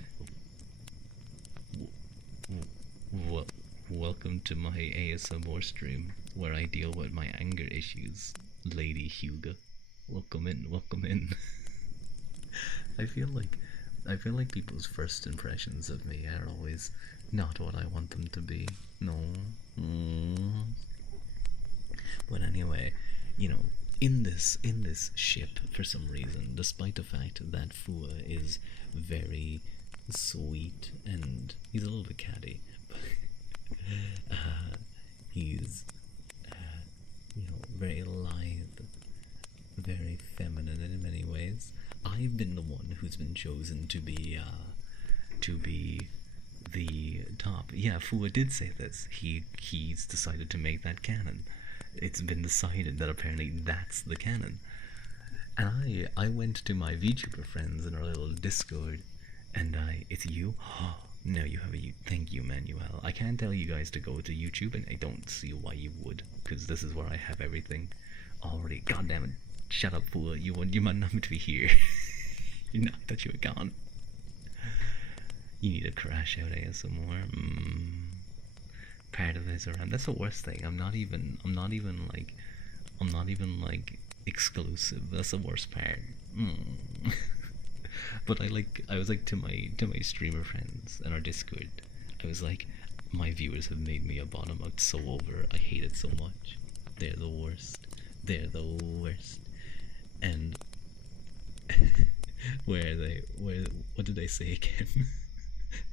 Welcome to my ASMR stream, where I deal with my anger issues, Lady Hugo. Welcome in, welcome in. I feel like people's first impressions of me are always not what I want them to be. No. But anyway, you know, in this ship, for some reason, despite the fact that Fua is very sweet and he's a little bit catty, but he's you know, very lithe, very feminine in many ways. I've been the one who's been chosen to be the top. Yeah, Fua did say this. He's decided to make that canon. It's been decided that apparently that's the canon. And I went to my VTuber friends in our little Discord, and it's you? No, you have a thank you, Manuel. I can't tell you guys to go to YouTube, and I don't see why you would, because this is where I have everything already. God damn it. Shut up, fool. You might not be here. You know, I thought you were gone. You need to crash out ASMR. Part of this around. That's the worst thing. I'm not even like exclusive. That's the worst part. But I was like to my streamer friends and our Discord. I was like, my viewers have made me a bottom out so over. I hate it so much. They're the worst. They're the worst. And what did they say again?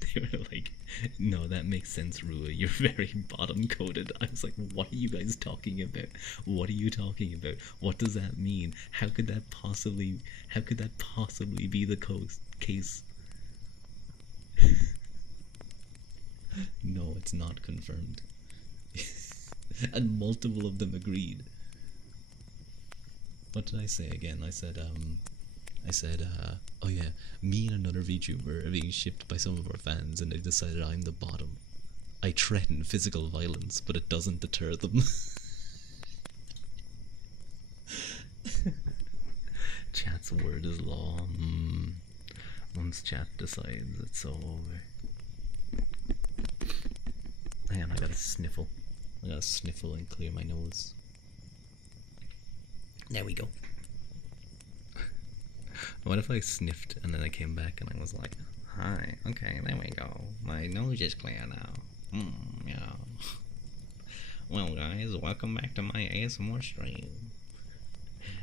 They were like, no, that makes sense, Rua. You're very bottom coded. I was like, what are you guys talking about? What are you talking about? What does that mean? How could that possibly be the case? No, it's not confirmed. And multiple of them agreed. What did I say again? I said, oh yeah, me and another VTuber are being shipped by some of our fans, and they decided I'm the bottom. I threaten physical violence, but it doesn't deter them. Chat's word is law. Once chat decides, it's all over. Hang on, I gotta sniffle. I gotta sniffle and clear my nose. There we go. What if I sniffed and then I came back and I was like, hi, okay, there we go. My nose is clear now. Yeah. Well, guys, welcome back to my ASMR stream.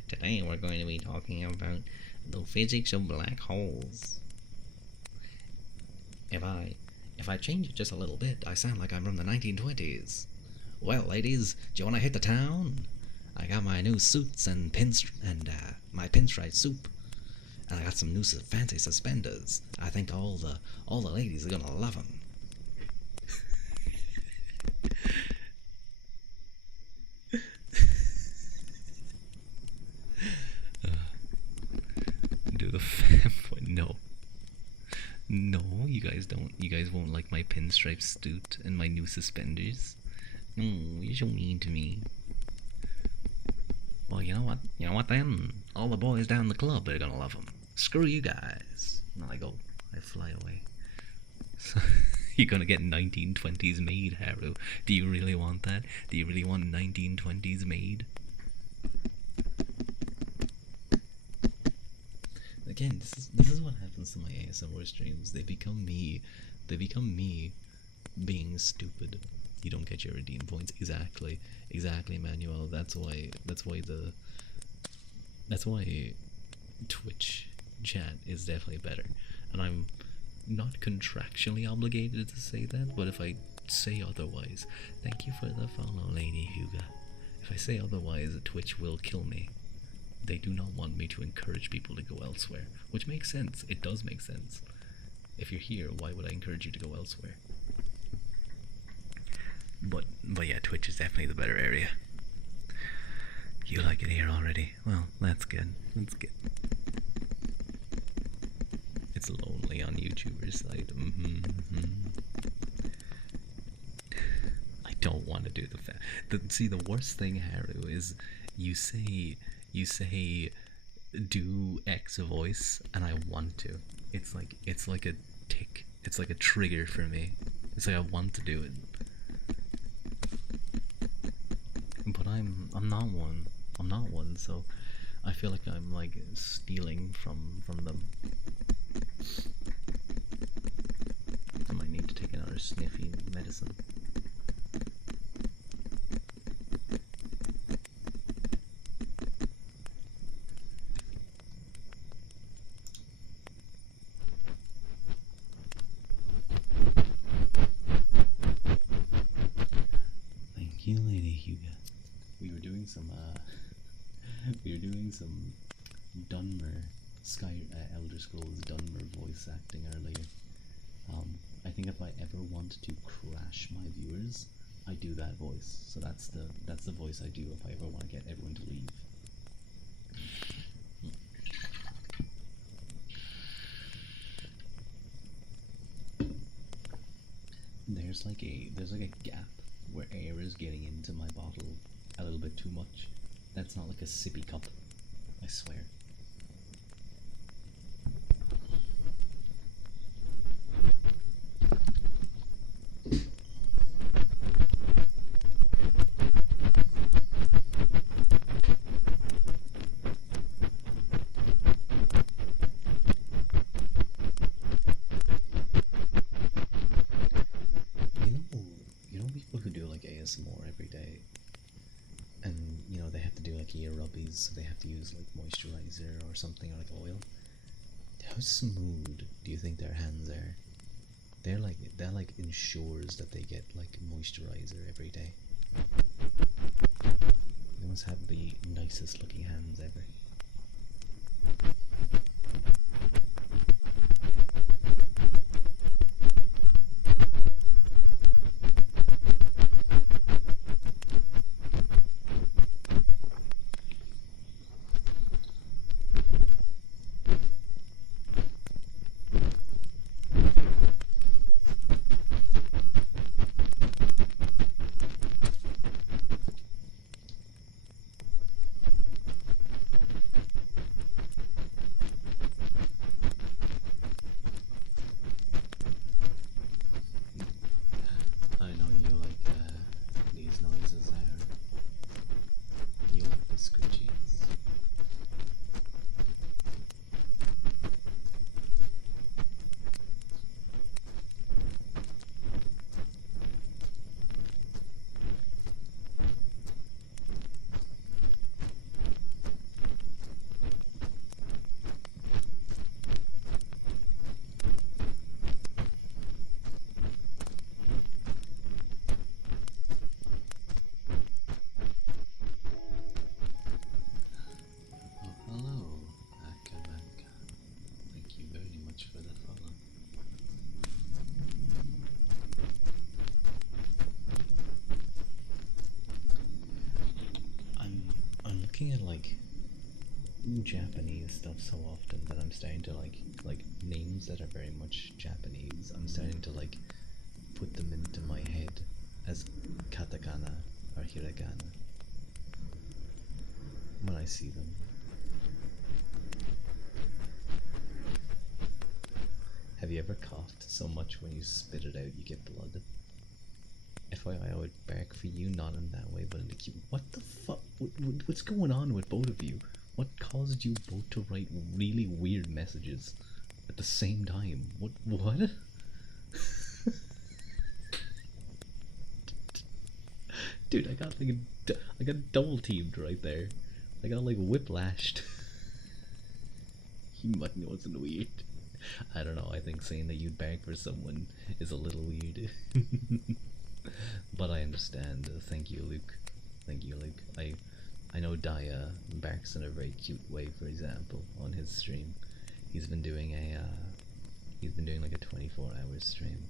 Today we're going to be talking about the physics of black holes. If I change it just a little bit, I sound like I'm from the 1920s. Well, ladies, do you want to hit the town? I got my new suits and my pinstripe soup. And I got some new fancy suspenders. I think all the ladies are gonna love them. Do the fanboy? No, you guys don't. You guys won't like my pinstripe suit and my new suspenders. No, you're so mean to me. Well, you know what? You know what then? All the boys down the club are gonna love them. Screw you guys. And I fly away. So, you're gonna get 1920s made, Haru. Do you really want that? Do you really want 1920s made? again, this is what happens to my ASMR streams. They become me. They become me being stupid. You don't get your redeem points. Exactly. Exactly, Manuel. That's why Twitch chat is definitely better. And I'm not contractually obligated to say that, but if I say otherwise, thank you for the follow, Lady Huga. If I say otherwise, Twitch will kill me. They do not want me to encourage people to go elsewhere, which makes sense. It does make sense. If you're here, why would I encourage you to go elsewhere? But yeah, Twitch is definitely the better area. You like it here already? Well, that's good. That's good. It's lonely on YouTuber's side. I don't want to do see, the worst thing, Haru, is you say do X voice and I want to. It's like a tick. It's like a trigger for me. It's like I want to do it. But I'm not one. I'm not one, so I feel like I'm like stealing from them. I might need to take another sniffy medicine. Thank you, Lady Huga. We were doing some Dunmer Elder Scrolls Dunmer voice acting earlier. I think if I ever want to crash my viewers, I do that voice. So that's the voice I do if I ever want to get everyone to leave. There's like a gap where air is getting into my bottle a little bit too much. That's not like a sippy cup, I swear. You know people who do like ASMR every day, and you know they have to do like ear rubbies, so they have to use like moisturizer or something, or like oil. How smooth do you think their hands are? That like ensures that they get like moisturizer every day. They must have the nicest looking hands ever. I know you like these noises there. You like the screechies. Oh, hello, Akamanka. Thank you very much for the follow. I'm looking at like Japanese stuff so often that I'm starting to like names that are very much Japanese. I'm starting to like put them into my head as katakana or hiragana when I see them. Have you ever coughed so much when you spit it out you get blood? FYI, I would bark for you, not in that way, but in the queue. What the fuck? What's going on with both of you? What caused you both to write really weird messages at the same time? What? Dude, I got double teamed right there. I got like whiplashed. You might know it's weird. I don't know, I think saying that you'd beg for someone is a little weird. But I understand. Thank you, Luke. Thank you, Luke. I know Daya barks in a very cute way, for example, on his stream. He's been doing like a 24-hour stream.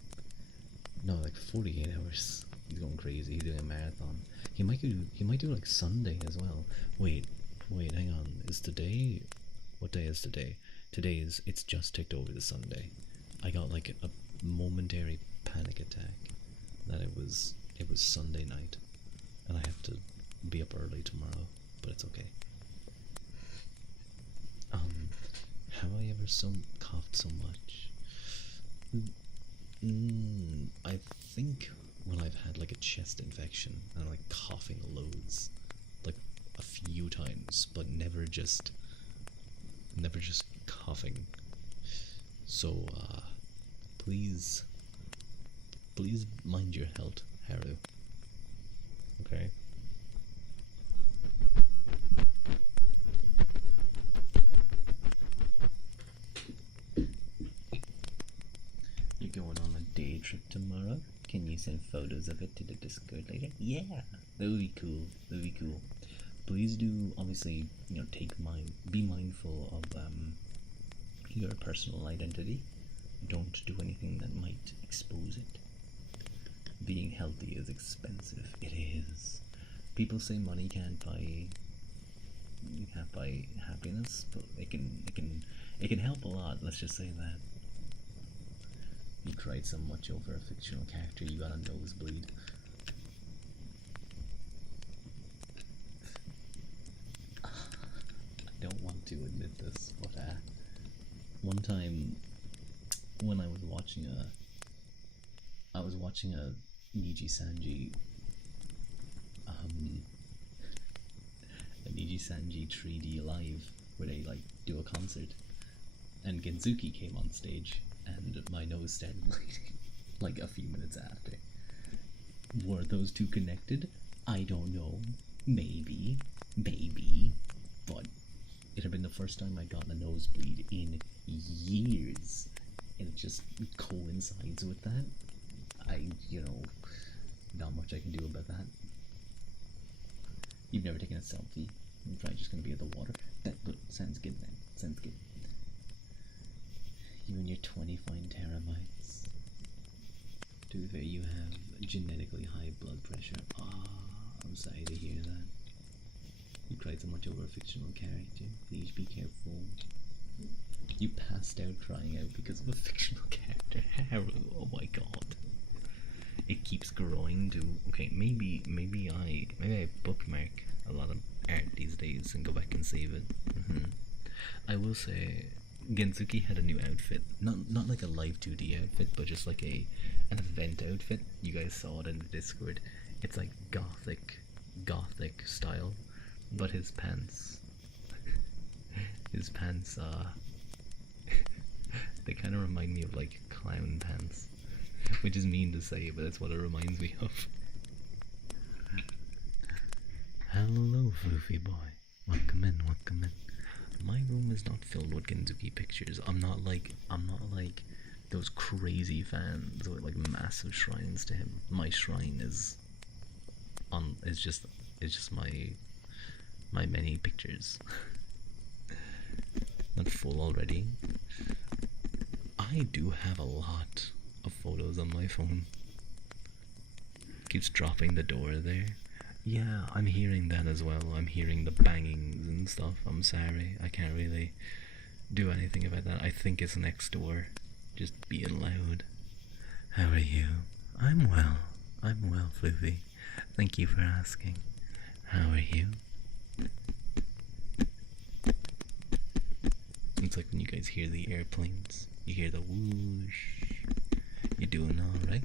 No, like 48 hours. He's going crazy. He's doing a marathon. He might do like Sunday as well. Wait, hang on. Is today? What day is today? It's just ticked over to Sunday. I got like a momentary panic attack that it was Sunday night, and I have to be up early tomorrow, but it's okay. Have I ever coughed so much? I think when I've had like a chest infection and I'm like coughing loads, like a few times, but never just coughing. So please mind your health, Haru. Okay. You're going on a day trip tomorrow? Can you send photos of it to the Discord later? Yeah, that would be cool. Please do, obviously, be mindful of your personal identity. Don't do anything that might expose it. Being healthy is expensive. It is. People say money can't buy happiness, but it can help a lot. Let's just say that. You cried so much over a fictional character, you got a nosebleed. I don't want to admit this, but one time when I was watching a Niji Sanji a Niji Sanji 3D live where they like do a concert, and Genzuki came on stage and my nose started bleeding like a few minutes after. Were those two connected? I don't know. Maybe, but it had been the first time I got a nosebleed in years, and it just coincides with that. Not much I can do about that. You've never taken a selfie. You're probably just gonna be at the water. That sounds good then. Sounds good. You and your 20 fine terabytes. To be fair, you have genetically high blood pressure. I'm sorry to hear that. You cried so much over a fictional character. Please be careful. You passed out crying out because of a fictional character. Haru, oh my god. It keeps growing to, okay, maybe I bookmark a lot of art these days and go back and save it. I will say Genzuki had a new outfit. Not like a live 2D outfit, but just like an event outfit. You guys saw it in the Discord. It's like gothic style, but his pants they kind of remind me of like clown pants, which is mean to say, but that's what it reminds me of. Hello, Floofy boy. Welcome in. My room is not filled with Genzuki pictures. I'm not like those crazy fans with like massive shrines to him. My shrine is just my many pictures. Not full already. I do have a lot of photos on my phone. Keeps dropping the door there. Yeah, I'm hearing that as well. I'm hearing the bangings and stuff. I'm sorry. I can't really do anything about that. I think it's next door. Just being loud. How are you? I'm well, Floofy. Thank you for asking. How are you? It's like when you guys hear the airplanes. You hear the whoosh. You doing alright?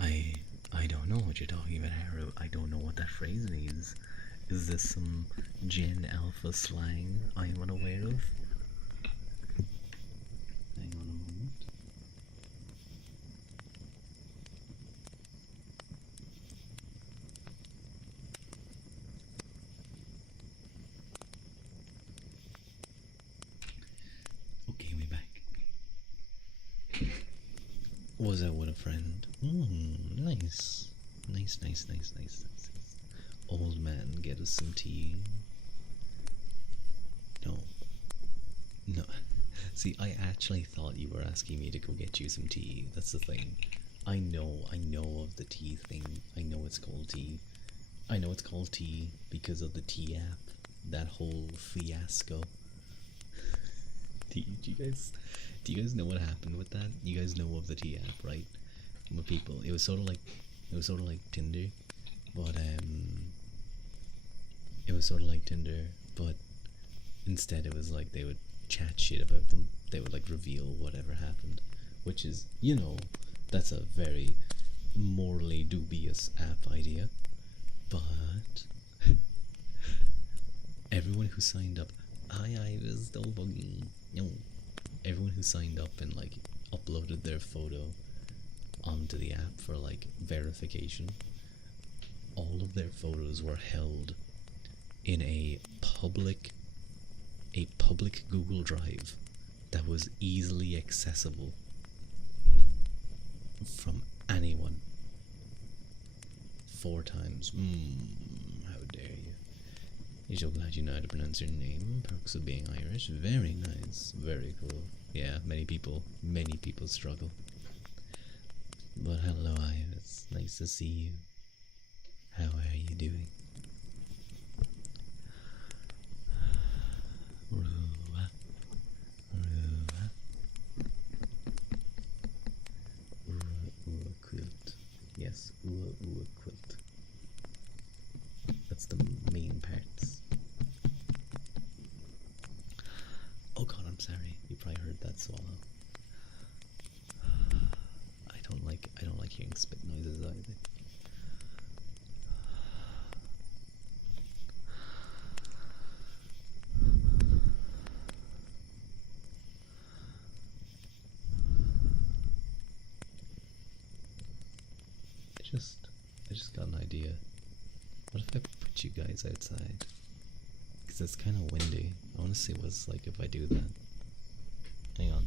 I don't know what you're talking about, Haru. I don't know what that phrase means. Is this some Gen Alpha slang I'm unaware of? Hang on a moment. Okay, we back. Was out with a friend. Nice. Nice. Old man, get us some tea. No. See, I actually thought you were asking me to go get you some tea. That's the thing. I know of the tea thing. I know it's called tea. I know it's called tea because of the tea app. That whole fiasco. Do you guys know what happened with that? You guys know of the tea app, right? With people, it was sort of like Tinder, but instead it was like they would chat shit about them. They would like reveal whatever happened, which is, that's a very morally dubious app idea. But everyone who signed up, I was so buggy. Everyone who signed up and like uploaded their photo onto the app for like verification, all of their photos were held in a public Google Drive that was easily accessible from anyone. 4 times. How dare you. You're so glad you know how to pronounce your name. Perks of being Irish. Very nice. Very cool. Yeah, many people struggle. But hello, Ive. It's nice to see you. How are you doing? Rua. Ua quilt. Yes, ua quilt. That's the main parts. Oh god, I'm sorry. You probably heard that swallow. I don't like hearing spit noises either. I just got an idea. What if I put you guys outside? Because it's kind of windy. I want to see what it's like if I do that. Hang on.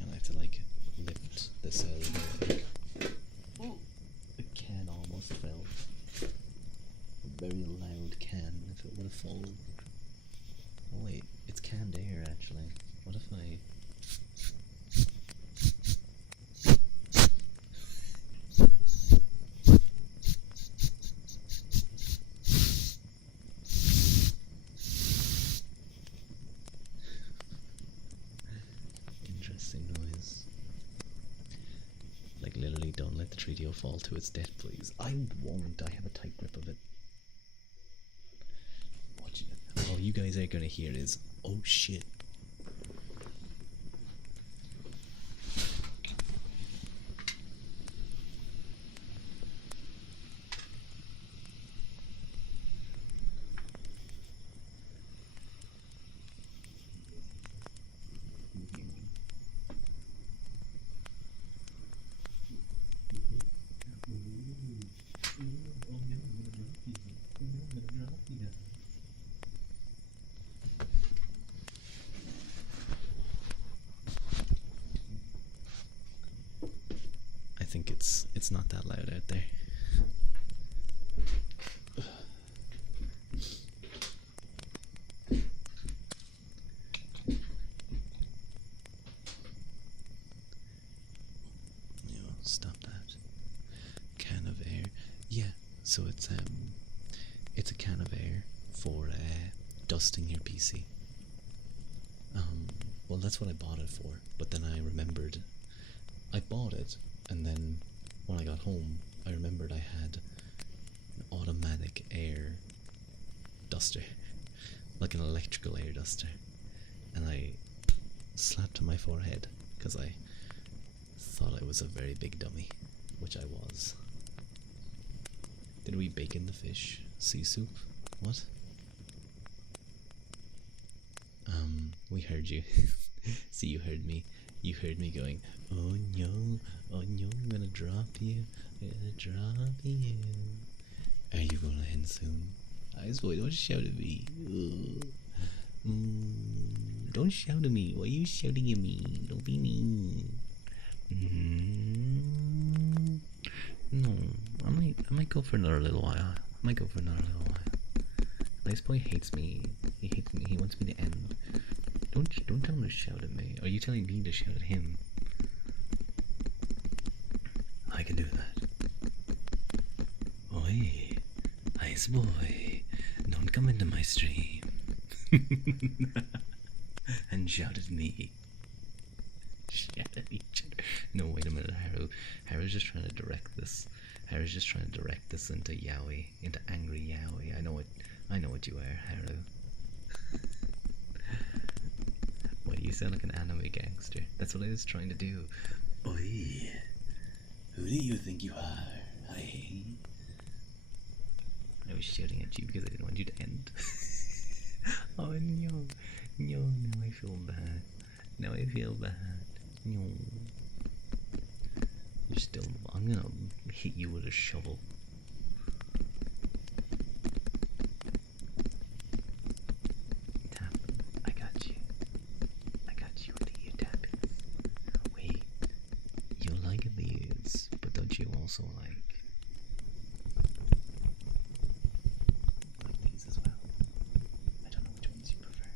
And I have to like lift this out of the way. The can almost fell. A very loud can if it would have fallen. Oh wait, it's canned air actually. What if I... Interesting noise. Like literally, don't let the Treaty fall to its death, please. I won't. I have a tight grip of it. Watch it. All you guys are gonna hear is, oh shit. I think it's not that loud out there. Stop that. Can of air. Yeah, so it's a can of air for dusting your PC. Well, that's what I bought it for, but then I remembered I bought it, and then when I got home I remembered I had an automatic air duster, like an electrical air duster, and I slapped to my forehead because I thought I was a very big dummy, which I was. Did we bacon the fish? Sea soup? What? We heard you. See, you heard me. You heard me going, oh no, I'm gonna drop you. I'm gonna drop you. Are you gonna end soon? Ice boy, don't shout at me. Don't shout at me. Why are you shouting at me? Don't be mean. No, I might go for another little while. Ice boy hates me. He hates me. He wants me to end. Don't tell him to shout at me. Are you telling me to shout at him? I can do that. Oi, Ice boy, don't come into my stream and shout at me. Shout at each other. No, wait a minute, Haru. Haru's just trying to direct this. Haru's just trying to direct this into Yaoi, into angry Yaoi. I know what you are, Haru. Wait, you sound like an anime gangster. That's what I was trying to do. Oi, who do you think you are? I was shouting at you because I didn't want you to end. Oh no, now I feel bad. No. You're still. I'm gonna hit you with a shovel. Tap. I got you with the ear tappings. Wait, you like these, but don't you also like these as well? I don't know which ones you prefer.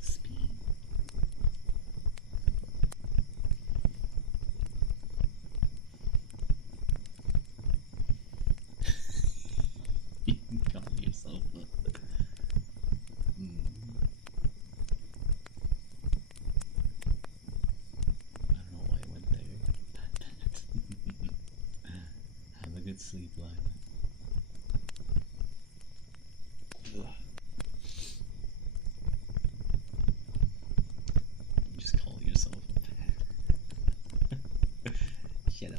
Speed. You can call yourself up. I don't know why I went there. Have a good sleep, Lila. Just call yourself up. Shut up.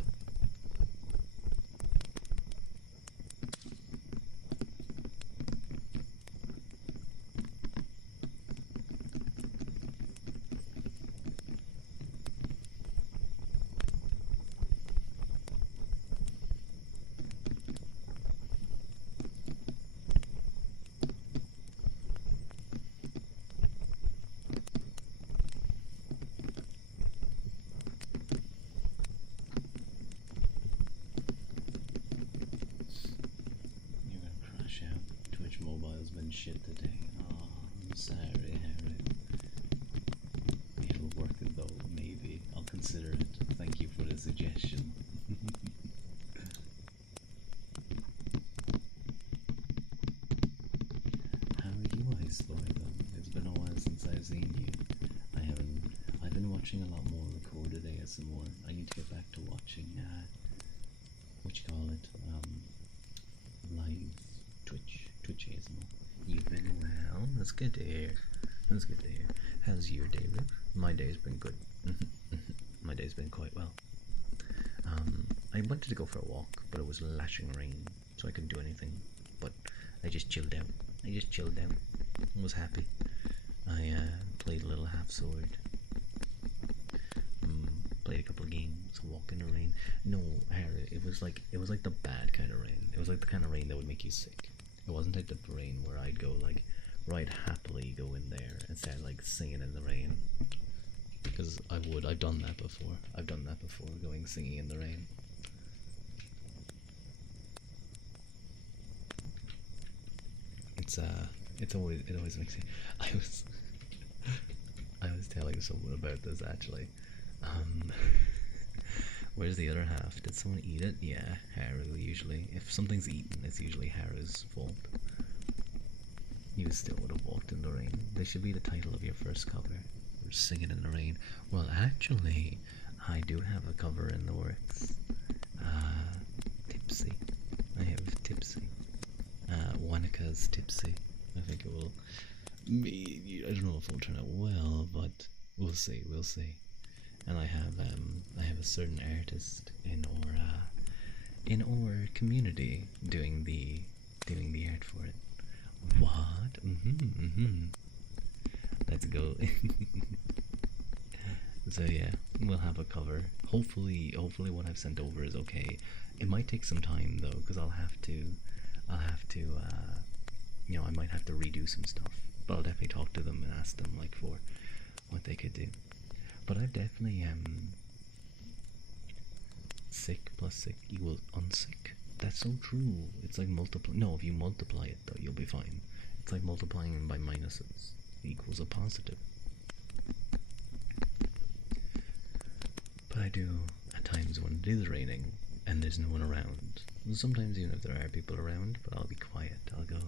You're gonna crash out. Twitch Mobile's been shit today. Oh, I'm sorry, Harry. It'll work though, maybe. I'll consider it. Thank you for the suggestion. How are you, Ice Boy, though? It's been a while since I've seen you. I've been watching a lot more recorded ASMR. I need to get back to watching, what you call it, live Twitch ASMR. You've been well. That's good to hear. How's your day, Rick? My day's been good. My day's been quite well. I wanted to go for a walk, but it was lashing rain, so I couldn't do anything. But I just chilled out. I was happy. I played a little half sword. Played a couple of games. Walk in the rain. No, Harry, it was like the bad kind of rain. It was like the kind of rain that would make you sick. It wasn't like the rain where I'd happily go in there and start like singing in the rain. Because I've done that before. Going singing in the rain. It always makes me. I was telling someone about this actually. Where's the other half? Did someone eat it? Yeah, Haru usually. If something's eaten, it's usually Haru's fault. You still would have walked in the rain. This should be the title of your first cover. We're singing in the rain. Well, actually, I do have a cover in the works. Tipsy. I have Tipsy. Wanaka's Tipsy. I think it will. I don't know if it'll turn out well, but we'll see. and I have a certain artist in our community doing the art for it. What? Let's go. So yeah, we'll have a cover. Hopefully what I've sent over is okay. It might take some time though, because I'll have to, I might have to redo some stuff. But I'll definitely talk to them and ask them like for what they could do. But I've definitely sick plus sick equals unsick. That's so true. It's like multiply. No, if you multiply it though, you'll be fine. It's like multiplying by minuses equals a positive. But I do at times when it is raining and there's no one around. Sometimes even if there are people around, but I'll be quiet. I'll go,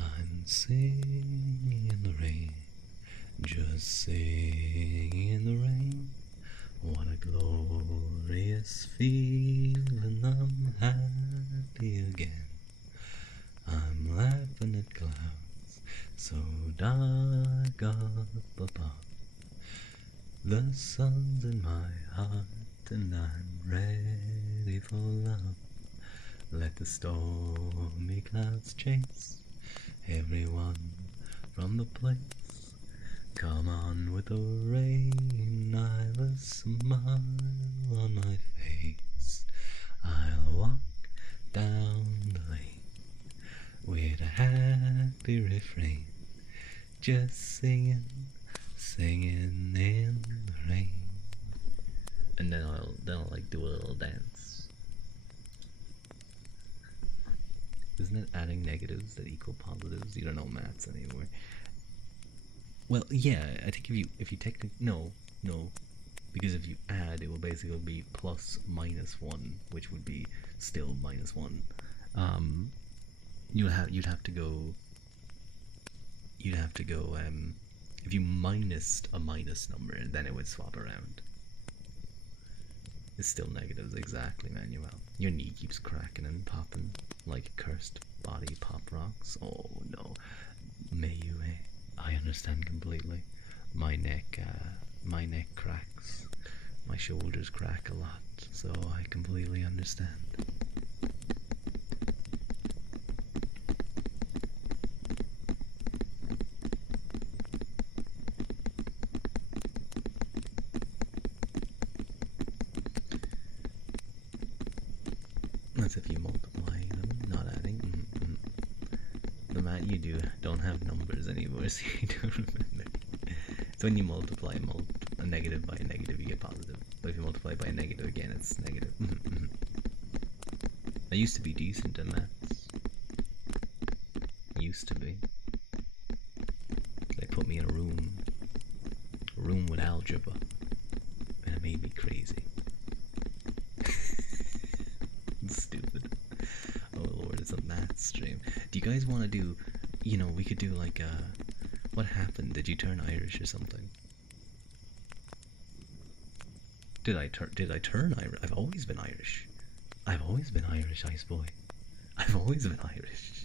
I'm singing in the rain, just singing in the rain. What a glorious feeling, I'm happy again. I'm laughing at clouds so dark up above. The sun's in my heart and I'm ready for love. Let the stormy clouds chase everyone from the place. Come on with the rain, I've a smile on my face. I'll walk down the lane with a happy refrain, just singing in the rain. And then I'll like do a little dance. Isn't it adding negatives that equal positives? You don't know maths anymore. Well, yeah, I think if you technically no, because if you add, it will basically be plus minus 1, which would be still minus 1. You'd have to go. If you minused a minus number, then it would swap around. It's still negatives, exactly, Manuel. Your knee keeps cracking and popping like cursed body pop rocks. Oh no, may you, I understand completely. My neck cracks. My shoulders crack a lot, so I completely understand. That's if you multiply them, not adding. The math you don't have numbers anymore, so you don't remember. So when you multiply a negative by a negative, you get positive. But if you multiply by a negative again, it's negative. I used to be decent in maths. Used to be. They put me in a room with algebra, and it made me crazy. Stupid. Oh lord, it's a math stream. Do you guys want to do, we could do like what happened? Did you turn Irish or something? Did I turn Irish? I've always been Irish. I've always been Irish, Ice Boy. I've always been Irish.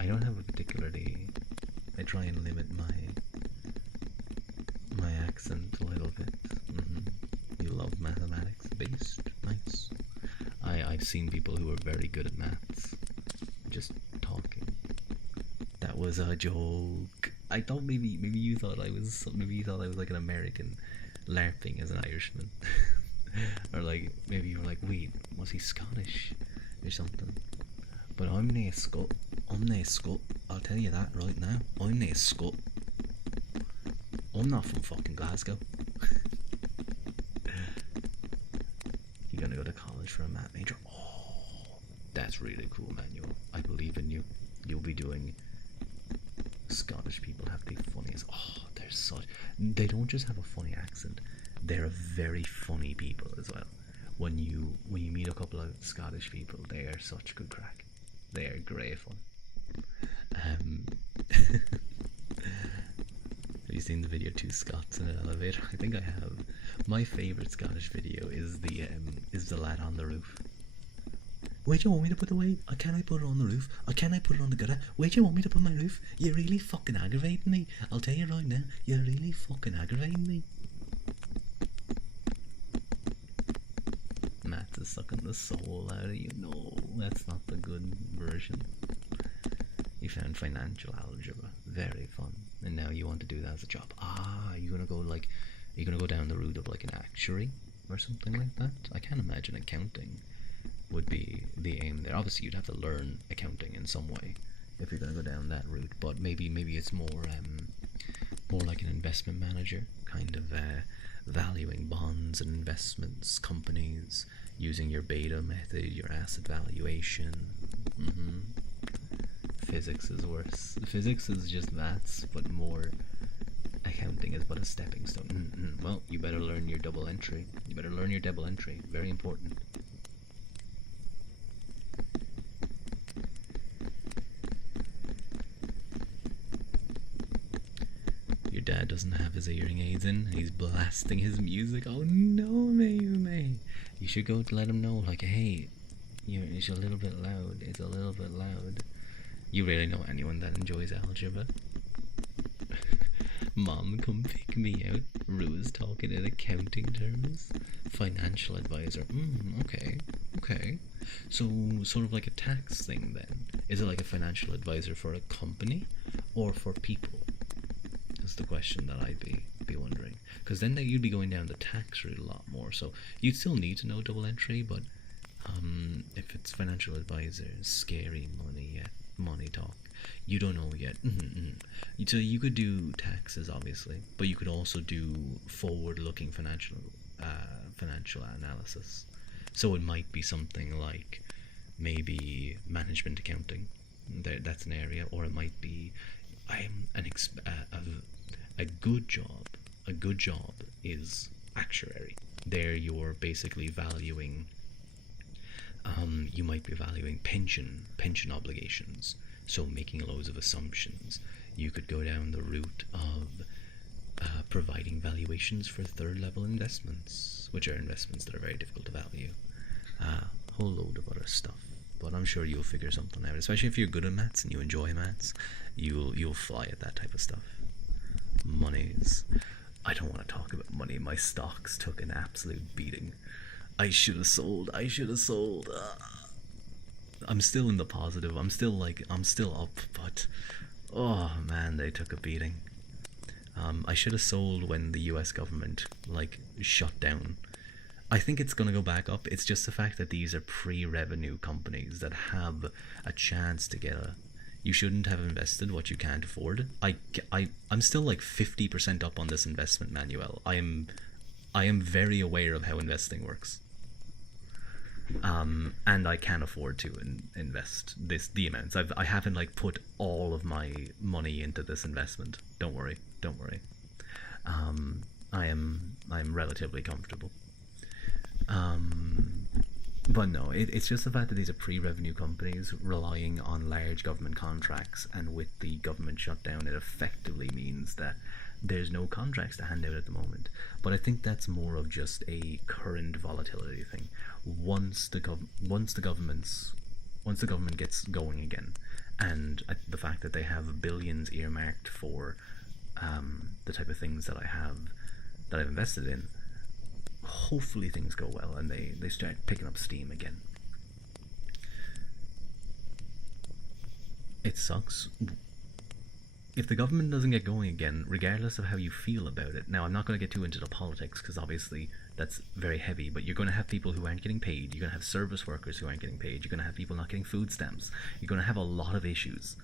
I don't have a particularly. I try and limit my accent a little bit. You love mathematics based, nice. I've seen people who are very good at maths just talking. That was a joke. I thought maybe you thought I was like an American LARPing as an Irishman. Or like maybe you were like, wait, was he Scottish or something? But I'm nae Scot. I'll tell you that right now. I'm nae Scot. I'm not from fucking Glasgow. You're gonna go to college for a math major? Oh, that's really cool, Manuel. I believe in you. You'll be doing. Scottish people have the funniest. Oh, they're such. They don't just have a funny accent. They're very funny people as well. When you meet a couple of Scottish people, they are such good crack. They are great fun. Have you seen the video Two Scots in an Elevator? I think I have. My favorite Scottish video is the lad on the roof. Where do you want me to put the weight? Can I put it on the roof? Can I put it on the gutter? Where do you want me to put my roof? You're really fucking aggravating me. I'll tell you right now, you're really fucking aggravating me. Matt is sucking the soul out of you. No, that's not the good version. You found financial algebra very fun, and now you want to do that as a job. You're gonna go down the route of like an actuary or something like that. I can't imagine accounting would be the aim there. Obviously, you'd have to learn accounting in some way if you're gonna go down that route. But maybe it's more like an investment manager, kind of valuing bonds and investments, companies, using your beta method, your asset valuation. Physics is worse. Physics is just maths, but more. Accounting is but a stepping stone. Well, you better learn your double entry. Very important. Your dad doesn't have his hearing aids in. He's blasting his music. Oh no, May. You should go to let him know, like, hey, it's a little bit loud. It's a little bit loud. You really know anyone that enjoys algebra? Mom, come pick me out. Rue's talking in accounting terms. Financial advisor. Okay. So, sort of like a tax thing then. Is it like a financial advisor for a company or for people? That's the question that I'd be wondering. Because then you'd be going down the tax route a lot more. So you'd still need to know double entry, but if it's financial advisor, scary money talk. You don't know yet. So you could do taxes, obviously, but you could also do forward-looking financial analysis. So it might be something like maybe management accounting. That's an area, or it might be a good job. A good job is actuary. There, you're basically valuing. You might be valuing pension obligations. So making loads of assumptions. You could go down the route of providing valuations for third level investments, which are investments that are very difficult to value. A whole load of other stuff. But I'm sure you'll figure something out. Especially if you're good at maths and you enjoy maths, you'll fly at that type of stuff. Monies. I don't want to talk about money. My stocks took an absolute beating. I should have sold. I'm still in the positive. I'm still up, but oh man, they took a beating. I should have sold when the US government shut down. I think it's gonna go back up. It's just the fact that these are pre-revenue companies that have a chance to get a. You shouldn't have invested what you can't afford. I'm still 50% up on this investment manual. I am very aware of how investing works. And I can afford to invest the amounts. I haven't put all of my money into this investment. Don't worry. I'm relatively comfortable. But no, it's just the fact that these are pre-revenue companies relying on large government contracts, and with the government shutdown, it effectively means that there's no contracts to hand out at the moment. But I think that's more of just a current volatility thing. Once the government gets going again, and the fact that they have billions earmarked for the type of things that I've invested in, hopefully things go well and they start picking up steam again. It sucks. If the government doesn't get going again, regardless of how you feel about it. Now, I'm not going to get too into the politics because obviously that's very heavy, but you're going to have people who aren't getting paid. You're going to have service workers who aren't getting paid. You're going to have people not getting food stamps. You're going to have a lot of issues.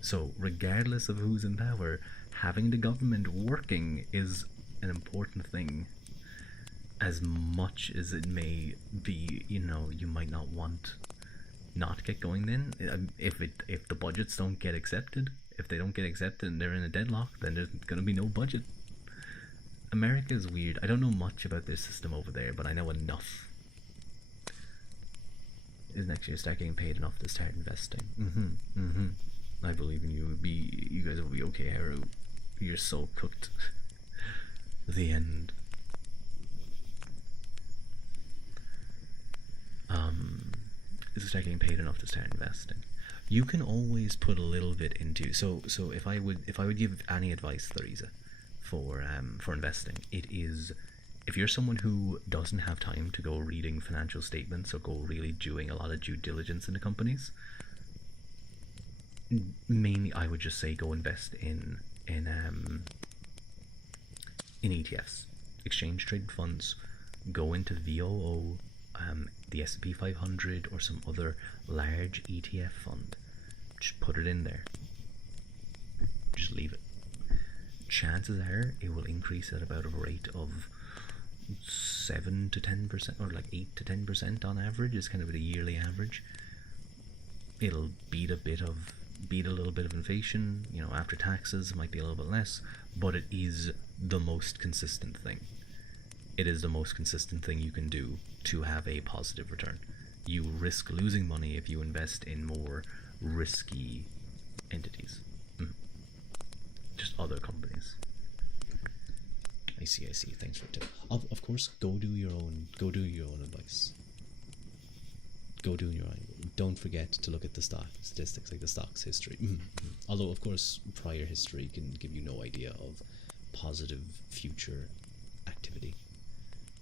So regardless of who's in power, having the government working is an important thing. As much as it may be, you might not want not get going then. If the budgets don't get accepted, if they don't get accepted and they're in a deadlock, then there's going to be no budget. America is weird. I don't know much about their system over there, but I know enough. Is next year start getting paid enough to start investing. I believe in you. You guys will be okay, Haru. You're so cooked. The end. is to start getting paid enough to start investing. You can always put a little bit into, so if I would give any advice, Theresa, for investing, it is, if you're someone who doesn't have time to go reading financial statements or go really doing a lot of due diligence into companies, mainly I would just say go invest in ETFs, exchange traded funds. Go into VOO, the S&P 500, or some other large ETF fund. Just put it in there. Just leave it. Chances are it will increase at about a rate of 7 to 10%, or like 8 to 10% on average is kind of the yearly average. It'll beat a little bit of inflation, you know, after taxes it might be a little bit less, but it is the most consistent thing. It is the most consistent thing you can do to have a positive return. You risk losing money if you invest in more risky entities. Just other companies. I see. Thanks for the tip. Of course, go do your own advice. Go do your own. Don't forget to look at the stock statistics, like the stock's history. Although, of course, prior history can give you no idea of positive future activity.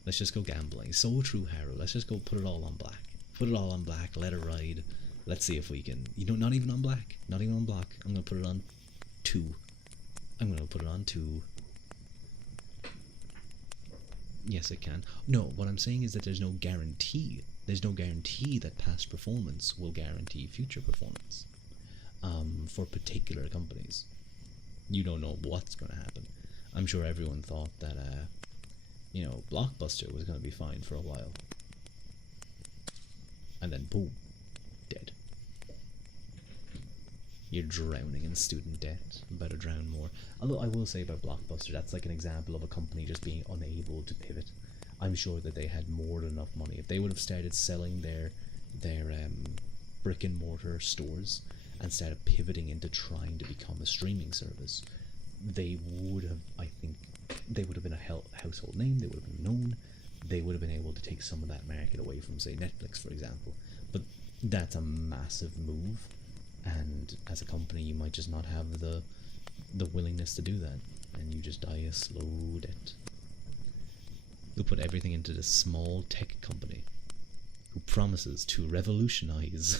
Let's just go gambling. So true, Harrow. Let's just go put it all on black. Put it all on black. Let it ride. Let's see if we can. You know, not even on black. Not even on black. I'm gonna put it on 2. I'm gonna put it on 2. Yes, it can. No, what I'm saying is that there's no guarantee. There's no guarantee that past performance will guarantee future performance. For particular companies, you don't know what's going to happen. I'm sure everyone thought that, you know, Blockbuster was going to be fine for a while, and then boom, dead. You're drowning in student debt. Better drown more. Although I will say about Blockbuster, that's like an example of a company just being unable to pivot. I'm sure that they had more than enough money. If they would have started selling their brick and mortar stores and started pivoting into trying to become a streaming service, they would have, I think, they would have been a household name. They would have been known. They would have been able to take some of that market away from, say, Netflix, for example. But that's a massive move, and as a company, you might just not have the willingness to do that, and you just die a slow death. You'll put everything into this small tech company who promises to revolutionize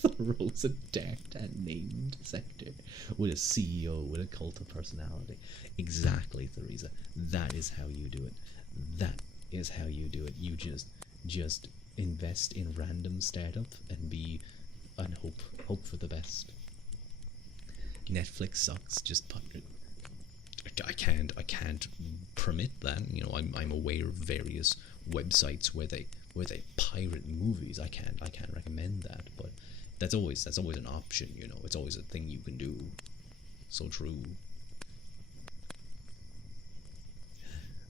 the Rosa Data named sector with a CEO with a cult of personality. Exactly, Theresa. That is how you do it. That is how you do it. You just invest in random startup and hope for the best. Netflix sucks. Just put it. I can't permit that. You know, I'm aware of various websites where they pirate movies. I can't recommend that, but that's always an option. You know, it's always a thing you can do. So true.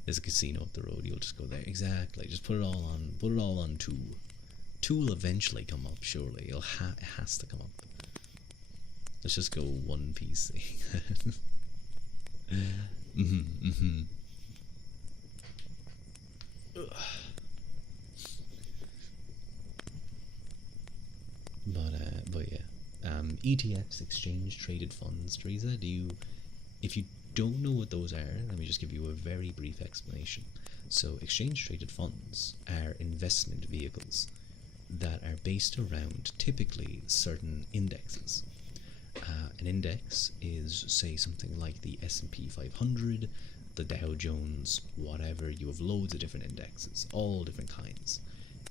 There's a casino up the road. You'll just go there. Exactly. Just put it all on 2. 2 will eventually come up. Surely it has to come up. Let's just go one PC. But yeah, ETFs, exchange traded funds. Teresa, if you don't know what those are, let me just give you a very brief explanation. So exchange traded funds are investment vehicles that are based around typically certain indexes. An index is, say, something like the S&P 500, the Dow Jones, whatever. You have loads of different indexes, all different kinds.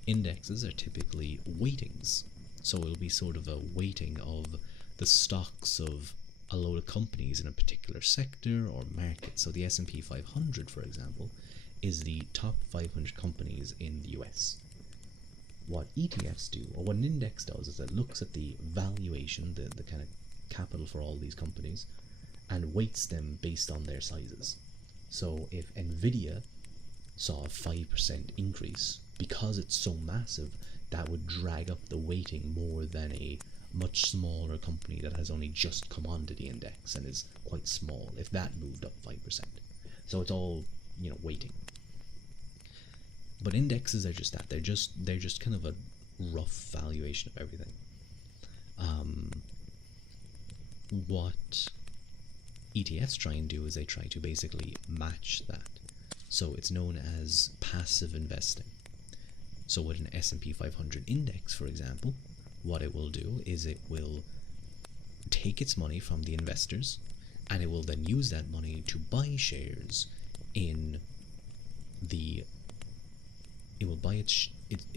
Indexes are typically weightings, so it'll be sort of a weighting of the stocks of a load of companies in a particular sector or market. So the S&P 500, for example, is the top 500 companies in the US. What ETFs do, or what an index does, is it looks at the valuation, the kind of capital for all these companies, and weights them based on their sizes. So if Nvidia saw a 5% increase, because it's so massive, that would drag up the weighting more than a much smaller company that has only just come onto the index and is quite small, if that moved up 5%. So it's all, you know, weighting. But indexes are just that. They're just kind of rough valuation of everything. What ETFs try and do is they try to basically match that. So it's known as passive investing. So with an S&P 500 index, for example, what it will do is it will take its money from the investors, and it will then use that money to buy shares in the it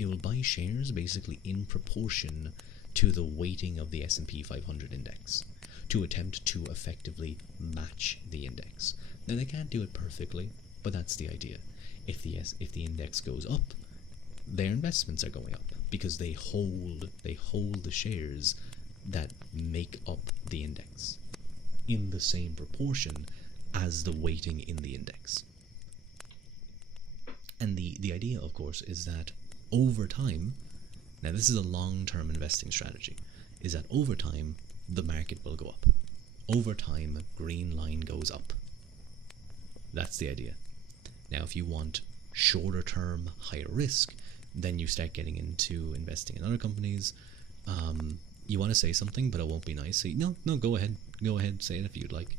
will buy shares basically in proportion to the weighting of the S&P 500 index to attempt to effectively match the index. Now they can't do it perfectly, but that's the idea. If the index goes up, their investments are going up because they hold the shares that make up the index in the same proportion as the weighting in the index. And the idea, of course, is that over time, now this is a long-term investing strategy, is that over time the market will go up. Over time, green line goes up. That's the idea. Now, if you want shorter term, higher risk, then you start getting into investing in other companies. You want to say something, but it won't be nice. So no, go ahead, say it if you'd like.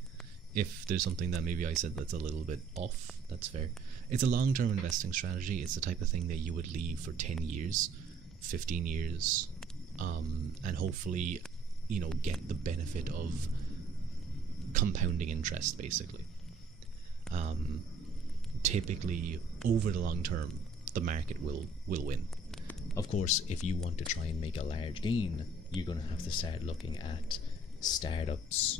If there's something that maybe I said that's a little bit off, that's fair. It's a long-term investing strategy. It's the type of thing that you would leave for 10 years, 15 years, and hopefully, get the benefit of compounding interest, basically. Typically, over the long term, the market will win. Of course, if you want to try and make a large gain, you're going to have to start looking at startups.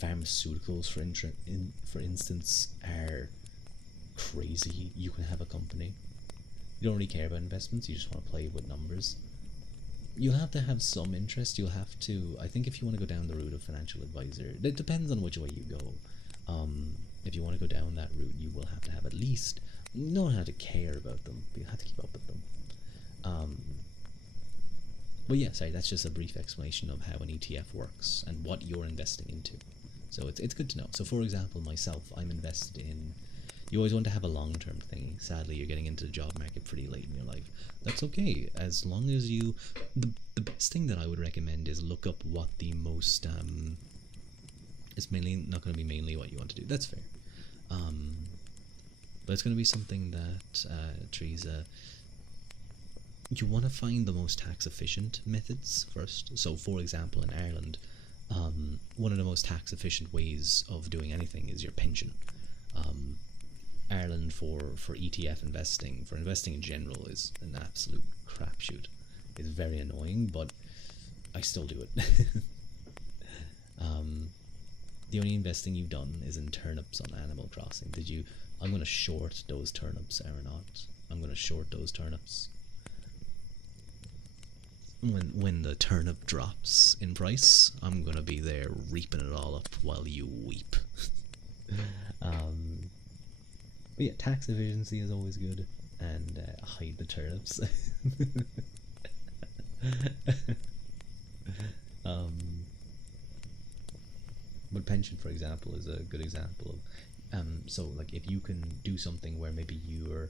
Pharmaceuticals, for instance, are crazy. You can have a company. You don't really care about investments. You just want to play with numbers. You'll have to have some interest. You'll have to, I think if you want to go down the route of financial advisor, it depends on which way you go. If you want to go down that route, you will have to have at least, you don't have to care about them, but you have to keep up with them. But yeah, sorry, that's just a brief explanation of how an ETF works and what you're investing into. So it's good to know. So for example, myself, I'm invested in, you always want to have a long-term thing. Sadly, you're getting into the job market pretty late in your life. That's okay, as long as you, the best thing that I would recommend is look up what the most, it's mainly not going to be mainly what you want to do. That's fair. But it's going to be something that, Teresa, you want to find the most tax efficient methods first. So for example, in Ireland, one of the most tax efficient ways of doing anything is your pension. Ireland for ETF investing, for investing in general, is an absolute crapshoot. It's very annoying, but I still do it. The only investing you've done is in turnips on Animal Crossing. I'm going to short those turnips, Aeronaut. I'm going to short those turnips. When the turnip drops in price, I'm going to be there reaping it all up while you weep. But yeah, tax efficiency is always good, and hide the turnips. But pension, for example, is a good example of, so like if you can do something where maybe you're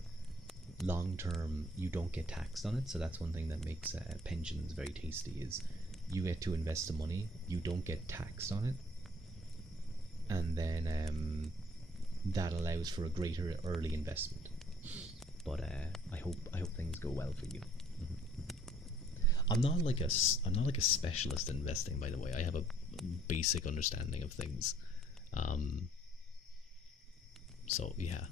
long term, you don't get taxed on it. So that's one thing that makes pensions very tasty, is you get to invest the money, you don't get taxed on it, and then that allows for a greater early investment. But I hope things go well for you. I'm not like a specialist in investing, by the way. I have a basic understanding of things. So yeah.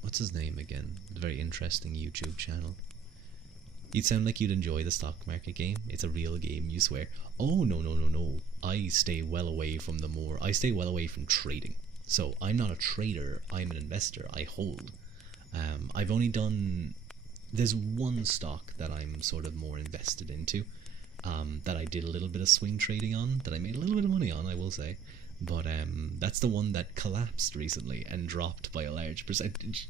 What's his name again? A very interesting YouTube channel. You'd sound like you'd enjoy the stock market game. It's a real game, you swear. Oh, no. I stay well away from trading. So I'm not a trader, I'm an investor. I hold. I've only done, there's one stock that I'm sort of more invested into, that I did a little bit of swing trading on, that I made a little bit of money on, I will say. But that's the one that collapsed recently and dropped by a large percentage.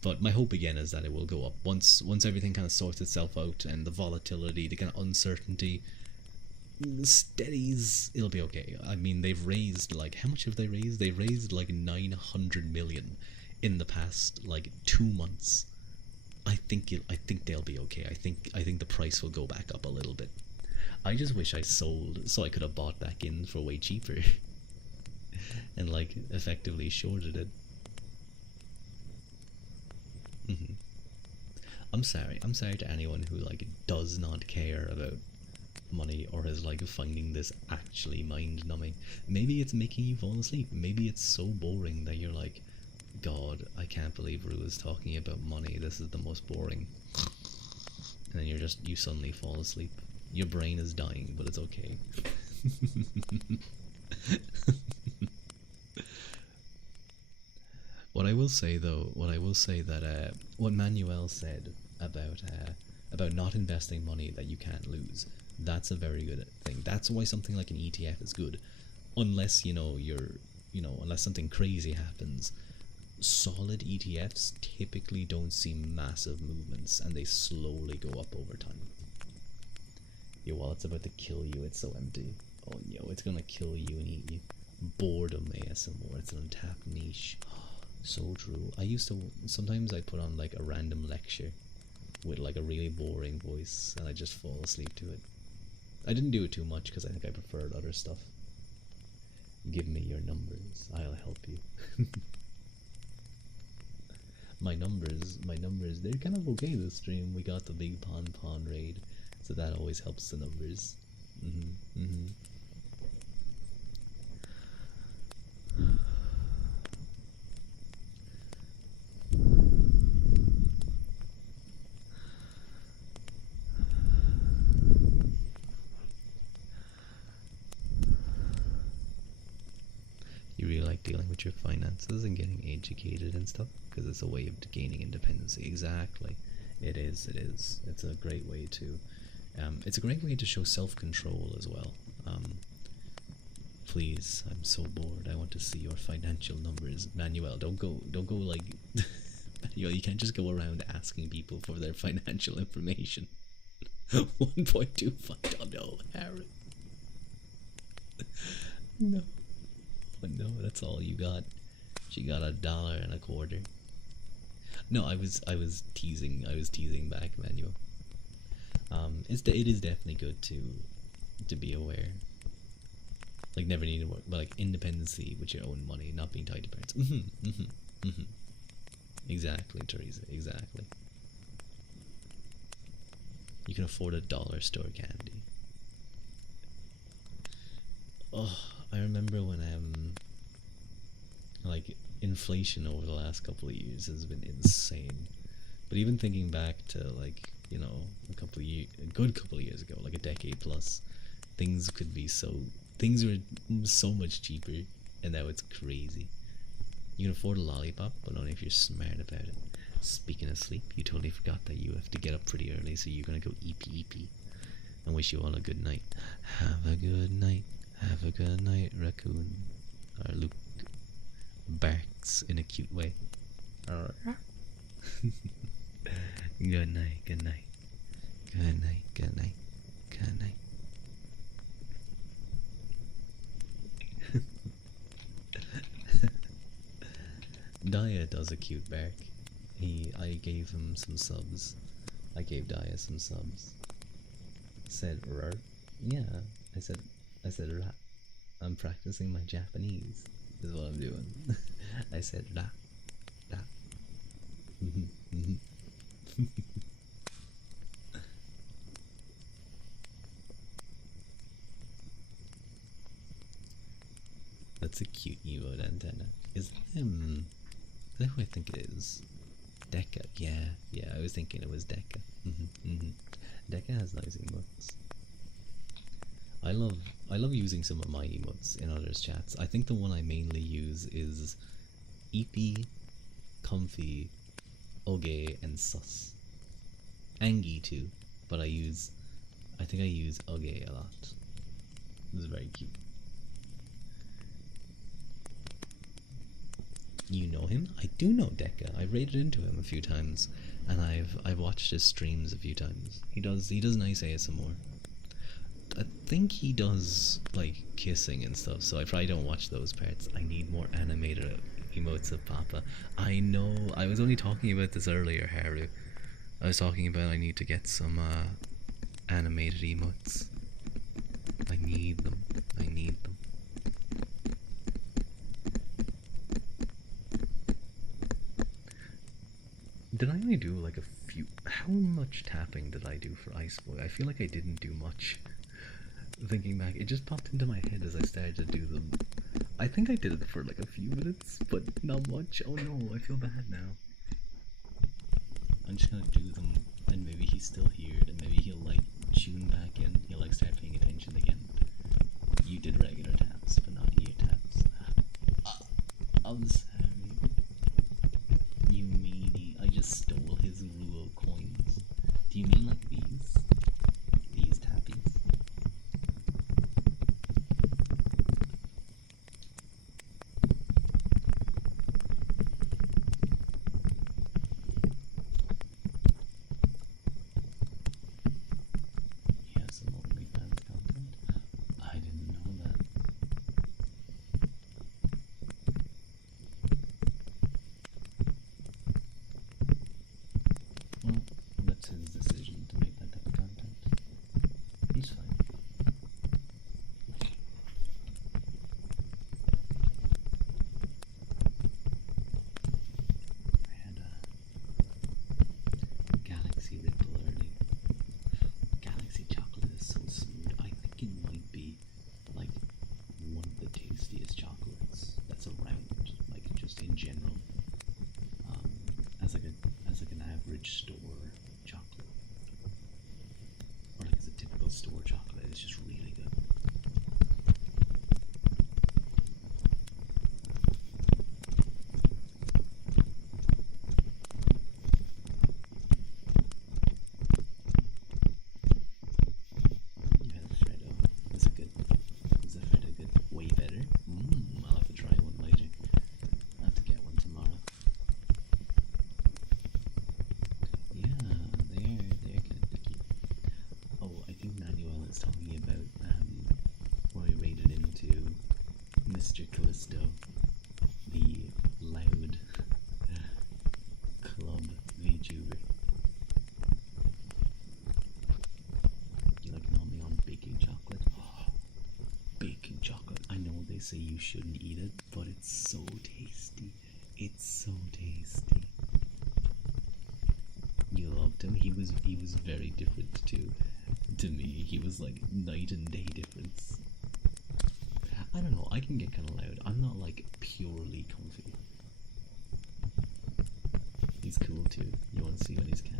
But my hope again is that it will go up once everything kind of sorts itself out and the volatility, the kind of uncertainty steadies. It'll be okay. I mean, they've raised, like, how much have they raised? They raised like 900 million in the past like 2 months. I think they'll be okay. I think the price will go back up a little bit. I just wish I sold so I could have bought back in for way cheaper and like effectively shorted it. hmm I'm sorry. I'm sorry to anyone who like does not care about money or is like finding this actually mind numbing. Maybe it's making you fall asleep. Maybe it's so boring that you're like, God, I can't believe Rue is talking about money. This is the most boring. And then you suddenly fall asleep. Your brain is dying, but it's okay. What I will say though, that what Manuel said about not investing money that you can't lose, that's a very good thing. That's why something like an ETF is good, unless unless something crazy happens. Solid ETFs typically don't see massive movements, and they slowly go up over time. Your wallet's about to kill you. It's so empty. Oh, it's gonna kill you and eat you. Boredom ASMR. It's an untapped niche. So true. Sometimes I put on like a random lecture with like a really boring voice, and I just fall asleep to it. I didn't do it too much because I think I preferred other stuff. Give me your numbers. I'll help you. My numbers, they're kind of okay this stream. We got the big pawn raid, so that always helps the numbers. You really like dealing with your finances and getting educated and stuff because it's a way of gaining independence. Exactly, it is. It's a great way to. It's a great way to show self-control as well. Please, I'm so bored. I want to see your financial numbers, Manuel. Don't go like. Manuel, you can't just go around asking people for their financial information. 1.25. Oh no, Harry. No. But no, that's all you got. She got $1.25. No, I was teasing. I was teasing back, Manuel. It is definitely good to be aware. Like never need to work, but like independency with your own money, not being tied to parents. Exactly, Teresa. Exactly. You can afford a dollar store candy. Oh, I remember when like inflation over the last couple of years has been insane. But even thinking back to like a good couple of years ago, like a decade plus, things were so much cheaper, and now it's crazy. You can afford a lollipop, but only if you're smart about it. Speaking of sleep, you totally forgot that you have to get up pretty early, so you're gonna go EP. And wish you all a good night. Have a good night. Have a good night, raccoon. Or Luke barks in a cute way. Good night, good night. Good night, good night, good night. Daya does a cute bark. I gave him some subs. I gave Daya some subs. Said rar. Yeah, I said ra. I'm practicing my Japanese. Is what I'm doing. I said ra. Ra. That's a cute emote antenna. Is that him? Is that who I think it is? Deca. Yeah, I was thinking it was Deca. Deca has nice emotes. I love using some of my emotes in others' chats. I think the one I mainly use is Eepy, Comfy, Oge, and Sus. Angie too, but I think I use Oge a lot. This is very cute. You know him? I do know Deca. I've raided into him a few times, and I've watched his streams a few times. He does nice ASMR. I think he does like kissing and stuff, so I probably don't watch those parts. I need more animated emotes of Papa. I know. I was only talking about this earlier, Haru. I was talking about I need to get some animated emotes. I need them. I need them. Did I only do like a few? How much tapping did I do for Ice Boy? I feel like I didn't do much. Thinking back, it just popped into my head as I started to do them. I think I did it for like a few minutes, but not much. Oh no, I feel bad now. I'm just gonna do them, and maybe he's still here, and maybe he'll like tune back in. He'll like start paying attention again. You did regular taps, but not ear taps. I'm sorry. You meanie, I just stole his Ruo coins. Do you mean like these? These tappies? He has some OnlyFans content? I didn't know that. Well, that's his decision to make that type of content. He's fine. I had Galaxy Ripple earlier. Galaxy chocolate is so smooth. I think it might be like one of the tastiest chocolates that's around, like just in general. As like an average store chocolate, or like as a typical store chocolate, it's just really good. Yeah, Freddo. Is it good? Is the Freddo good? Way better? I'll have to try one later. I'll have to get one tomorrow. Yeah, they're kind of picky. Oh, I think Manuel is talking about when we raided into Mr. Callisto, the loud club VTuber. You like nomming on baking chocolate? Baking chocolate. I know they say you shouldn't eat it, but it's so tasty. It's so tasty. You loved him. He was very different to me. He was like night and day difference. I don't know. I can get kind of loud. I'm not like purely comfy. He's cool too. You want to see when he's can?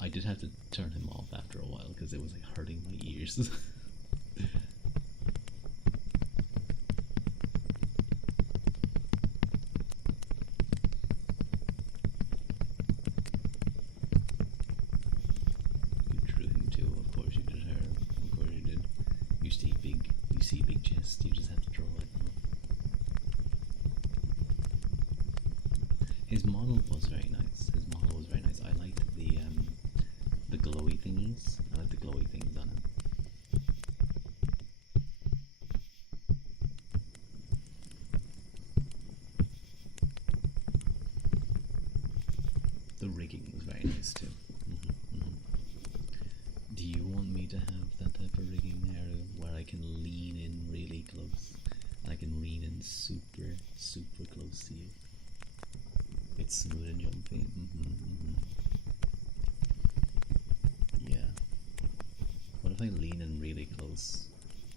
I did have to turn him off after a while because it was like hurting my ears. You drew him too, of course you did her. Of course you did. You see big chest, you just have to draw it now. His model was very nice. I liked the glowy thingies. I like the glowy things on him. The rigging was very nice too. Do you want me to have that type of rigging there where I can lean in really close? And I can lean in super, super close to you. It's smooth and jumpy. Yeah. What if I lean in really close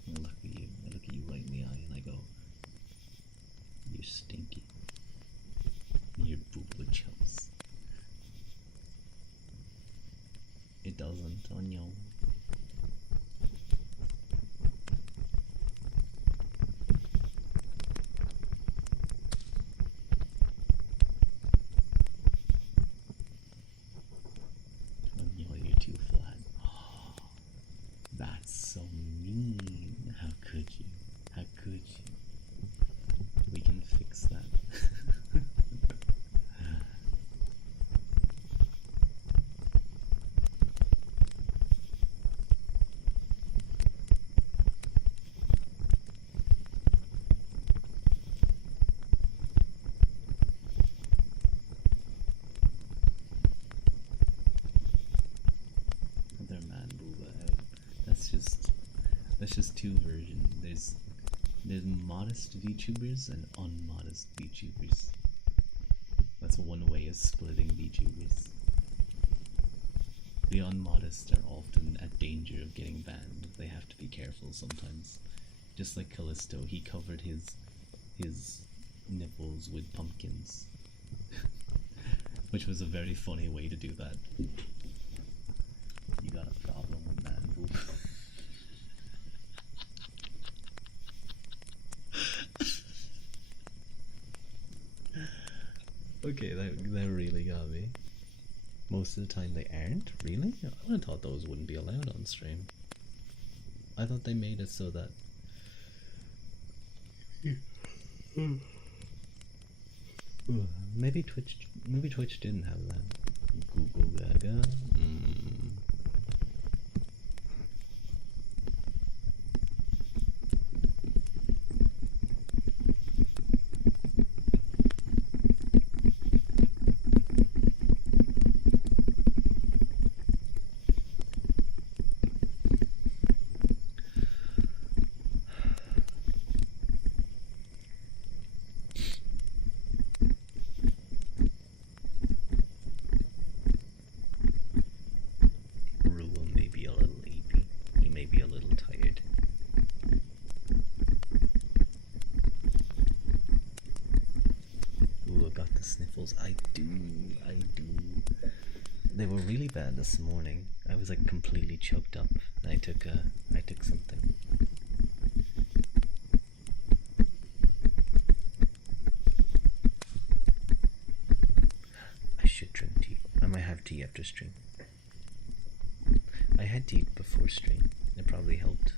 and look at you? I look at you right in the eye and I go, "You're stinky. You're booba chumps." It doesn't on you. You're too flat. That's so mean. How could you? How could you? We can fix that. That's just two versions. There's modest VTubers and unmodest VTubers. That's one way of splitting VTubers. The unmodest are often at danger of getting banned. They have to be careful sometimes. Just like Callisto, he covered his nipples with pumpkins. Which was a very funny way to do that. You got a problem with man boob. Okay, that really got me. Most of the time they aren't? Really? I would have thought those wouldn't be allowed on stream. I thought they made it so that... Maybe Twitch didn't have that. Google Gaga. Rua may be a little sleepy. He may be a little tired. Ooh, I got the sniffles. I do. They were really bad this morning. I was like completely choked up. I took something. I should drink tea. I might have tea after stream. I had tea before stream. It probably helped.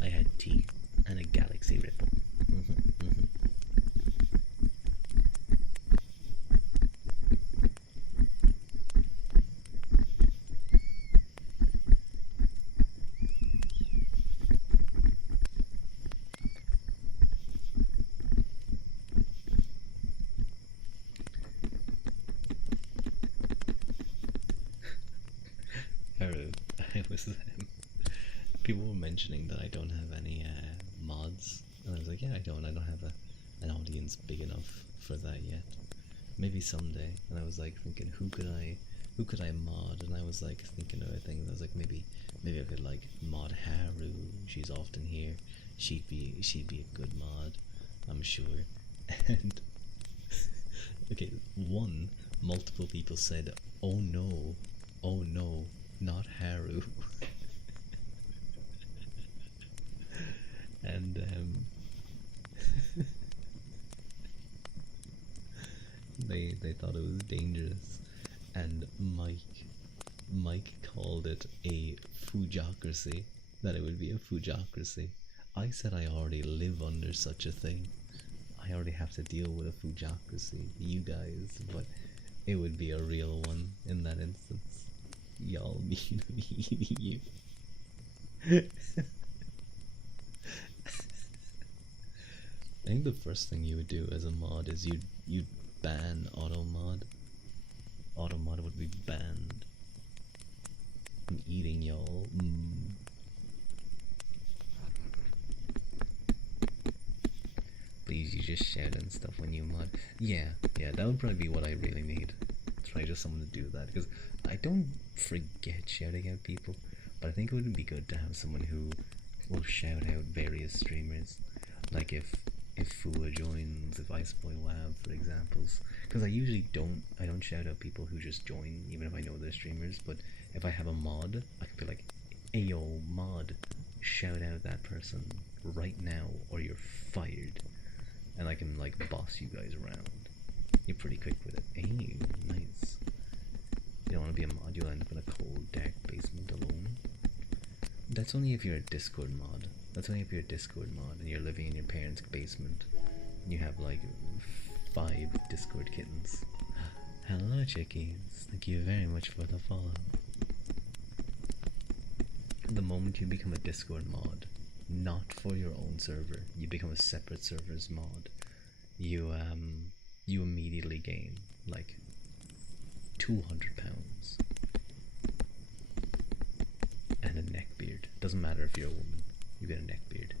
I had tea and a Galaxy Ripple. People were mentioning that I don't have any mods, and I was like, yeah, I don't have an audience big enough for that yet. Maybe someday. And I was like thinking, who could I mod? And I was like thinking of other things. I was like, maybe I could like mod Haru. She's often here. She'd be a good mod, I'm sure. And okay, multiple people said, oh no, not Haru. And they thought it was dangerous, and Mike called it a fujocracy, that it would be a fujocracy. I said I already live under such a thing. I already have to deal with a fujocracy, you guys, but it would be a real one in that instance. Y'all mean you. I think the first thing you would do as a mod is you'd ban auto mod. Auto mod would be banned. I'm eating y'all. Please, you just shout and stuff when you mod. Yeah, that would probably be what I really need. Try just someone to do that, because I don't forget shouting out people, but I think it would be good to have someone who will shout out various streamers. Like if Fua joins, if Iceboy Wab, for examples, because I usually don't shout out people who just join, even if I know they're streamers. But if I have a mod, I could be like, "Ayo, mod, shout out that person right now, or you're fired," and I can like boss you guys around. You're pretty quick with it. Hey, nice. You don't want to be a mod, you'll end up in a cold, dark basement alone. That's only if you're a Discord mod. That's only if you're a Discord mod and you're living in your parents' basement. And you have like 5 Discord kittens. Hello, chickies. Thank you very much for the follow. The moment you become a Discord mod, not for your own server, you become a separate server's mod, you immediately gain like £200 and Doesn't matter if you're a woman, you get a neck beard.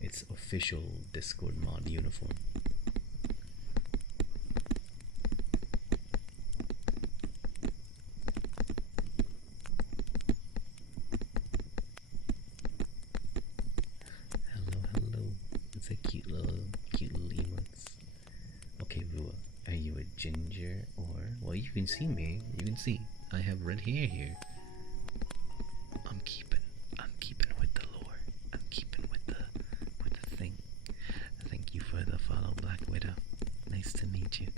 It's official Discord mod uniform. Hello, hello. It's a cute little emotes. Okay, Rua, are you a ginger or? Well, you can see me. You can see I have red hair here. I'm keeping with the lore. I'm keeping with the thing. Thank you for the follow, Black Widow. Nice to meet you.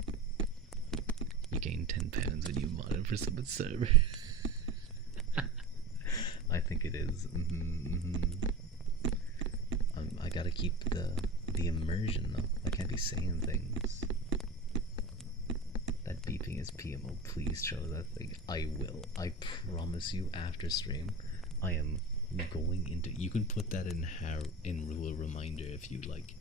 You gained 10 pounds when you modded for someone's server. I think it is. I gotta keep the immersion though. I can't be saying things. That beeping is PMO. Please show that thing. I will. I promise you. After stream, I am going into. You can put that in Rule Reminder if you like,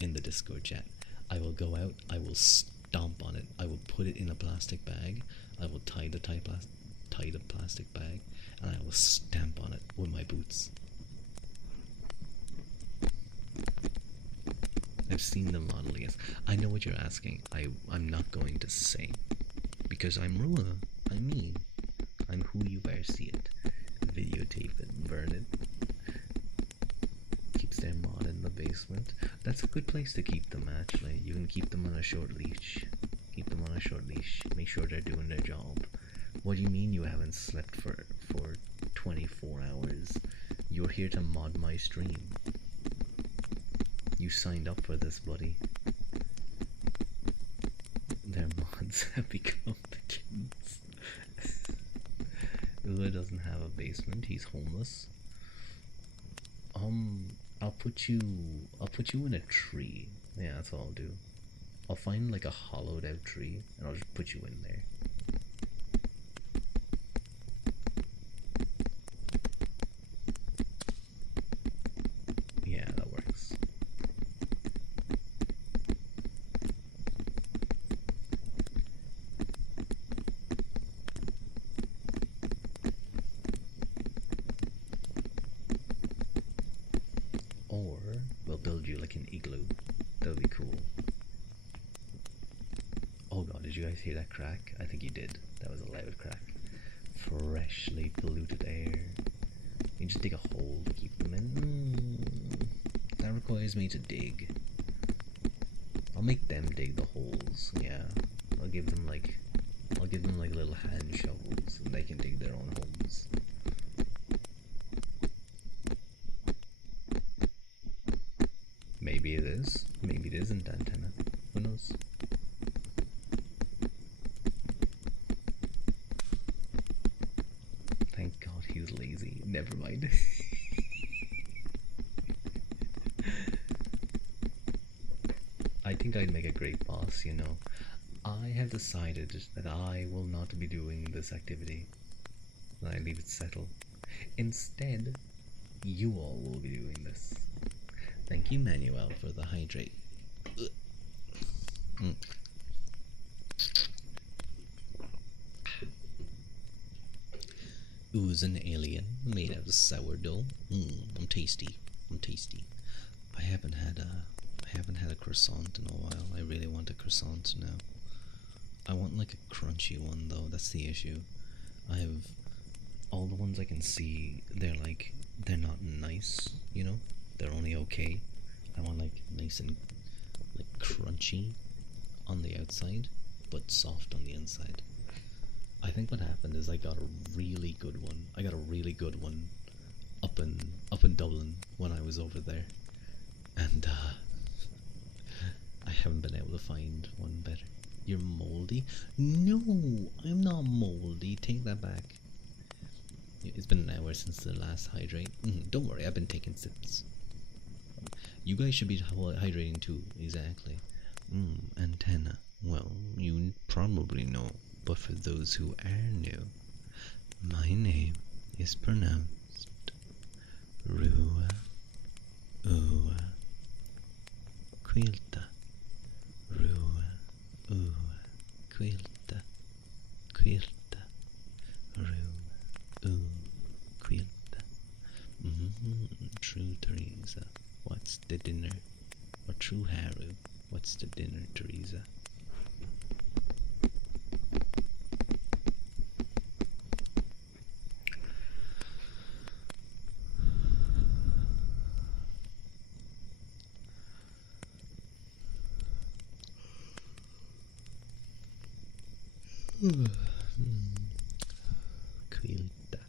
in the Discord chat. I will go out. I will stomp on it. I will put it in a plastic bag. I will tie the plastic bag, and I will stamp on it with my boots. I've seen the model, yes. I know what you're asking. I'm not going to say. Because I'm Rua. I'm me. I'm who you better see it. Videotape it, burn it. Keeps their mod in the basement. That's a good place to keep them, actually. You can keep them on a short leash. Keep them on a short leash. Make sure they're doing their job. What do you mean you haven't slept for 24 hours? You're here to mod my stream. You signed up for this, buddy. Their mods have become the kittens. Ula doesn't have a basement. He's homeless. I'll put you in a tree. Yeah, that's what I'll do. I'll find like a hollowed out tree and I'll just put you in there. Yeah, that works. Or we'll build you like an igloo. That would be cool. Oh god, did you guys hear that crack? I think you did. That was a loud crack. Freshly polluted air. You just dig a hole to keep them in. That requires me to dig. I'll make them dig the holes. Yeah, I'll give them like little hand shovels, and they can dig their own holes. Maybe it is. Maybe it isn't antenna. Who knows? Thank God he's lazy. Never mind. I think I'd make a great boss, you know. I have decided that I will not be doing this activity. I leave it settle. Instead, you all will be doing this. Thank you, Manuel, for the hydrate. Ooze an alien made out of sourdough. I'm tasty. I'm tasty. I haven't had a croissant in a while. I really want a croissant now. I want like a crunchy one though. That's the issue. I have all the ones I can see. They're not nice. You know, they're only okay. I want like nice and like crunchy on the outside, but soft on the inside. I think what happened is I got a really good one. I got a really good one up in Dublin when I was over there, and I haven't been able to find one better. You're moldy? No, I'm not moldy. Take that back. It's been an hour since the last hydrate. Don't worry, I've been taking sips. You guys should be hydrating too. Exactly. Antenna. Well, you probably know, but for those who are new, my name is pronounced Rua Ua Quilta. Rua Ua Quilta. Quilta. Rua Ua Quilta. True Teresa, what's the dinner? Or True Haru, what's the dinner, Teresa? Quilta.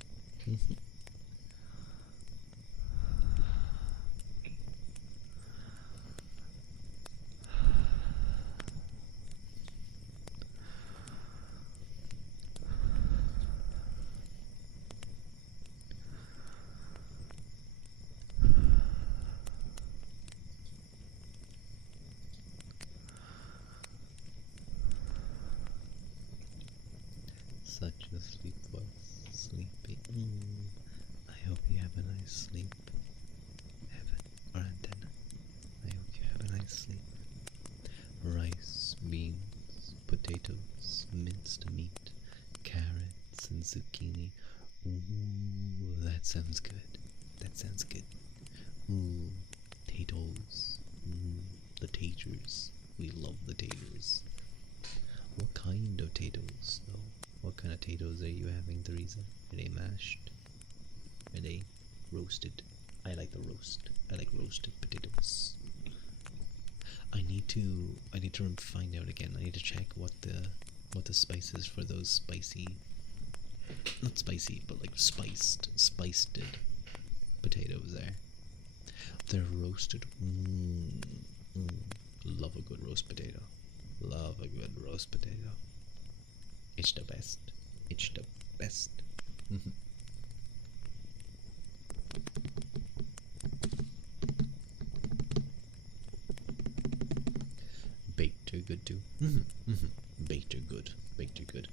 Such a sleep was sleepy. I hope you have a nice sleep. Heaven or antenna. I hope you have a nice sleep. Rice, beans, potatoes, minced meat, carrots, and zucchini. Ooh, that sounds good. That sounds good. Ooh, potatoes. The taters. We love the taters. What kind of potatoes, though? What kind of potatoes are you having, Teresa? Are they mashed? Are they roasted? I like the roast. I like roasted potatoes. I need to find out again. I need to check what the spices for those spicy, not spicy, but like spiced potatoes are. They're roasted. Love a good roast potato. Love a good roast potato. It's the best. It's the best. Baked are good too. Baked are good. Baked are good.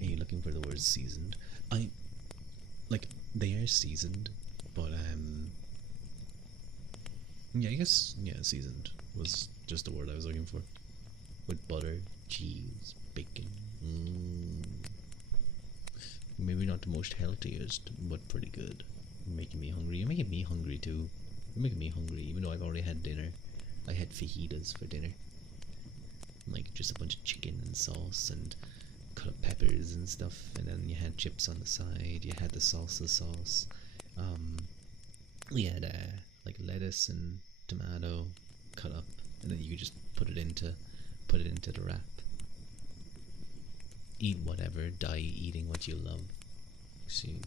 Are you looking for the word seasoned? They are seasoned, but yeah, I guess seasoned was just the word I was looking for. With butter, cheese, bacon. Maybe not the most healthiest, but pretty good. You're making me hungry. You're making me hungry too. You're making me hungry, even though I've already had dinner. I had fajitas for dinner. Like just a bunch of chicken and sauce and cut up peppers and stuff, and then you had chips on the side. You had the salsa sauce. We had like lettuce and tomato cut up, and then you just put it into the wrap. Eat whatever, die eating what you love. See,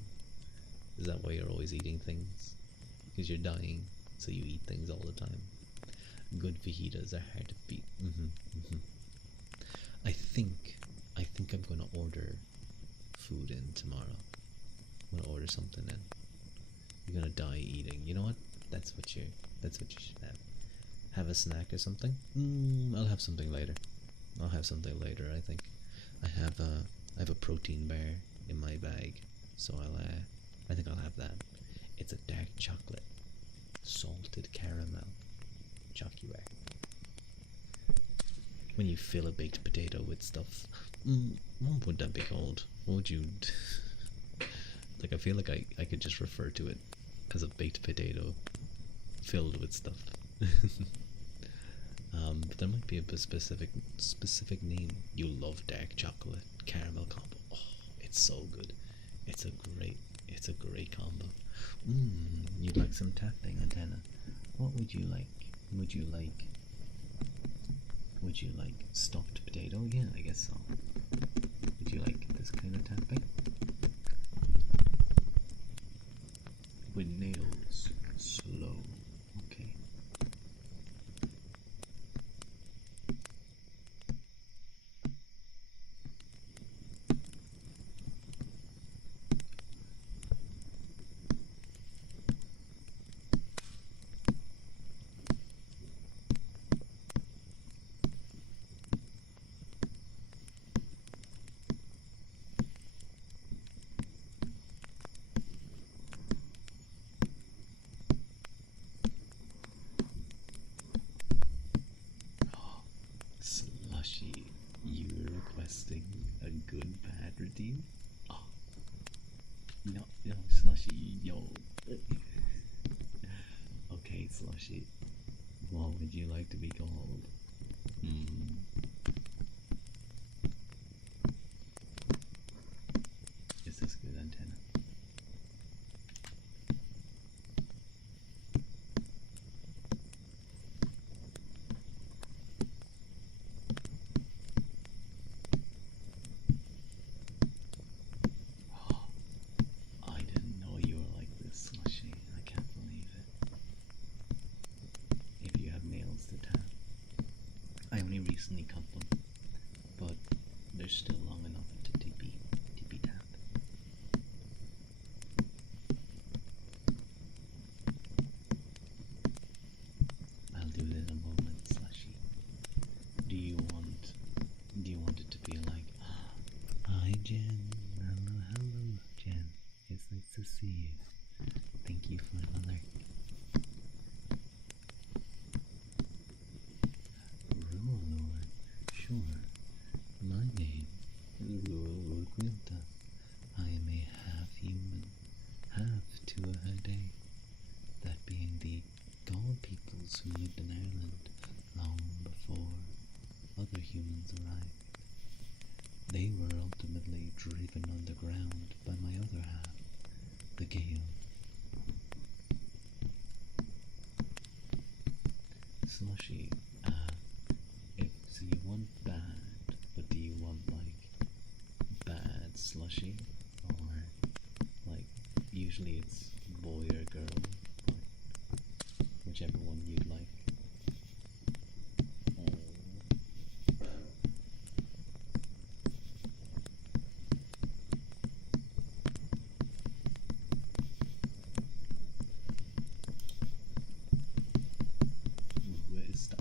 is that why you're always eating things? Because you're dying, so you eat things all the time. Good fajitas are hard to beat. I think I'm gonna order food in tomorrow. I'm gonna order something in. You're gonna die eating. You know what? That's what you should have. Have a snack or something? I'll have something later. I think. I have a protein bar in my bag, so I think I'll have that. It's a dark chocolate, salted caramel chocolate bar. When you fill a baked potato with stuff, what would that be called? What would you... I feel like I could just refer to it as a baked potato filled with stuff. But there might be a specific name. You love dark chocolate caramel combo. Oh, it's so good. It's a great combo. You'd like some tapping, Antenna? What would you like? Would you like stuffed potato? Yeah, I guess so. Would you like this kind of tapping? With nails, slow. Okay. Slushy, you're requesting a good bad routine? Oh, no, Slushy, yo. Slushy. What would you like to be called? Hmm. Is this good antenna? I didn't know you were like this, Slushy. I can't believe it. If you have nails to tap. I only recently cut them, but they're still long enough to tippy tap. I'll do it in a moment, Slushy. Do you want it to be like, hi Jen, hello Jen. It's nice to see you. Thank you for the alert. Ruolor, sure. My name is Ruolor Quilta. I am a half-human, half-Tuatha, that being the god peoples who lived in Ireland long before other humans arrived. They were ultimately driven underground by my other half, the Gale. Slushy, if so you want bad, but do you want like bad Slushy? Or like usually it's boy or girl, like, whichever one you'd like.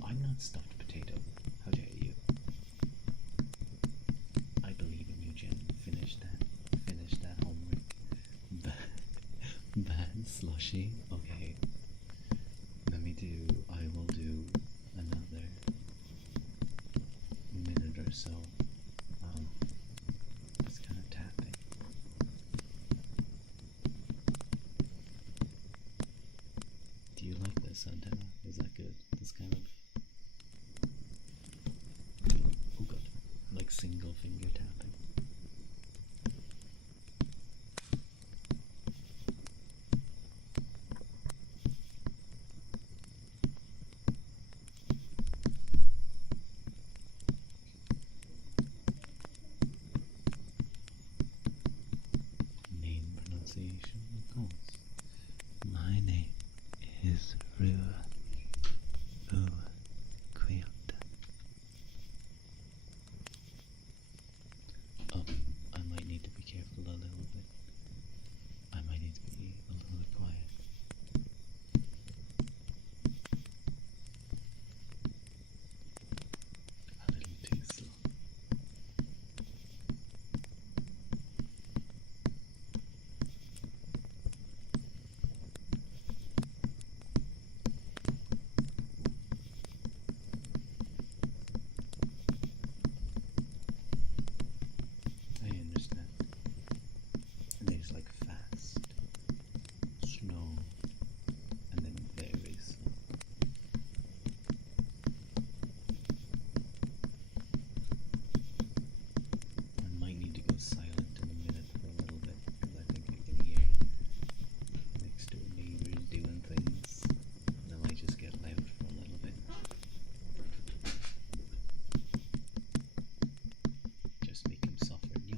I'm not stuffed potato. How dare you? I believe in you, Jen. Finish that homework. Bad Slushy. Okay. I will do another minute or so. This kind of tapping. Do you like this antenna? Is that good? This kind of. Oh, good. Like single finger tapping. Name pronunciation, of course. My name is Rua Quilta. I might need to be careful a little bit. I might need to be a little bit quiet. A little too slow. I understand. There's like fast, slow, and then very slow. I might need to go silent in a minute for a little bit because I think I can hear next door neighbors doing things. And I might just get loud for a little bit. Just make him suffer. Yo.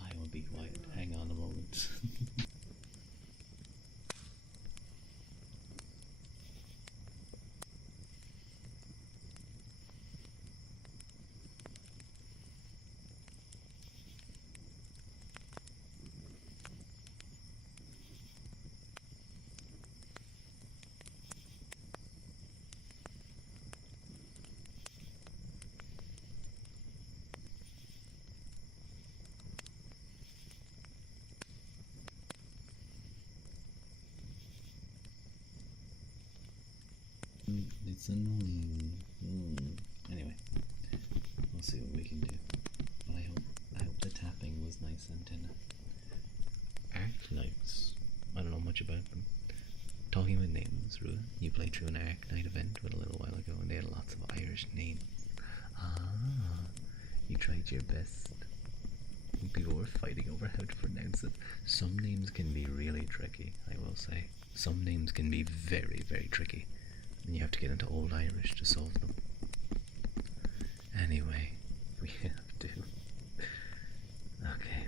I will be quiet. Hang on a moment. It's annoying. Anyway, we'll see what we can do. But I hope the tapping was nice, antenna. Arklights. I don't know much about them. Talking about names, Rua, you played through an Arc Night event a little while ago, and they had lots of Irish names. Ah, you tried your best. People were fighting over how to pronounce it. Some names can be really tricky, I will say. Some names can be very, very tricky, and you have to get into Old Irish to solve them. Anyway, we have to. Okay.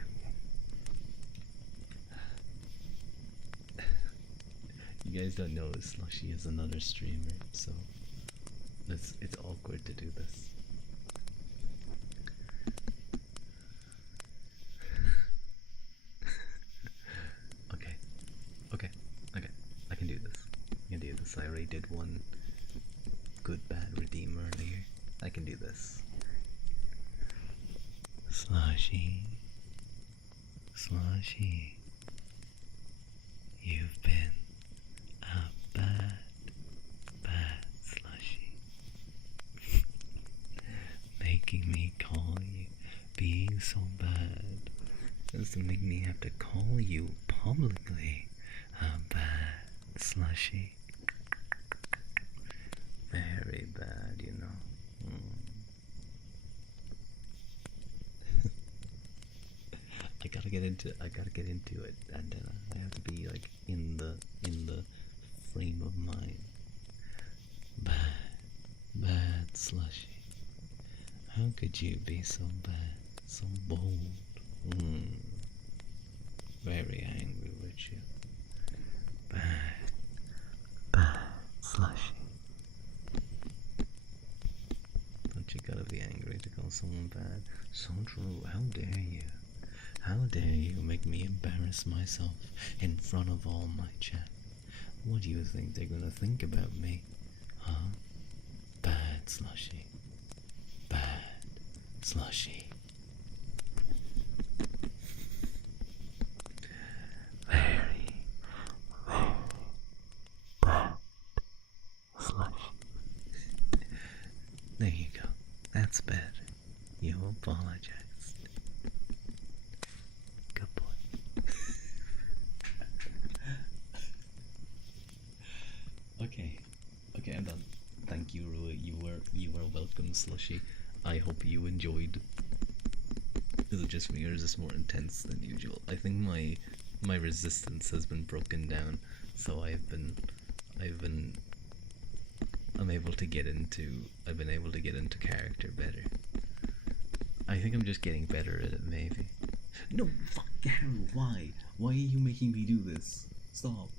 You guys don't know Slushy is another streamer, so it's awkward to do this. Okay. I can do this. I already did one good bad redeem earlier. I can do this. Slushy. You've been a bad Slushy. Making me call you, being so bad as to make me have to call you publicly a bad Slushy. Very bad, you know. I gotta get into it, and I have to be like in the frame of mind. Bad Slushy. How could you be so bad, so bold? Very angry with you. Bad Slushy. Don't you gotta be angry to call someone bad? So true. How dare you? How dare you make me embarrass myself in front of all my chat? What do you think they're gonna think about me? Huh? Bad Slushy. Bad Slushy. Very bad Slushy. There you go. That's better. You apologized. Good boy. Okay, I'm done. Thank you, Rua. You were welcome, Slushy. I hope you enjoyed. Is it just me, or is this more intense than usual? I think my resistance has been broken down, so I've been able to get into character better. I think I'm just getting better at it, maybe. No, fuck, Harold, why? Why are you making me do this? Stop.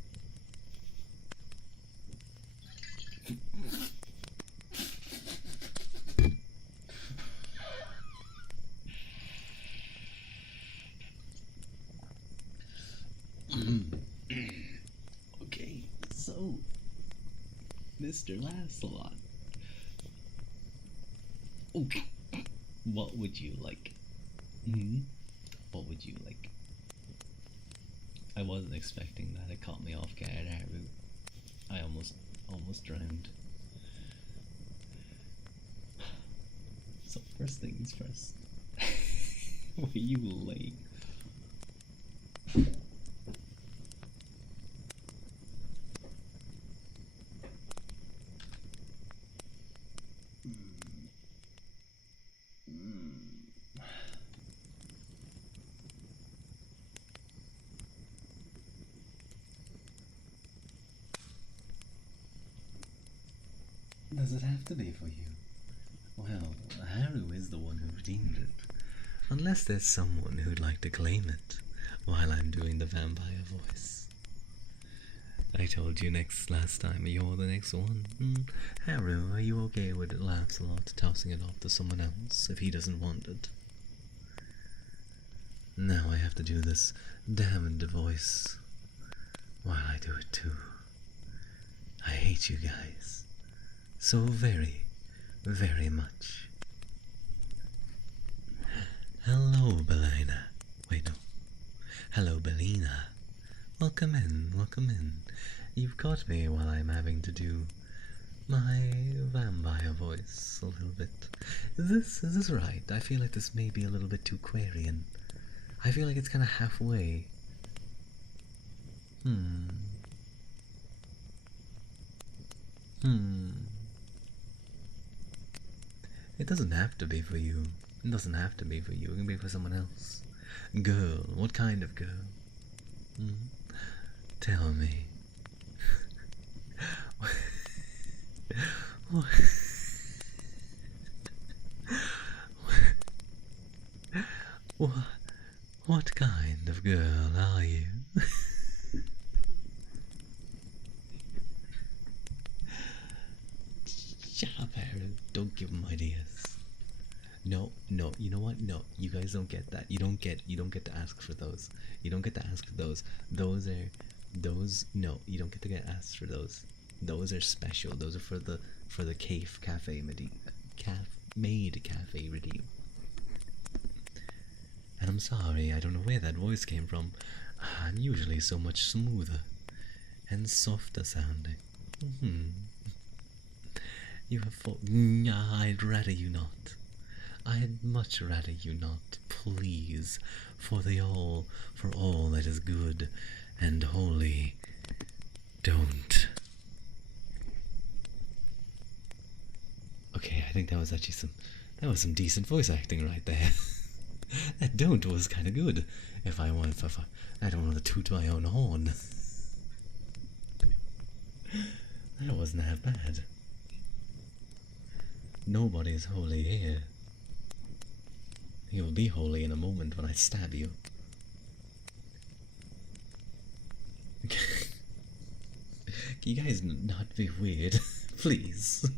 Okay, so, Mr. Lancelot. Okay. What would you like? What would you like? I wasn't expecting that. It caught me off guard, Haru. I almost drowned. So first things first. Were you late? Does it have to be for you? Well, Haru is the one who redeemed it. Unless there's someone who'd like to claim it while I'm doing the vampire voice. I told you last time, you're the next one. Haru, are you okay with it, Lancelot tossing it off to someone else if he doesn't want it? Now I have to do this damned voice while I do it too. I hate you guys so very, very much. Hello, Belina. Wait, no. Hello, Belina. Welcome in, welcome in. You've caught me while I'm having to do my vampire voice a little bit. Is this right? I feel like this may be a little bit too Quarian. I feel like it's kind of halfway. Hmm. Hmm. It doesn't have to be for you. It doesn't have to be for you. It can be for someone else. Girl. What kind of girl? Hmm? Tell me. what, what, what kind of girl are you? Shut up, Aaron. Don't give him ideas. No, no, you know what? No, you guys don't get that. You don't get to ask for those. You don't get to ask for those. No, you don't get to get asked for those. Those are special. Those are for the Cave Cafe Made Cafe Redeem. And I'm sorry, I don't know where that voice came from. I'm usually so much smoother and softer sounding. You have fought. I'd rather you not. I'd much rather you not, please, for all that is good and holy. Don't. Okay, I think that was actually some decent voice acting right there. That don't was kind of good. If I don't want to toot my own horn. That wasn't that bad. Nobody's holy here. You'll be holy in a moment when I stab you. Can you guys not be weird? Please.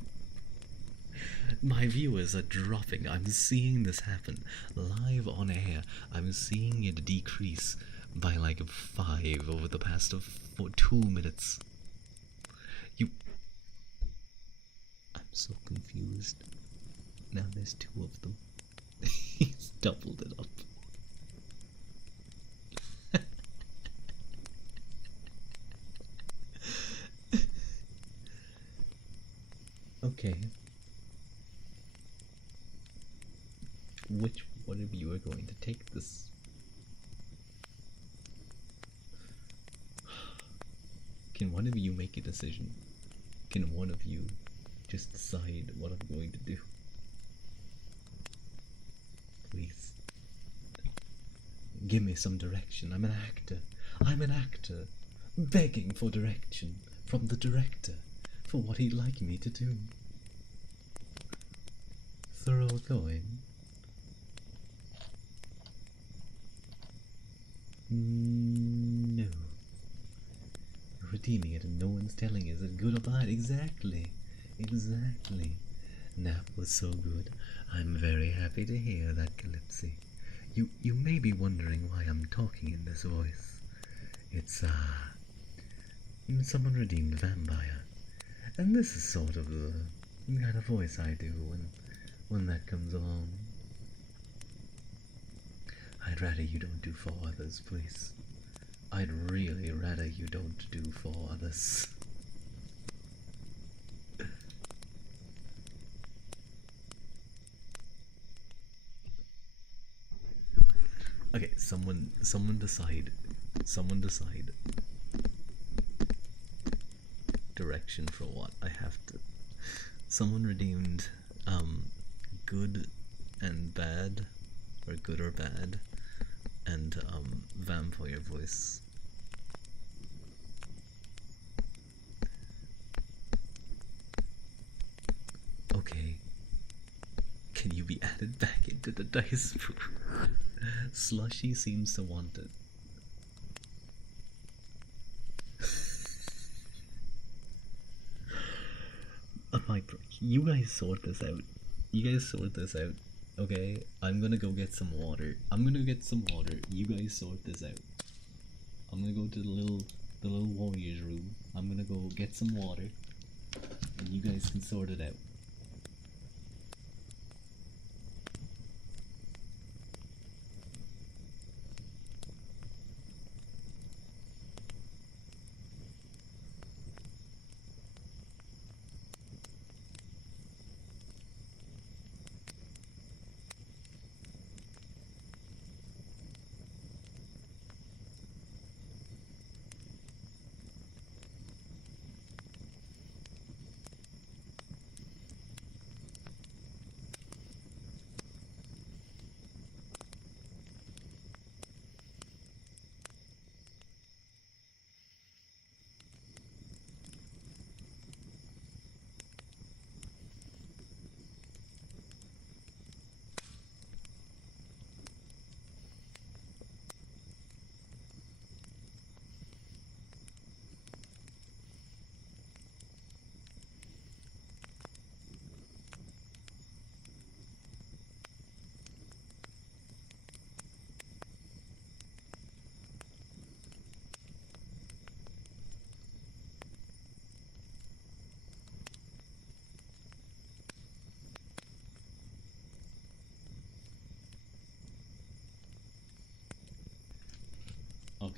My viewers are dropping. I'm seeing this happen live on air. I'm seeing it decrease by like 5 over the past 2 minutes. I'm so confused. Now there's 2 of them. He's doubled it up. Okay. Which one of you are going to take this? Can one of you make a decision? Can one of you just decide what I'm going to do? Please. Give me some direction. I'm an actor. I'm an actor. Begging for direction from the director for what he'd like me to do. Throw a coin. No. Redeeming it and no one's telling is it good or bad. Exactly. Exactly. That was so good. I'm very happy to hear that, Calypsy. You may be wondering why I'm talking in this voice. It's someone redeemed vampire. And this is sort of the kind of voice I do when that comes along. I'd rather you don't do for others, please. I'd really rather you don't do for others. Okay, someone decide. Someone decide. Direction for what? I have to. Someone redeemed good and bad, or good or bad, and vampire voice. Okay. Can you be added back into the dice pool? Slushy seems to want it. You guys sort this out. You guys sort this out. Okay? I'm gonna go get some water. You guys sort this out. I'm gonna go to the little warrior's room. I'm gonna go get some water. And you guys can sort it out.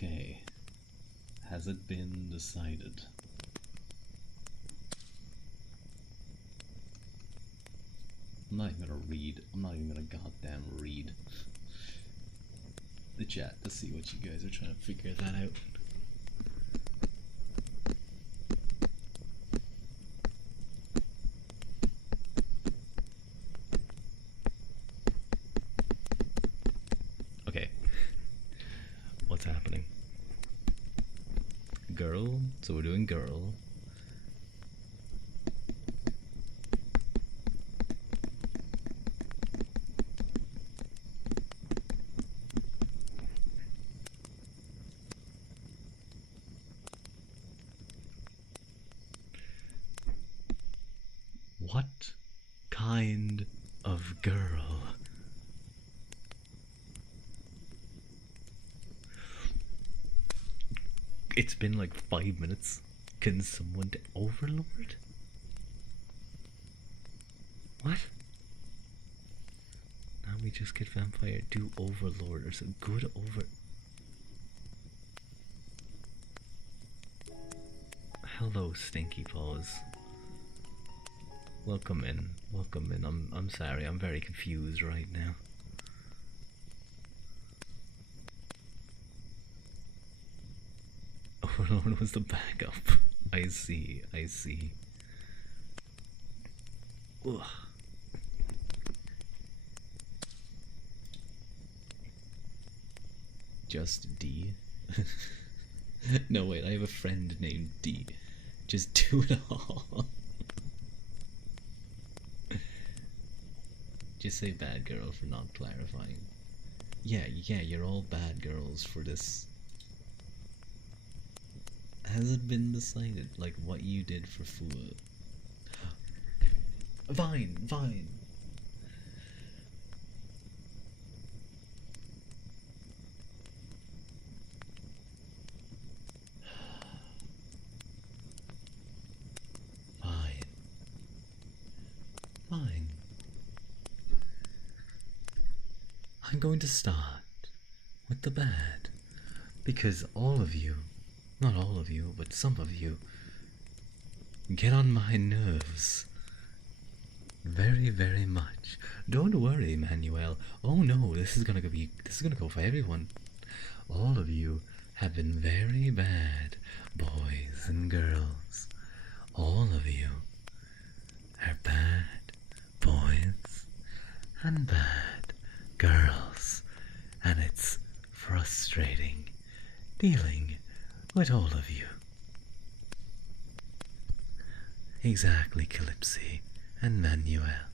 Okay. Has it been decided? I'm not even gonna read. I'm not even gonna goddamn read the chat to see what you guys are trying to figure that out. Okay. What's happening? Girl. So we're doing girl. What kind of girl? It's been like 5 minutes. Can someone do Overlord? What? Now we just get vampire. Do Overlord or some good over. Hello, Stinky Paws. Welcome in. Welcome in. I'm sorry. I'm very confused right now. Overlord was the backup. I see. I see. Ugh. Just D? No, wait, I have a friend named D. Just do it all. Just say bad girl for not clarifying. Yeah, you're all bad girls for this. Has it been decided, like, what you did for Fua? Vine. Fine. I'm going to start with the bad. Because all of you, not all of you, but some of you, get on my nerves. Very, very much. Don't worry, Manuel. Oh no, this is gonna go for everyone. All of you have been very bad, boys and girls. All of you are bad boys and bad girls, and it's frustrating dealing with all of you. Exactly, Calypsy and Manuel.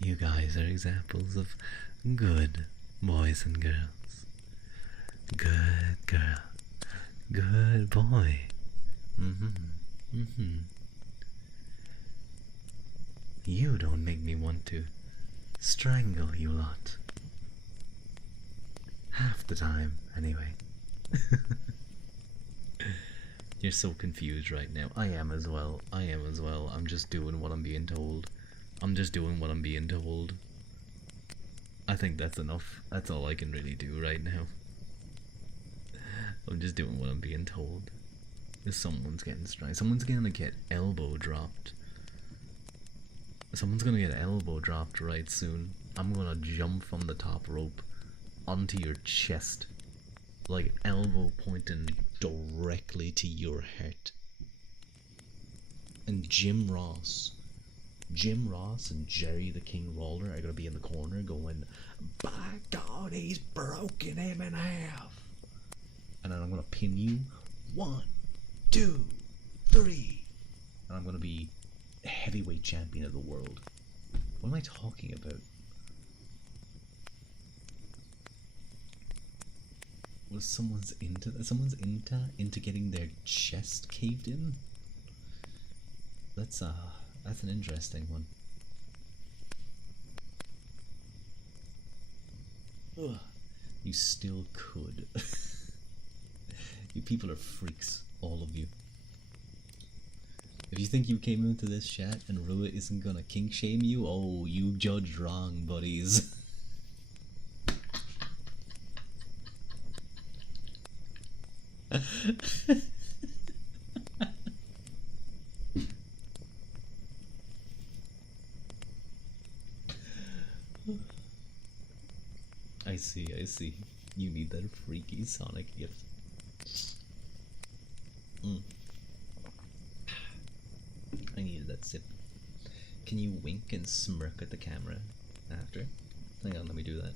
You guys are examples of good boys and girls. Good girl. Good boy. You don't make me want to strangle you lot. Half the time, anyway. You're so confused right now. I am as well. I'm just doing what I'm being told. I think that's enough. That's all I can really do right now. I'm just doing what I'm being told. If someone's getting strung, someone's gonna get elbow dropped. Someone's gonna get elbow dropped right soon. I'm gonna jump from the top rope onto your chest, like elbow pointing directly to your heart. And Jim Ross and Jerry the King Roller are gonna be in the corner going, "By God, he's broken him in half." And then I'm gonna pin you. 1, 2, 3. And I'm gonna be heavyweight champion of the world. What am I talking about? Was someone's into getting their chest caved in? That's an interesting one. Ugh. You still could. You people are freaks, all of you. If you think you came into this chat and Rua isn't gonna kink shame you, oh, you judged wrong, buddies. I see, I see. You need that freaky Sonic gift. I needed that sip. Can you wink and smirk at the camera after? Hang on, let me do that.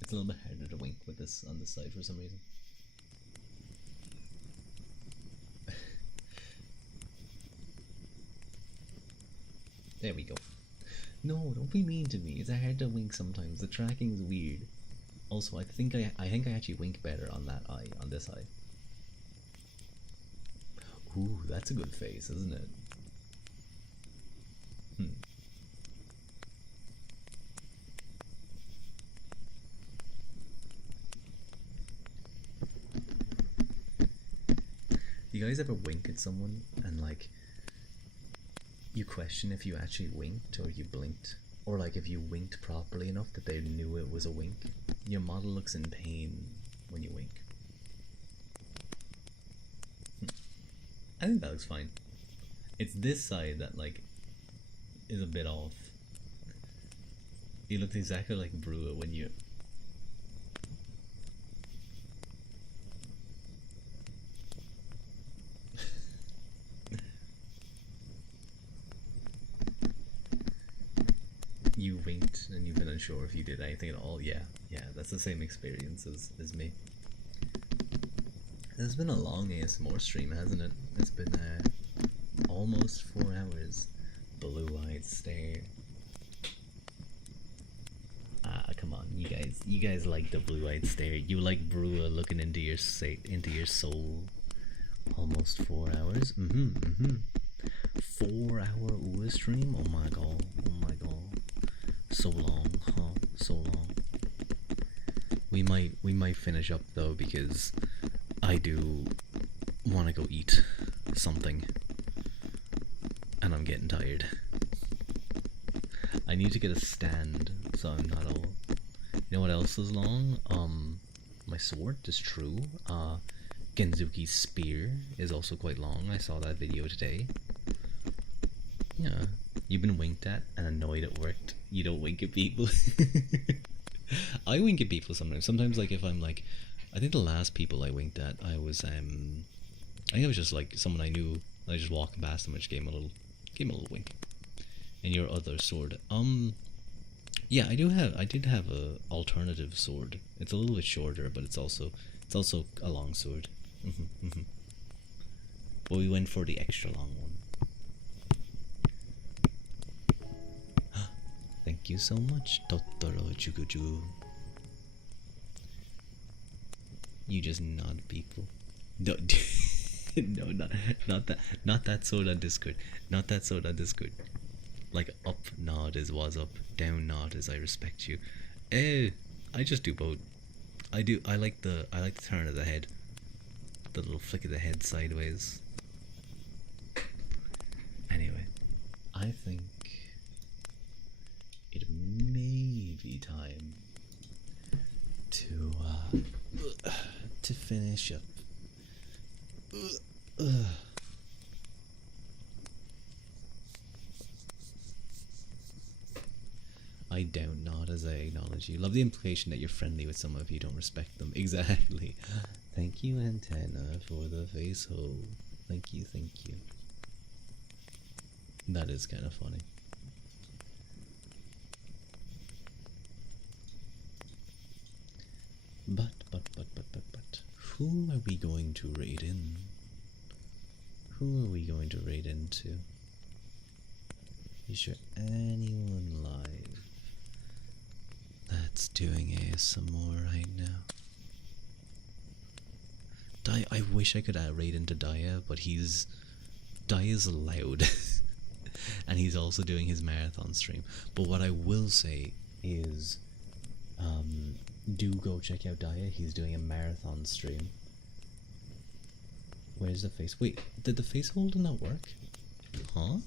It's a little bit harder to wink with this on the side for some reason. There we go. No, don't be mean to me. It's hard to wink sometimes. The tracking's weird. Also, I think I actually wink better on that eye, on this eye. Ooh, that's a good face, isn't it? You guys ever wink at someone and like you question if you actually winked or you blinked? Or like if you winked properly enough that they knew it was a wink? Your model looks in pain when you wink. I think that looks fine. It's this side that like is a bit off. You look exactly like Brewer when you you winked and you've been unsure if you did anything at all. Yeah, that's the same experience as me. It's been a long ASMR stream, hasn't it? It's been almost 4 hours. Blue-eyed stare. Ah, come on, you guys like the blue-eyed stare. You like Brewer looking into your soul. Almost 4 hours. 4-hour OOA stream. Oh my god. So long, huh? So long. We might finish up though because I do want to go eat something, and I'm getting tired. I need to get a stand so I'm not all. You know what else is long? My sword is true. Genzuki's spear is also quite long. I saw that video today. Yeah, you've been winked at and annoyed it worked. You don't wink at people. I wink at people sometimes. Sometimes, like if I'm like, I think the last people I winked at, I was I think it was just like someone I knew. I just walked past them and just gave him a little wink. And your other sword, yeah, I did have a alternative sword. It's a little bit shorter, but it's also a long sword. But we went for the extra long one. Thank you so much, Totoro Juguju. You just nod people. No, no, not that sword on Discord. Not that sword on Discord. Like up nod is was up, down nod is I respect you. I just do both. I like the turn of the head. The little flick of the head sideways. Anyway, I think it may be time to finish up. I doubt not as I acknowledge you. Love the implication that you're friendly with someone if you don't respect them. Exactly. Thank you, Antenna, for the face hole. Thank you. That is kind of funny. But, who are we going to raid in? Who are we going to raid into? Is there anyone live that's doing ASMR right now? I wish I could raid into Daya, but Daya's loud. And he's also doing his marathon stream. But what I will say is, do go check out Daya. He's doing a marathon stream. Where's the face? Wait, did the face hold not work? Huh?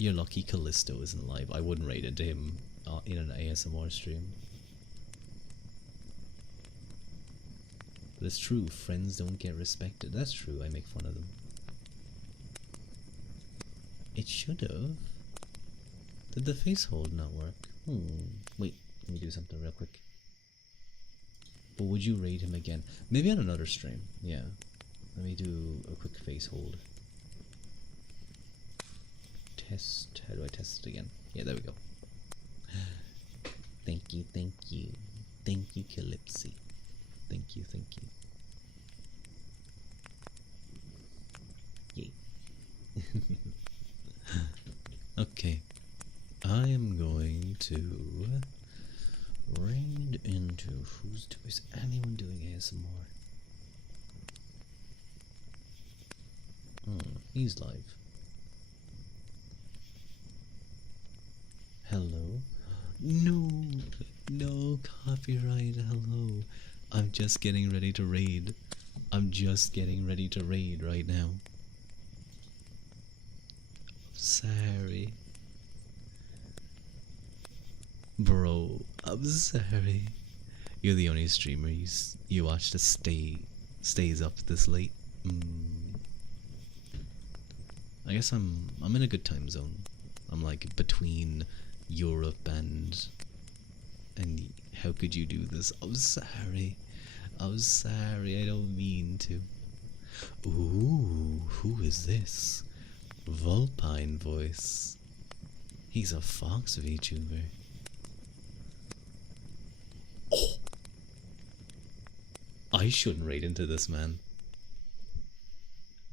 You're lucky Callisto isn't live. I wouldn't raid into him in an ASMR stream. But it's true, friends don't get respected. That's true, I make fun of them. It should have. Did the face hold not work? Wait, let me do something real quick. But would you raid him again? Maybe on another stream, yeah. Let me do a quick face hold. Test, how do I test it again? Yeah, there we go. Thank you, thank you. Thank you, Calypsy. Thank you, thank you. Yay. Okay. I am going to raid into is anyone doing ASMR? He's live. Hello? No, no copyright, hello. I'm just getting ready to raid. I'm just getting ready to raid right now. Sorry. Bro, I'm sorry. You're the only streamer you watch that stays up this late. I guess I'm in a good time zone. I'm like between Europe and how could you do this? I'm sorry. I'm sorry, I don't mean to. Ooh, who is this? Vulpine voice. He's a Fox VTuber. Oh! I shouldn't raid into this, man.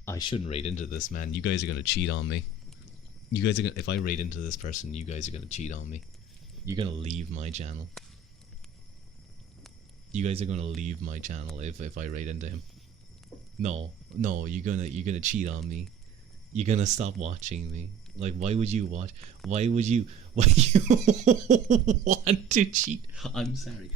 I shouldn't raid into this, man. You guys are gonna cheat on me. You guys are gonna, if I raid into this person, you guys are gonna cheat on me. You're gonna leave my channel. You guys are gonna leave my channel if I raid into him. No, you're gonna cheat on me. You're gonna stop watching me. Like, why would you watch? Why would you want to cheat? I'm sorry.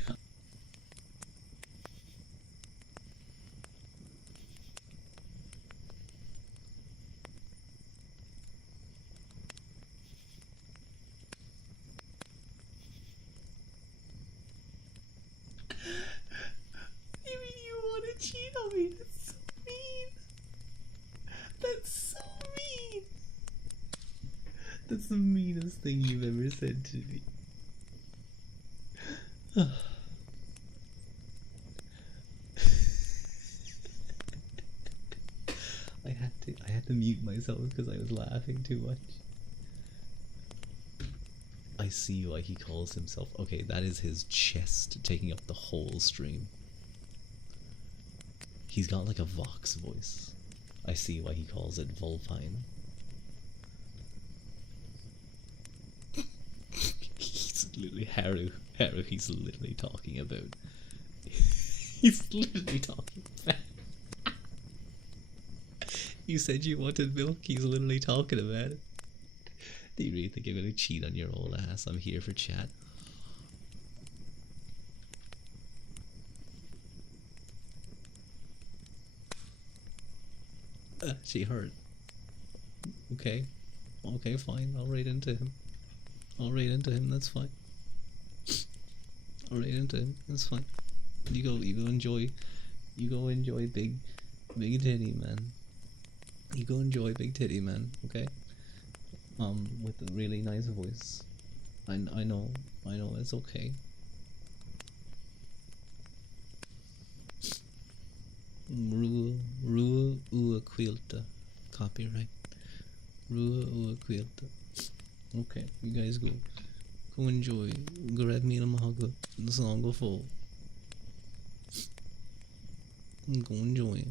You mean you want to cheat on me? That's so mean. That's so mean. That's the meanest thing you've ever said to me. I had to mute myself because I was laughing too much. I see why he calls himself. Okay, that is his chest taking up the whole stream. He's got like a Vox voice. I see why he calls it Vulpine. He's literally Haru, he's literally talking about. He's literally talking about. You said you wanted milk, he's literally talking about it. Do you really think I'm gonna cheat on your old ass? I'm here for chat. She hurt. Okay. Okay, fine. I'll raid into him. That's fine. I'll raid into him, that's fine. You go enjoy big titty man. You go enjoy big titty man, okay? With a really nice voice. I know, it's okay. Rua ua quilta. Copyright. Rua ua quilta. Okay, you guys go enjoy. Grab me in mahaga. The song go full. Go enjoy.